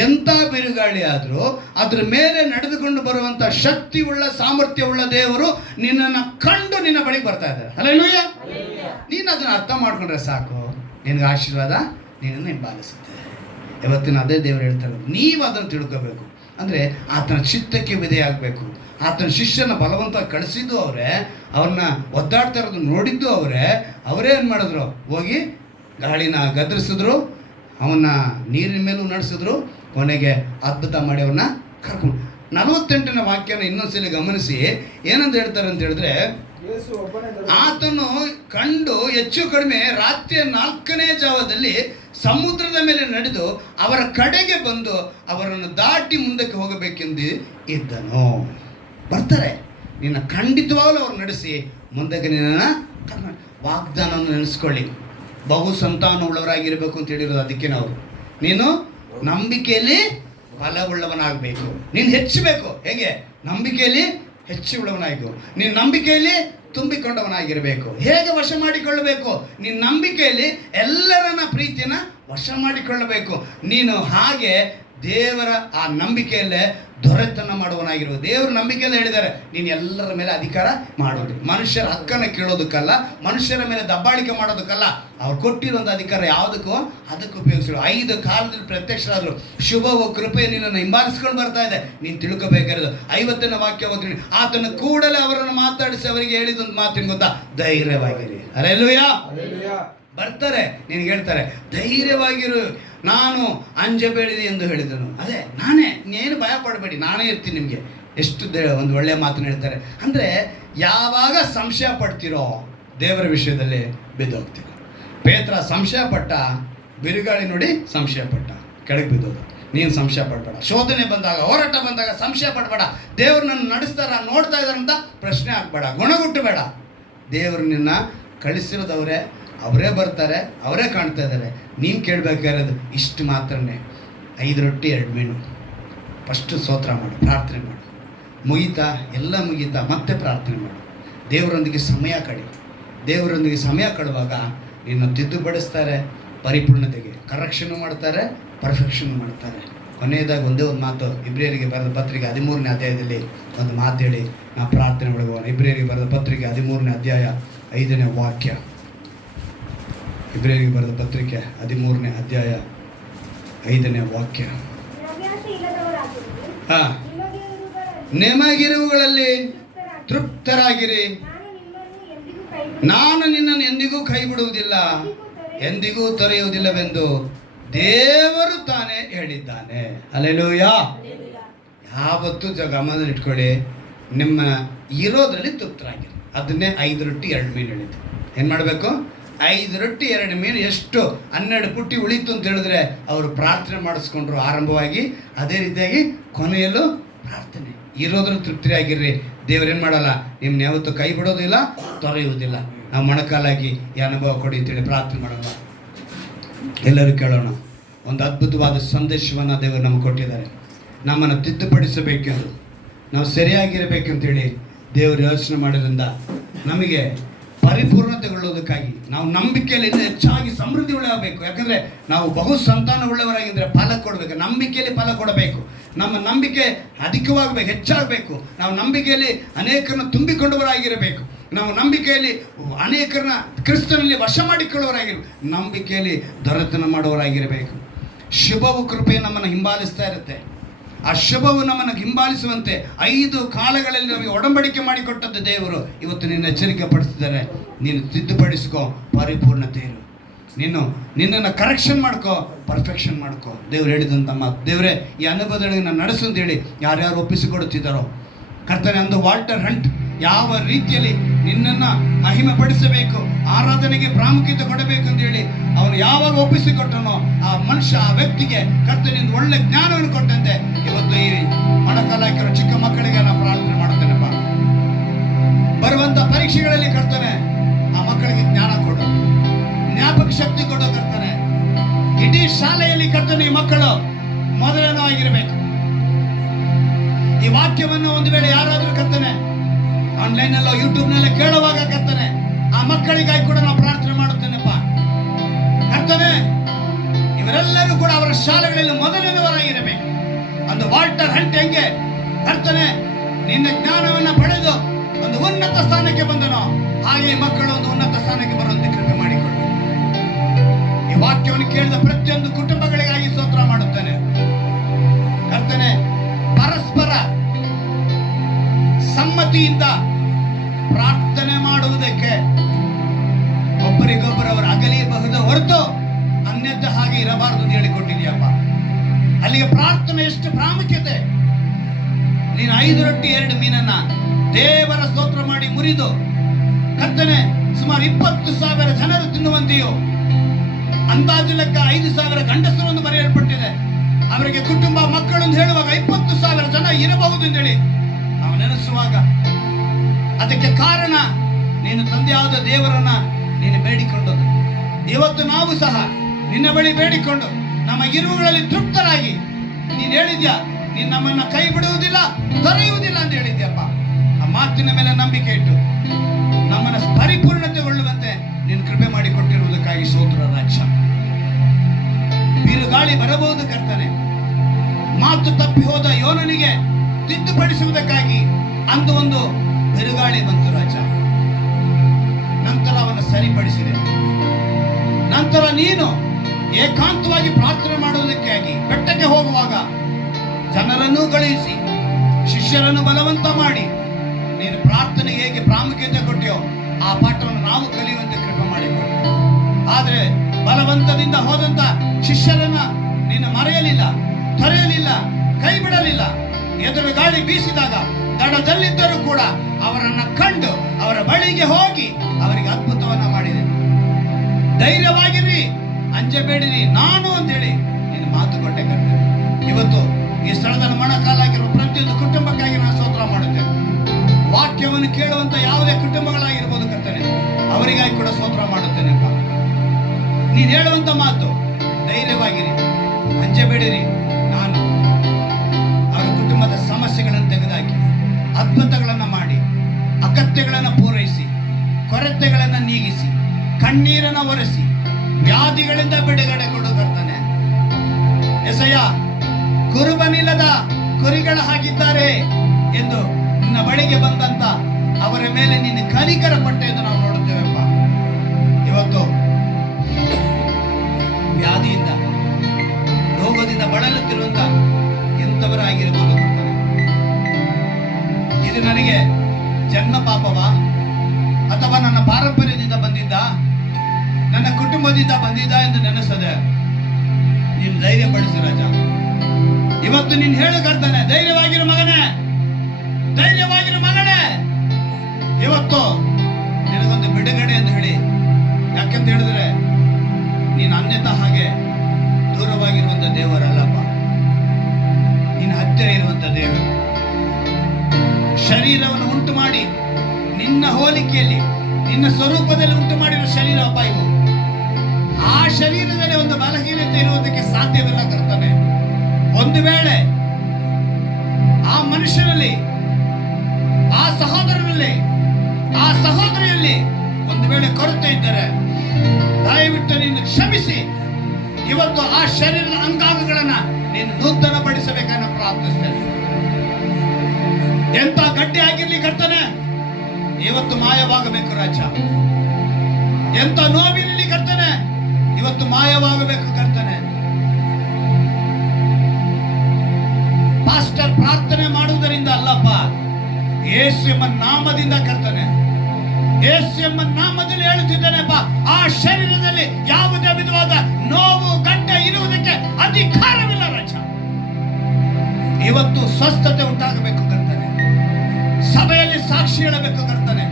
ಎಂಥ ಬಿರುಗಾಳಿ ಆದರೂ ಅದ್ರ ಮೇಲೆ ನಡೆದುಕೊಂಡು ಬರುವಂಥ ಶಕ್ತಿಯುಳ್ಳ, ಸಾಮರ್ಥ್ಯವುಳ್ಳ ದೇವರು ನಿನ್ನನ್ನು ಕಂಡು ನಿನ್ನ ಬಳಿಗೆ ಬರ್ತಾ ಇದ್ದಾರೆ. ಹಲ್ಲೆಲೂಯಾ. ನೀನು ಅದನ್ನು ಅರ್ಥ ಮಾಡ್ಕೊಂಡ್ರೆ ಸಾಕು, ನಿನಗೆ ಆಶೀರ್ವಾದ ನಿನ್ನನ್ನು ಹಿಂಬಾಲಿಸುತ್ತೆ. ಇವತ್ತಿನ ಅದೇ ದೇವರು ಹೇಳ್ತಾರೆ, ನೀವು ಅದನ್ನು ತಿಳ್ಕೋಬೇಕು. ಅಂದರೆ ಆತನ ಚಿತ್ತಕ್ಕೆ ವಿಧೇಯಾಗಬೇಕು. ಆತನ ಶಿಷ್ಯನ ಬಲವಂತವಾಗಿ ಕಳಿಸಿದ್ದು ಅವರೇ, ಅವ್ರನ್ನ ಒದ್ದಾಡ್ತಾ ಇರೋದು ನೋಡಿದ್ದು ಅವರೇ ಏನು ಮಾಡಿದ್ರು? ಹೋಗಿ ಗಾಳಿನ ಗದರಿಸಿದ್ರು, ಅವನ್ನ ನೀರಿನ ಮೇಲೂ ನಡೆಸಿದ್ರು, ಕೊನೆಗೆ ಅದ್ಭುತ ಮಾಡಿ ಅವನ್ನ ಕರ್ಕೊಂಡು. 48ನೇ ವಾಕ್ಯನ ಇನ್ನೊಂದ್ಸಲಿ ಗಮನಿಸಿ ಏನಂತ ಹೇಳ್ತಾರೆ ಅಂತ ಹೇಳಿದ್ರೆ, ಆತನು ಕಂಡು ಹೆಚ್ಚು ಕಡಿಮೆ ರಾತ್ರಿಯ 4ನೇ ಜಾವದಲ್ಲಿ ಸಮುದ್ರದ ಮೇಲೆ ನಡೆದು ಅವರ ಕಡೆಗೆ ಬಂದು ಅವರನ್ನು ದಾಟಿ ಮುಂದಕ್ಕೆ ಹೋಗಬೇಕೆಂದು ಇದ್ದನು. ಬರ್ತಾರೆ, ನಿನ್ನ ಖಂಡಿತವಾಗಲೂ ಅವ್ರು ನಡೆಸಿ ಮುಂದಕ್ಕೆ ನಿನ್ನನ್ನು ವಾಗ್ದಾನವನ್ನು ನೆನೆಸ್ಕೊಳ್ಳಿ. ಬಹು ಸಂತಾನ ಉಳ್ಳವರಾಗಿರಬೇಕು ಅಂತ ಹೇಳಿರೋದು ಅದಕ್ಕೆ ನಾವು. ನೀನು ನಂಬಿಕೆಯಲ್ಲಿ ಬಲವುಳ್ಳವನಾಗಬೇಕು. ನೀನು ಹೆಚ್ಚಬೇಕು. ಹೇಗೆ? ನಂಬಿಕೆಯಲ್ಲಿ ಹೆಚ್ಚುಳ್ಳವನಾಗಬೇಕು. ನೀನು ನಂಬಿಕೆಯಲ್ಲಿ ತುಂಬಿಕೊಂಡವನಾಗಿರಬೇಕು. ಹೇಗೆ ವಶ ಮಾಡಿಕೊಳ್ಳಬೇಕು? ನೀನು ನಂಬಿಕೆಯಲ್ಲಿ ಎಲ್ಲರನ್ನ ಪ್ರೀತಿಯನ್ನು ವಶ ಮಾಡಿಕೊಳ್ಳಬೇಕು. ನೀನು ಹಾಗೆ ದೇವರ ಆ ನಂಬಿಕೆಯಲ್ಲೇ ದೊರೆತನ ಮಾಡುವನಾಗಿರುವ ದೇವರು ನಂಬಿಕೆಯಿಂದ ಹೇಳಿದ್ದಾರೆ, ನೀನು ಎಲ್ಲರ ಮೇಲೆ ಅಧಿಕಾರ ಮಾಡೋದು, ಮನುಷ್ಯರ ಹಕ್ಕನ್ನು ಕೇಳೋದಕ್ಕಲ್ಲ, ಮನುಷ್ಯರ ಮೇಲೆ ದಬ್ಬಾಳಿಕೆ ಮಾಡೋದಕ್ಕಲ್ಲ. ಅವ್ರು ಕೊಟ್ಟಿರೋಂಥ ಅಧಿಕಾರ ಯಾವುದಕ್ಕೂ ಅದಕ್ಕೆ ಉಪಯೋಗಿಸಿದ್ರು. 5 ಕಾಲದಲ್ಲಿ ಪ್ರತ್ಯಕ್ಷರಾದರು. ಶುಭವು ಕೃಪೆ ನಿನ್ನನ್ನು ಹಿಂಬಾಲಿಸ್ಕೊಂಡು ಬರ್ತಾ ಇದೆ. ನೀನು ತಿಳ್ಕೋಬೇಕಾಗಿರೋದು 50ನೇ ವಾಕ್ಯ ಓದ್ತೀನಿ. ಆತನ ಕೂಡಲೇ ಅವರನ್ನು ಮಾತಾಡಿಸಿ ಅವರಿಗೆ ಹೇಳಿದೊಂದು ಮಾತಿನ ಗೊತ್ತಾ, ಧೈರ್ಯವಾಗಿರಿ. ಹಲ್ಲೆಲೂಯಾ. ಬರ್ತಾರೆ, ನಿನಗೆ ಹೇಳ್ತಾರೆ ಧೈರ್ಯವಾಗಿರು, ನಾನು ಅಂಜಬೇಡಿದೆ ಎಂದು ಹೇಳಿದನು. ಅದೇ ನಾನೇ, ನೀನು ಭಯ ಪಡಬೇಡಿ, ನಾನೇ ಇರ್ತೀನಿ ನಿಮಗೆ. ಎಷ್ಟು ಒಂದು ಒಳ್ಳೆಯ ಮಾತನ್ನು ಹೇಳ್ತಾರೆ ಅಂದರೆ, ಯಾವಾಗ ಸಂಶಯ ಪಡ್ತೀರೋ ದೇವರ ವಿಷಯದಲ್ಲಿ ಬಿದ್ದೋಗ್ತೀರೋ. ಪೇತ್ರ ಸಂಶಯ ಪಟ್ಟ, ಬಿರುಗಾಳಿ ನೋಡಿ ಸಂಶಯ ಪಟ್ಟ, ಕೆಳಗೆ ಬಿದ್ದೋದು. ನೀನು ಸಂಶಯ ಪಡಬೇಡ. ಶೋಧನೆ ಬಂದಾಗ, ಹೋರಾಟ ಬಂದಾಗ ಸಂಶಯ ಪಡಬೇಡ. ದೇವ್ರು ನನ್ನ ನಡೆಸ್ತಾರ, ನೋಡ್ತಾ ಇದ್ದಾರಂತ ಪ್ರಶ್ನೆ ಹಾಕ್ಬೇಡ, ಗುಣಗುಟ್ಟಬೇಡ. ದೇವರು ನಿನ್ನ ಕಳಿಸಿರೋದವರೇ, ಅವರೇ ಬರ್ತಾರೆ, ಅವರೇ ಕಾಣ್ತಾ ಇದ್ದಾರೆ. ನೀನು ಕೇಳಬೇಕಾಗಿರೋದು ಇಷ್ಟು ಮಾತ್ರನೇ, 5 ರೊಟ್ಟಿ 2 ಮೀನು. ಫಸ್ಟು ಸ್ತೋತ್ರ ಮಾಡು, ಪ್ರಾರ್ಥನೆ ಮಾಡು, ಮುಗೀತಾ ಎಲ್ಲ ಮುಗೀತಾ ಮತ್ತೆ ಪ್ರಾರ್ಥನೆ ಮಾಡು. ದೇವರೊಂದಿಗೆ ಸಮಯ ಕಡಿ. ದೇವರೊಂದಿಗೆ ಸಮಯ ಕಳುವಾಗ ನಿನ್ನ ತಿದ್ದುಪಡಿಸ್ತಾರೆ, ಪರಿಪೂರ್ಣತೆಗೆ ಕರೆಕ್ಷನ್ನು ಮಾಡ್ತಾರೆ, ಪರ್ಫೆಕ್ಷನ್ ಮಾಡ್ತಾರೆ. ಕೊನೆಯದಾಗಿ ಒಂದೇ ಒಂದು ಮಾತು, ಇಬ್ರಿಯರಿಗೆ ಬರೆದ ಪತ್ರಿಕೆ 13ನೇ ಅಧ್ಯಾಯದಲ್ಲಿ ಒಂದು ಮಾತು ಹೇಳಿ ನಾವು ಪ್ರಾರ್ಥನೆ ಒಳಗೋಣ. ಇಬ್ರಿಯರಿಗೆ ಬರೆದ ಪತ್ರಿಕೆ 13ನೇ ಅಧ್ಯಾಯ 5ನೇ ವಾಕ್ಯ. ಇಬ್ರಿಯರಿಗೆ ಬರೆದ ಪತ್ರಿಕೆ 13ನೇ ಅಧ್ಯಾಯ 5ನೇ ವಾಕ್ಯ. ನಿಮಗಿರುವುಗಳಲ್ಲಿ ತೃಪ್ತರಾಗಿರಿ, ನಾನು ನಿನ್ನನ್ನು ಎಂದಿಗೂ ಕೈ ಬಿಡುವುದಿಲ್ಲ, ಎಂದಿಗೂ ತೊರೆಯುವುದಿಲ್ಲವೆಂದು ದೇವರು ತಾನೇ ಹೇಳಿದ್ದಾನೆ. ಹಲ್ಲೆಲೂಯಾ. ಯಾವತ್ತೂ ಗಮನದಲ್ಲಿ ಇಟ್ಕೊಳ್ಳಿ, ನಿಮ್ಮ ಇರೋದ್ರಲ್ಲಿ ತೃಪ್ತರಾಗಿರಿ. ಅದನ್ನೇ 5 ರೊಟ್ಟಿ 2 ಮೀನು ಹೇಳಿದ್ದು. ಏನು ಮಾಡಬೇಕು? 5 ರೊಟ್ಟಿ 2 ಮೀನು, ಎಷ್ಟು 12 ಪುಟ್ಟಿ ಉಳಿತು ಅಂತ ಹೇಳಿದ್ರೆ ಅವರು ಪ್ರಾರ್ಥನೆ ಮಾಡಿಸ್ಕೊಂಡ್ರು ಆರಂಭವಾಗಿ. ಅದೇ ರೀತಿಯಾಗಿ ಕೊನೆಯಲ್ಲೂ ಪ್ರಾರ್ಥನೆ. ಇರೋದ್ರಲ್ಲಿ ತೃಪ್ತಿಯಾಗಿರ್ರಿ. ದೇವರೇನು ಮಾಡಲ್ಲ, ನಿಮ್ಮನ್ನ ಯಾವತ್ತೂ ಕೈ ಬಿಡೋದಿಲ್ಲ, ತೊರೆಯುವುದಿಲ್ಲ. ನಾವು ಮೊಣಕಾಲಾಗಿ ಈ ಅನುಭವ ಕೊಡಿ ಅಂತೇಳಿ ಪ್ರಾರ್ಥನೆ ಮಾಡೋಣ. ಎಲ್ಲರೂ ಕೇಳೋಣ. ಒಂದು ಅದ್ಭುತವಾದ ಸಂದೇಶವನ್ನು ದೇವರು ನಮಗೆ ಕೊಟ್ಟಿದ್ದಾರೆ. ನಮ್ಮನ್ನು ತಿದ್ದುಪಡಿಸಬೇಕೆಂದು, ನಾವು ಸರಿಯಾಗಿರಬೇಕಂತೇಳಿ ದೇವರು ಯೋಚನೆ ಮಾಡೋದ್ರಿಂದ ನಮಗೆ ಪರಿಪೂರ್ಣತೆಗೊಳ್ಳುವುದಕ್ಕಾಗಿ ನಾವು ನಂಬಿಕೆಯಲ್ಲಿ ಇನ್ನೂ ಹೆಚ್ಚಾಗಿ ಸಮೃದ್ಧಿ ಉಳ್ಳಬೇಕು. ಯಾಕಂದರೆ ನಾವು ಬಹು ಸಂತಾನವುಳ್ಳವರಾಗಿದ್ದರೆ ಫಲ ಕೊಡಬೇಕು. ನಂಬಿಕೆಯಲ್ಲಿ ಫಲ ಕೊಡಬೇಕು. ನಮ್ಮ ನಂಬಿಕೆ ಅಧಿಕವಾಗಬೇಕು, ಹೆಚ್ಚಾಗಬೇಕು. ನಾವು ನಂಬಿಕೆಯಲ್ಲಿ ಅನೇಕರನ್ನು ತುಂಬಿಕೊಂಡವರಾಗಿರಬೇಕು. ನಾವು ನಂಬಿಕೆಯಲ್ಲಿ ಅನೇಕರನ್ನ ಕ್ರಿಸ್ತನಲ್ಲಿ ವಶ ಮಾಡಿಕೊಳ್ಳುವವರಾಗಿರಬೇಕು. ನಂಬಿಕೆಯಲ್ಲಿ ದೊರೆತನ ಮಾಡುವವರಾಗಿರಬೇಕು. ಶುಭವು ಕೃಪೆ ನಮ್ಮನ್ನು ಹಿಂಬಾಲಿಸ್ತಾ ಇರುತ್ತೆ. ಆ ಶುಭವು ನಮ್ಮನ್ನು ಹಿಂಬಾಲಿಸುವಂತೆ 5 ಕಾಲಗಳಲ್ಲಿ ನಮಗೆ ಒಡಂಬಡಿಕೆ ಮಾಡಿಕೊಟ್ಟದ್ದು ದೇವರು. ಇವತ್ತು ನಿನ್ನ ಎಚ್ಚರಿಕೆ ಪಡಿಸಿದ್ದಾರೆ. ನೀನು ತಿದ್ದುಪಡಿಸ್ಕೋ, ಪರಿಪೂರ್ಣತೆ ಇರು. ನಿನ್ನನ್ನು ಕರೆಕ್ಷನ್ ಮಾಡ್ಕೋ, ಪರ್ಫೆಕ್ಷನ್ ಮಾಡ್ಕೋ. ದೇವ್ರು ಹೇಳಿದಂಥ ಮಾತು. ದೇವರೇ, ಈ ಅನುಭವದೊಳಗೆ ನಾನು ನಡೆಸು ಅಂತೇಳಿ ಯಾರ್ಯಾರು ಒಪ್ಪಿಸಿಕೊಡುತ್ತಿದ್ದಾರೋ ಕರ್ತನೆ, ಅಂದು ವಾಲ್ಟರ್ ಹಂಟ್ ಯಾವ ರೀತಿಯಲ್ಲಿ ನಿನ್ನನ್ನು ಮಹಿಮೆ ಪಡಿಸಬೇಕು, ಆರಾಧನೆಗೆ ಪ್ರಾಮುಖ್ಯತೆ ಕೊಡಬೇಕು ಅಂತೇಳಿ ಅವನು ಯಾವಾಗ ಒಪ್ಪಿಸಿಕೊಟ್ಟನೋ ಆ ಮನುಷ್ಯ, ಆ ವ್ಯಕ್ತಿಗೆ ಕರ್ತನಿಂದ ಒಳ್ಳೆ ಜ್ಞಾನವನ್ನು ಕೊಟ್ಟಂತೆ ಇವತ್ತು ಈ ಮೊಣಕಾಲಾಕಿರೋ ಚಿಕ್ಕ ಮಕ್ಕಳಿಗೆ ನಾನು ಪ್ರಾರ್ಥನೆ ಮಾಡುತ್ತೇನೆಪ್ಪ. ಬರುವಂಥ ಪರೀಕ್ಷೆಗಳಲ್ಲಿ ಕರ್ತನೆ ಆ ಮಕ್ಕಳಿಗೆ ಜ್ಞಾನ ಕೊಡು, ಜ್ಞಾಪಕ ಶಕ್ತಿ ಕೊಡು ಕರ್ತನೆ. ಇಡೀ ಶಾಲೆಯಲ್ಲಿ ಕರ್ತನೆ ಈ ಮಕ್ಕಳು ಮೊದಲನೇವಾಗಿರಬೇಕು. ಈ ವಾಕ್ಯವನ್ನು ಒಂದು ವೇಳೆ ಯಾರಾದರೂ ಕರ್ತನೆ ಆನ್ಲೈನಲ್ಲೋ ಯೂಟ್ಯೂಬ್ನಲ್ಲೋ ಕೇಳುವಾಗ ಕರ್ತನೆ ಆ ಮಕ್ಕಳಿಗಾಗಿ ಕೂಡ ನಾವು ಪ್ರಾರ್ಥನೆ ಮಾಡುತ್ತೇನೆಪ್ಪ. ಕರ್ತನೆ, ಇವರೆಲ್ಲರೂ ಕೂಡ ಅವರ ಶಾಲೆಗಳಲ್ಲಿ ಮೊದಲನೇವರಾಗಿರಬೇಕು. ಒಂದು ವಾಲ್ಟರ್ ಹಂಟ್ ಹೆಂಗೆ ಕರ್ತನೆ ನಿನ್ನ ಜ್ಞಾನವನ್ನು ಪಡೆದು ಒಂದು ಉನ್ನತ ಸ್ಥಾನಕ್ಕೆ ಬಂದನೋ, ಹಾಗೆ ಈ ಮಕ್ಕಳು ಒಂದು ಉನ್ನತ ಸ್ಥಾನಕ್ಕೆ ಬರುವಂತೆ ಕೃಪೆ ಮಾಡಿಕೊಳ್ಳಿ. ಈ ವಾಕ್ಯವನ್ನು ಕೇಳಿದ ಪ್ರತಿಯೊಂದು ಕುಟುಂಬಗಳಿಗಾಗಿ ಸ್ತೋತ್ರ ಮಾಡುತ್ತೇನೆ ಕರ್ತನೆ. ಪರಸ್ಪರ ಸಮ್ಮತಿಯಿಂದ ಪ್ರಾರ್ಥನೆ ಮಾಡುವುದಕ್ಕೆ ಒಬ್ಬರಿಗೊಬ್ಬರು ಅವರು ಅಗಲಿಯಬಹುದು ಹೊರತು ಅನ್ಯತೆ ಹಾಗೆ ಇರಬಾರದು ಅಂತ ಹೇಳಿಕೊಟ್ಟಿದೆಯಪ್ಪ. ಅಲ್ಲಿಗೆ ಪ್ರಾರ್ಥನೆ ಎಷ್ಟು ಪ್ರಾಮುಖ್ಯತೆ. ನೀನು 5 ರೊಟ್ಟಿ 2 ಮೀನನ್ನ ದೇವರ ಸ್ತೋತ್ರ ಮಾಡಿ ಮುರಿದು ಕರ್ತನೆ ಸುಮಾರು 20,000 ಜನರು ತಿನ್ನುವಂತೆಯೋ, ಅಂದಾಜು ಲೆಕ್ಕ 5,000 ಗಂಡಸರು ಎಂದು ಬರೆಯಲ್ಪಟ್ಟಿದೆ. ಅವರಿಗೆ ಕುಟುಂಬ ಮಕ್ಕಳು ಅಂತ ಹೇಳುವಾಗ 20,000 ಜನ ಇರಬಹುದು ಅಂತೇಳಿ ನಾವು ನೆನೆಸುವಾಗ ಅದಕ್ಕೆ ಕಾರಣ ನೀನು ತಂದೆಯಾದ ದೇವರನ್ನ ನೀನು ಬೇಡಿಕೊಂಡದ್ದು. ಇವತ್ತು ನಾವು ಸಹ ನಿನ್ನ ಬಳಿ ಬೇಡಿಕೊಂಡು ನಮಗಿರುವುಗಳಲ್ಲಿ ತೃಪ್ತರಾಗಿ ನೀನು ಹೇಳಿದ್ಯಾ, ನೀನು ನಮ್ಮನ್ನ ಕೈ ಬಿಡುವುದಿಲ್ಲ, ತೊರೆಯುವುದಿಲ್ಲ ಅಂತ ಹೇಳಿದ್ಯಪ್ಪ. ಆ ಮಾತಿನ ಮೇಲೆ ನಂಬಿಕೆ ಇಟ್ಟು ನಮ್ಮನ್ನ ಪರಿಪೂರ್ಣತೆಗೊಳ್ಳುವಂತೆ ನೀನು ಕೃಪೆ ಮಾಡಿಕೊಟ್ಟಿರುವುದಕ್ಕಾಗಿ ಸ್ತೋತ್ರ ರಾಜ. ಬಿರುಗಾಳಿ ಬರಬಹುದು ಕರ್ತನೆ, ಮಾತು ತಪ್ಪಿ ಹೋದ ಯೋನನಿಗೆ ತಿದ್ದುಪಡಿಸುವುದಕ್ಕಾಗಿ ಅಂದು ಒಂದು ಬಿರುಗಾಳಿ ಬಂತು ರಾಜ. ನಂತರ ಅವನ ಸರಿಪಡಿಸಿದೆ. ನಂತರ ನೀನು ಏಕಾಂತವಾಗಿ ಪ್ರಾರ್ಥನೆ ಮಾಡುವುದಕ್ಕಾಗಿ ಬೆಟ್ಟಕ್ಕೆ ಹೋಗುವಾಗ ಜನರನ್ನು ಕಳುಹಿಸಿ ಶಿಷ್ಯರನ್ನು ಬಲವಂತ ಮಾಡಿ ನೀನು ಪ್ರಾರ್ಥನೆಗೆ ಹೇಗೆ ಪ್ರಾಮುಖ್ಯತೆ ಕೊಟ್ಟೆಯೋ ಆ ಪಾಠವನ್ನು ನಾವು ಕಲಿಯುವಂತೆ ಕೃಪೆ ಮಾಡಿಕೊಡು. ಆದರೆ ಬಲವಂತದಿಂದ ಹೋದಂತ ಶಿಷ್ಯರನ್ನ ನೀನು ಮರೆಯಲಿಲ್ಲ, ತೊರೆಯಲಿಲ್ಲ, ಕೈ ಬಿಡಲಿಲ್ಲ. ಎದುರು ಗಾಳಿ ಬೀಸಿದಾಗ ದಡದಲ್ಲಿದ್ದರೂ ಕೂಡ ಅವರನ್ನ ಕಂಡು ಅವರ ಬಳಿಗೆ ಹೋಗಿ ಅವರಿಗೆ ಅದ್ಭುತವನ್ನ ಮಾಡಿದೆ. ಧೈರ್ಯವಾಗಿರಿ, ಅಂಜಬೇಡಿರಿ, ನಾನು ಅಂತೇಳಿ ನೀನು ಮಾತು ಕೊಟ್ಟೆ ಕರ್ತೇನೆ. ಇವತ್ತು ಈ ಸ್ಥಳದಲ್ಲಿ ಮೊಣಕಾಲಾಗಿರುವ ಪ್ರತಿಯೊಂದು ಕುಟುಂಬಕ್ಕಾಗಿ ನಾನು ಸ್ತೋತ್ರ ಮಾಡುತ್ತೇನೆ. ವಾಕ್ಯವನ್ನು ಕೇಳುವಂತ ಯಾವುದೇ ಕುಟುಂಬಗಳಾಗಿರ್ಬೋದು ಕರ್ತನೆ, ಅವರಿಗಾಗಿ ಕೂಡ ಸ್ತೋತ್ರ ಮಾಡುತ್ತೇನೆಪ್ಪ. ನೀನು ಹೇಳುವಂತ ಮಾತು, ಧೈರ್ಯವಾಗಿರಿ, ಅಂಜಬೇಡಿರಿ, ನಾನು ಅವರ ಕುಟುಂಬದ ಸಮಸ್ಯೆಗಳನ್ನು ತೆಗೆದುಹಾಕಿ ಅದ್ಭುತಗಳನ್ನು ಮಾಡಿ ಅಗತ್ಯಗಳನ್ನು ಪೂರೈಸಿ ಕೊರತೆಗಳನ್ನು ನೀಗಿಸಿ ಕಣ್ಣೀರನ್ನು ಒರೆಸಿ ವ್ಯಾಧಿಗಳಿಂದ ಬಿಡುಗಡೆ ಕೊಡು ಕರ್ತನೆ. ಎಸಯ್ಯ, ಕುರುಬನಿಲ್ಲದ ಕುರಿಗಳ ಹಾಗಿದ್ದಾರೆ ಎಂದು ನಿನ್ನ ಬಳಿಗೆ ಬಂದಂತ ಅವರ ಮೇಲೆ ನೀನು ಕನಿಕರ ಪಟ್ಟೆ ಎಂದು ನಾವು ನೋಡುತ್ತೇವೆಪ್ಪ. ಇವತ್ತು ವ್ಯಾಧಿಯಿಂದ ರೋಗದಿಂದ ಬಳಲುತ್ತಿರುವಂತ ಎಂಥವರಾಗಿರಬಹುದು ಕರ್ತನೆ. ಇದು ನನಗೆ ಜನ್ಮ ಪಾಪವಾ ಅಥವಾ ನನ್ನ ಪಾರಂಪರ್ಯದಿಂದ ಬಂದಿದ್ದ, ನನ್ನ ಕುಟುಂಬದಿಂದ ಬಂದಿದ್ದ ಎಂದು ನೆನೆಸದೆ ನೀನು ಧೈರ್ಯ ಪಡಿಸು ರಾಜ. ಇವತ್ತು ನೀನು ಹೇಳು ಕರ್ತನೆ, ಧೈರ್ಯವಾಗಿರು ಮಗನೇ, ಧೈರ್ಯವಾಗಿರು ಮಗನೇ. ಇವತ್ತು ನಿನಗೊಂದು ಬಿಡುಗಡೆ ಅಂತ ಹೇಳಿ. ಯಾಕೆಂತ ಹೇಳಿದ್ರೆ ನೀನು ಅನ್ಯತಾ ಹಾಗೆ ದೂರವಾಗಿರುವಂತ ದೇವರಲ್ಲಪ್ಪ, ನೀನು ಹತ್ತಿರ ಇರುವಂತ ದೇವರು. ಶರೀರವನ್ನು ಉಂಟು ಮಾಡಿ ನಿನ್ನ ಹೋಲಿಕೆಯಲ್ಲಿ ನಿನ್ನ ಸ್ವರೂಪದಲ್ಲಿ ಉಂಟು ಮಾಡಿರುವ ಶರೀರಪ್ಪ ಇವು. ಆ ಶರೀರದಲ್ಲಿ ಒಂದು ಬಲಹೀನತೆ ಇರುವುದಕ್ಕೆ ಸಾಧ್ಯವಿಲ್ಲ ಕರ್ತನೆ. ಒಂದು ವೇಳೆ ಆ ಮನುಷ್ಯನಲ್ಲಿ, ಆ ಸಹೋದರನಲ್ಲಿ, ಆ ಸಹೋದರಿಯಲ್ಲಿ ಒಂದು ವೇಳೆ ಕೊರತೆ ಇದ್ದರೆ ದಯವಿಟ್ಟು ನೀನು ಕ್ಷಮಿಸಿ ಇವತ್ತು ಆ ಶರೀರದ ಅಂಗಾಂಗಗಳನ್ನ ನೀನು ನೂತನ ಪಡಿಸಬೇಕನ್ನ ಪ್ರಾರ್ಥಿಸ್ತೇನೆ. ಎಂತ ಗಡ್ಡೆ ಆಗಿರ್ಲಿ ಕರ್ತನೆ, ಇವತ್ತು ಮಾಯವಾಗಬೇಕು ರಾಜ. ಎಂತ ನೋವಿರಲಿ ಕರ್ತನೆ, ಇವತ್ತು ಮಾಯವಾಗಬೇಕು ಕರ್ತನೆ. ಪಾಸ್ಟರ್ ಪ್ರಾರ್ಥನೆ ಮಾಡುವುದರಿಂದ ಅಲ್ಲಪ್ಪ, ಯೇಸು ಎಂಬ ನಾಮದಿಂದ ಕರ್ತನೆ, ಯೇಸು ಎಂಬ ನಾಮದಲ್ಲಿ ಹೇಳುತ್ತಿದ್ದೇನೆಪ್ಪ, ಆ ಶರೀರದಲ್ಲಿ ಯಾವುದೇ ವಿಧವಾದ ನೋವು ಗಡ್ಡೆ ಇರುವುದಕ್ಕೆ ಅಧಿಕಾರವಿಲ್ಲ ರಾಜ. ಇವತ್ತು ಸ್ವಸ್ಥತೆ ಉಂಟಾಗಬೇಕು ಕರ್ತನೆ. ಸಭೆಯಲ್ಲಿ ಸಾಕ್ಷಿ ಹೇಳಬೇಕು ಕರ್ತನೆ.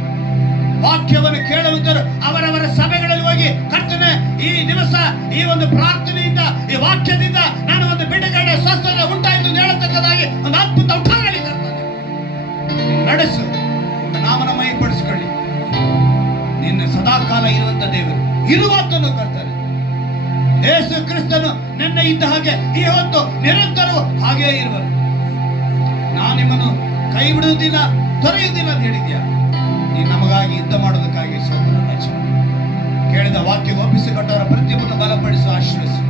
ವಾಕ್ಯವನ್ನು ಕೇಳುವಂತರು ಅವರವರ ಸಭೆಗಳಲ್ಲಿ ಹೋಗಿ ಕರ್ತನೆ, ಈ ದಿವಸ ಈ ಒಂದು ಪ್ರಾರ್ಥನೆಯಿಂದ, ಈ ವಾಕ್ಯದಿಂದ ನಾನು ಒಂದು ಬಿಡುಗಡೆ ಸ್ವಸ್ಥತೆ ಉಂಟಾಯಿತು ಹೇಳತಕ್ಕದಾಗಿ ಒಂದು ಅದ್ಭುತ ಉಂಟಾಗಲಿ ಕರ್ತನೆ. ನಡೆಸು, ನಾಮನ ಮೈಪಡಿಸಿಕೊಳ್ಳಿ. ನಿನ್ನ ಸದಾಕಾಲ ಇರುವಂತ ದೇವರು ಇರುವಾತನು ಕರ್ತನೆ. ಯೇಸು ಕ್ರಿಸ್ತನು ನಿನ್ನೆ ಇದ್ದ ಹಾಗೆ ಈ ಹೊತ್ತು ನಿರಂತರವೂ ಹಾಗೇ ಇರುವರು. ನಾನು ನಿಮ್ಮನ್ನು ಕೈ ಬಿಡುವುದಿಲ್ಲ, ತೊರೆಯುವುದಿಲ್ಲ ಅಂತ ಹೇಳಿದ್ಯಾ. ನೀನು ನಮಗಾಗಿ ಯುದ್ಧ ಮಾಡೋದಕ್ಕಾಗಿ ಸ್ತೋತ್ರ ರಾಜ. ಕೇಳಿದ ವಾಕ್ಯ ಒಪ್ಪಿಸಿಕೊಟ್ಟವರ ಪ್ರತಿಯೊಬ್ಬನ್ನು ಬಲಪಡಿಸು, ಆಶ್ರಯಿಸು,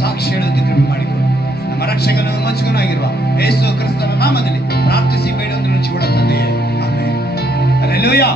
ಸಾಕ್ಷಿ ಹೇಳುವಂತೆ ಕೃಪೆ ಮಾಡಿಕೊಡು. ನಮ್ಮ ರಕ್ಷಕನು ವಿಮೋಚಕನಾಗಿರುವ ಯೇಸು ಕ್ರಿಸ್ತನ ನಾಮದಲ್ಲಿ ಪ್ರಾರ್ಥಿಸಿ ಬೇಡ ತಂದೆಯೇ, ಆಮೆನ್. ಹಲ್ಲೆಲೂಯಾ.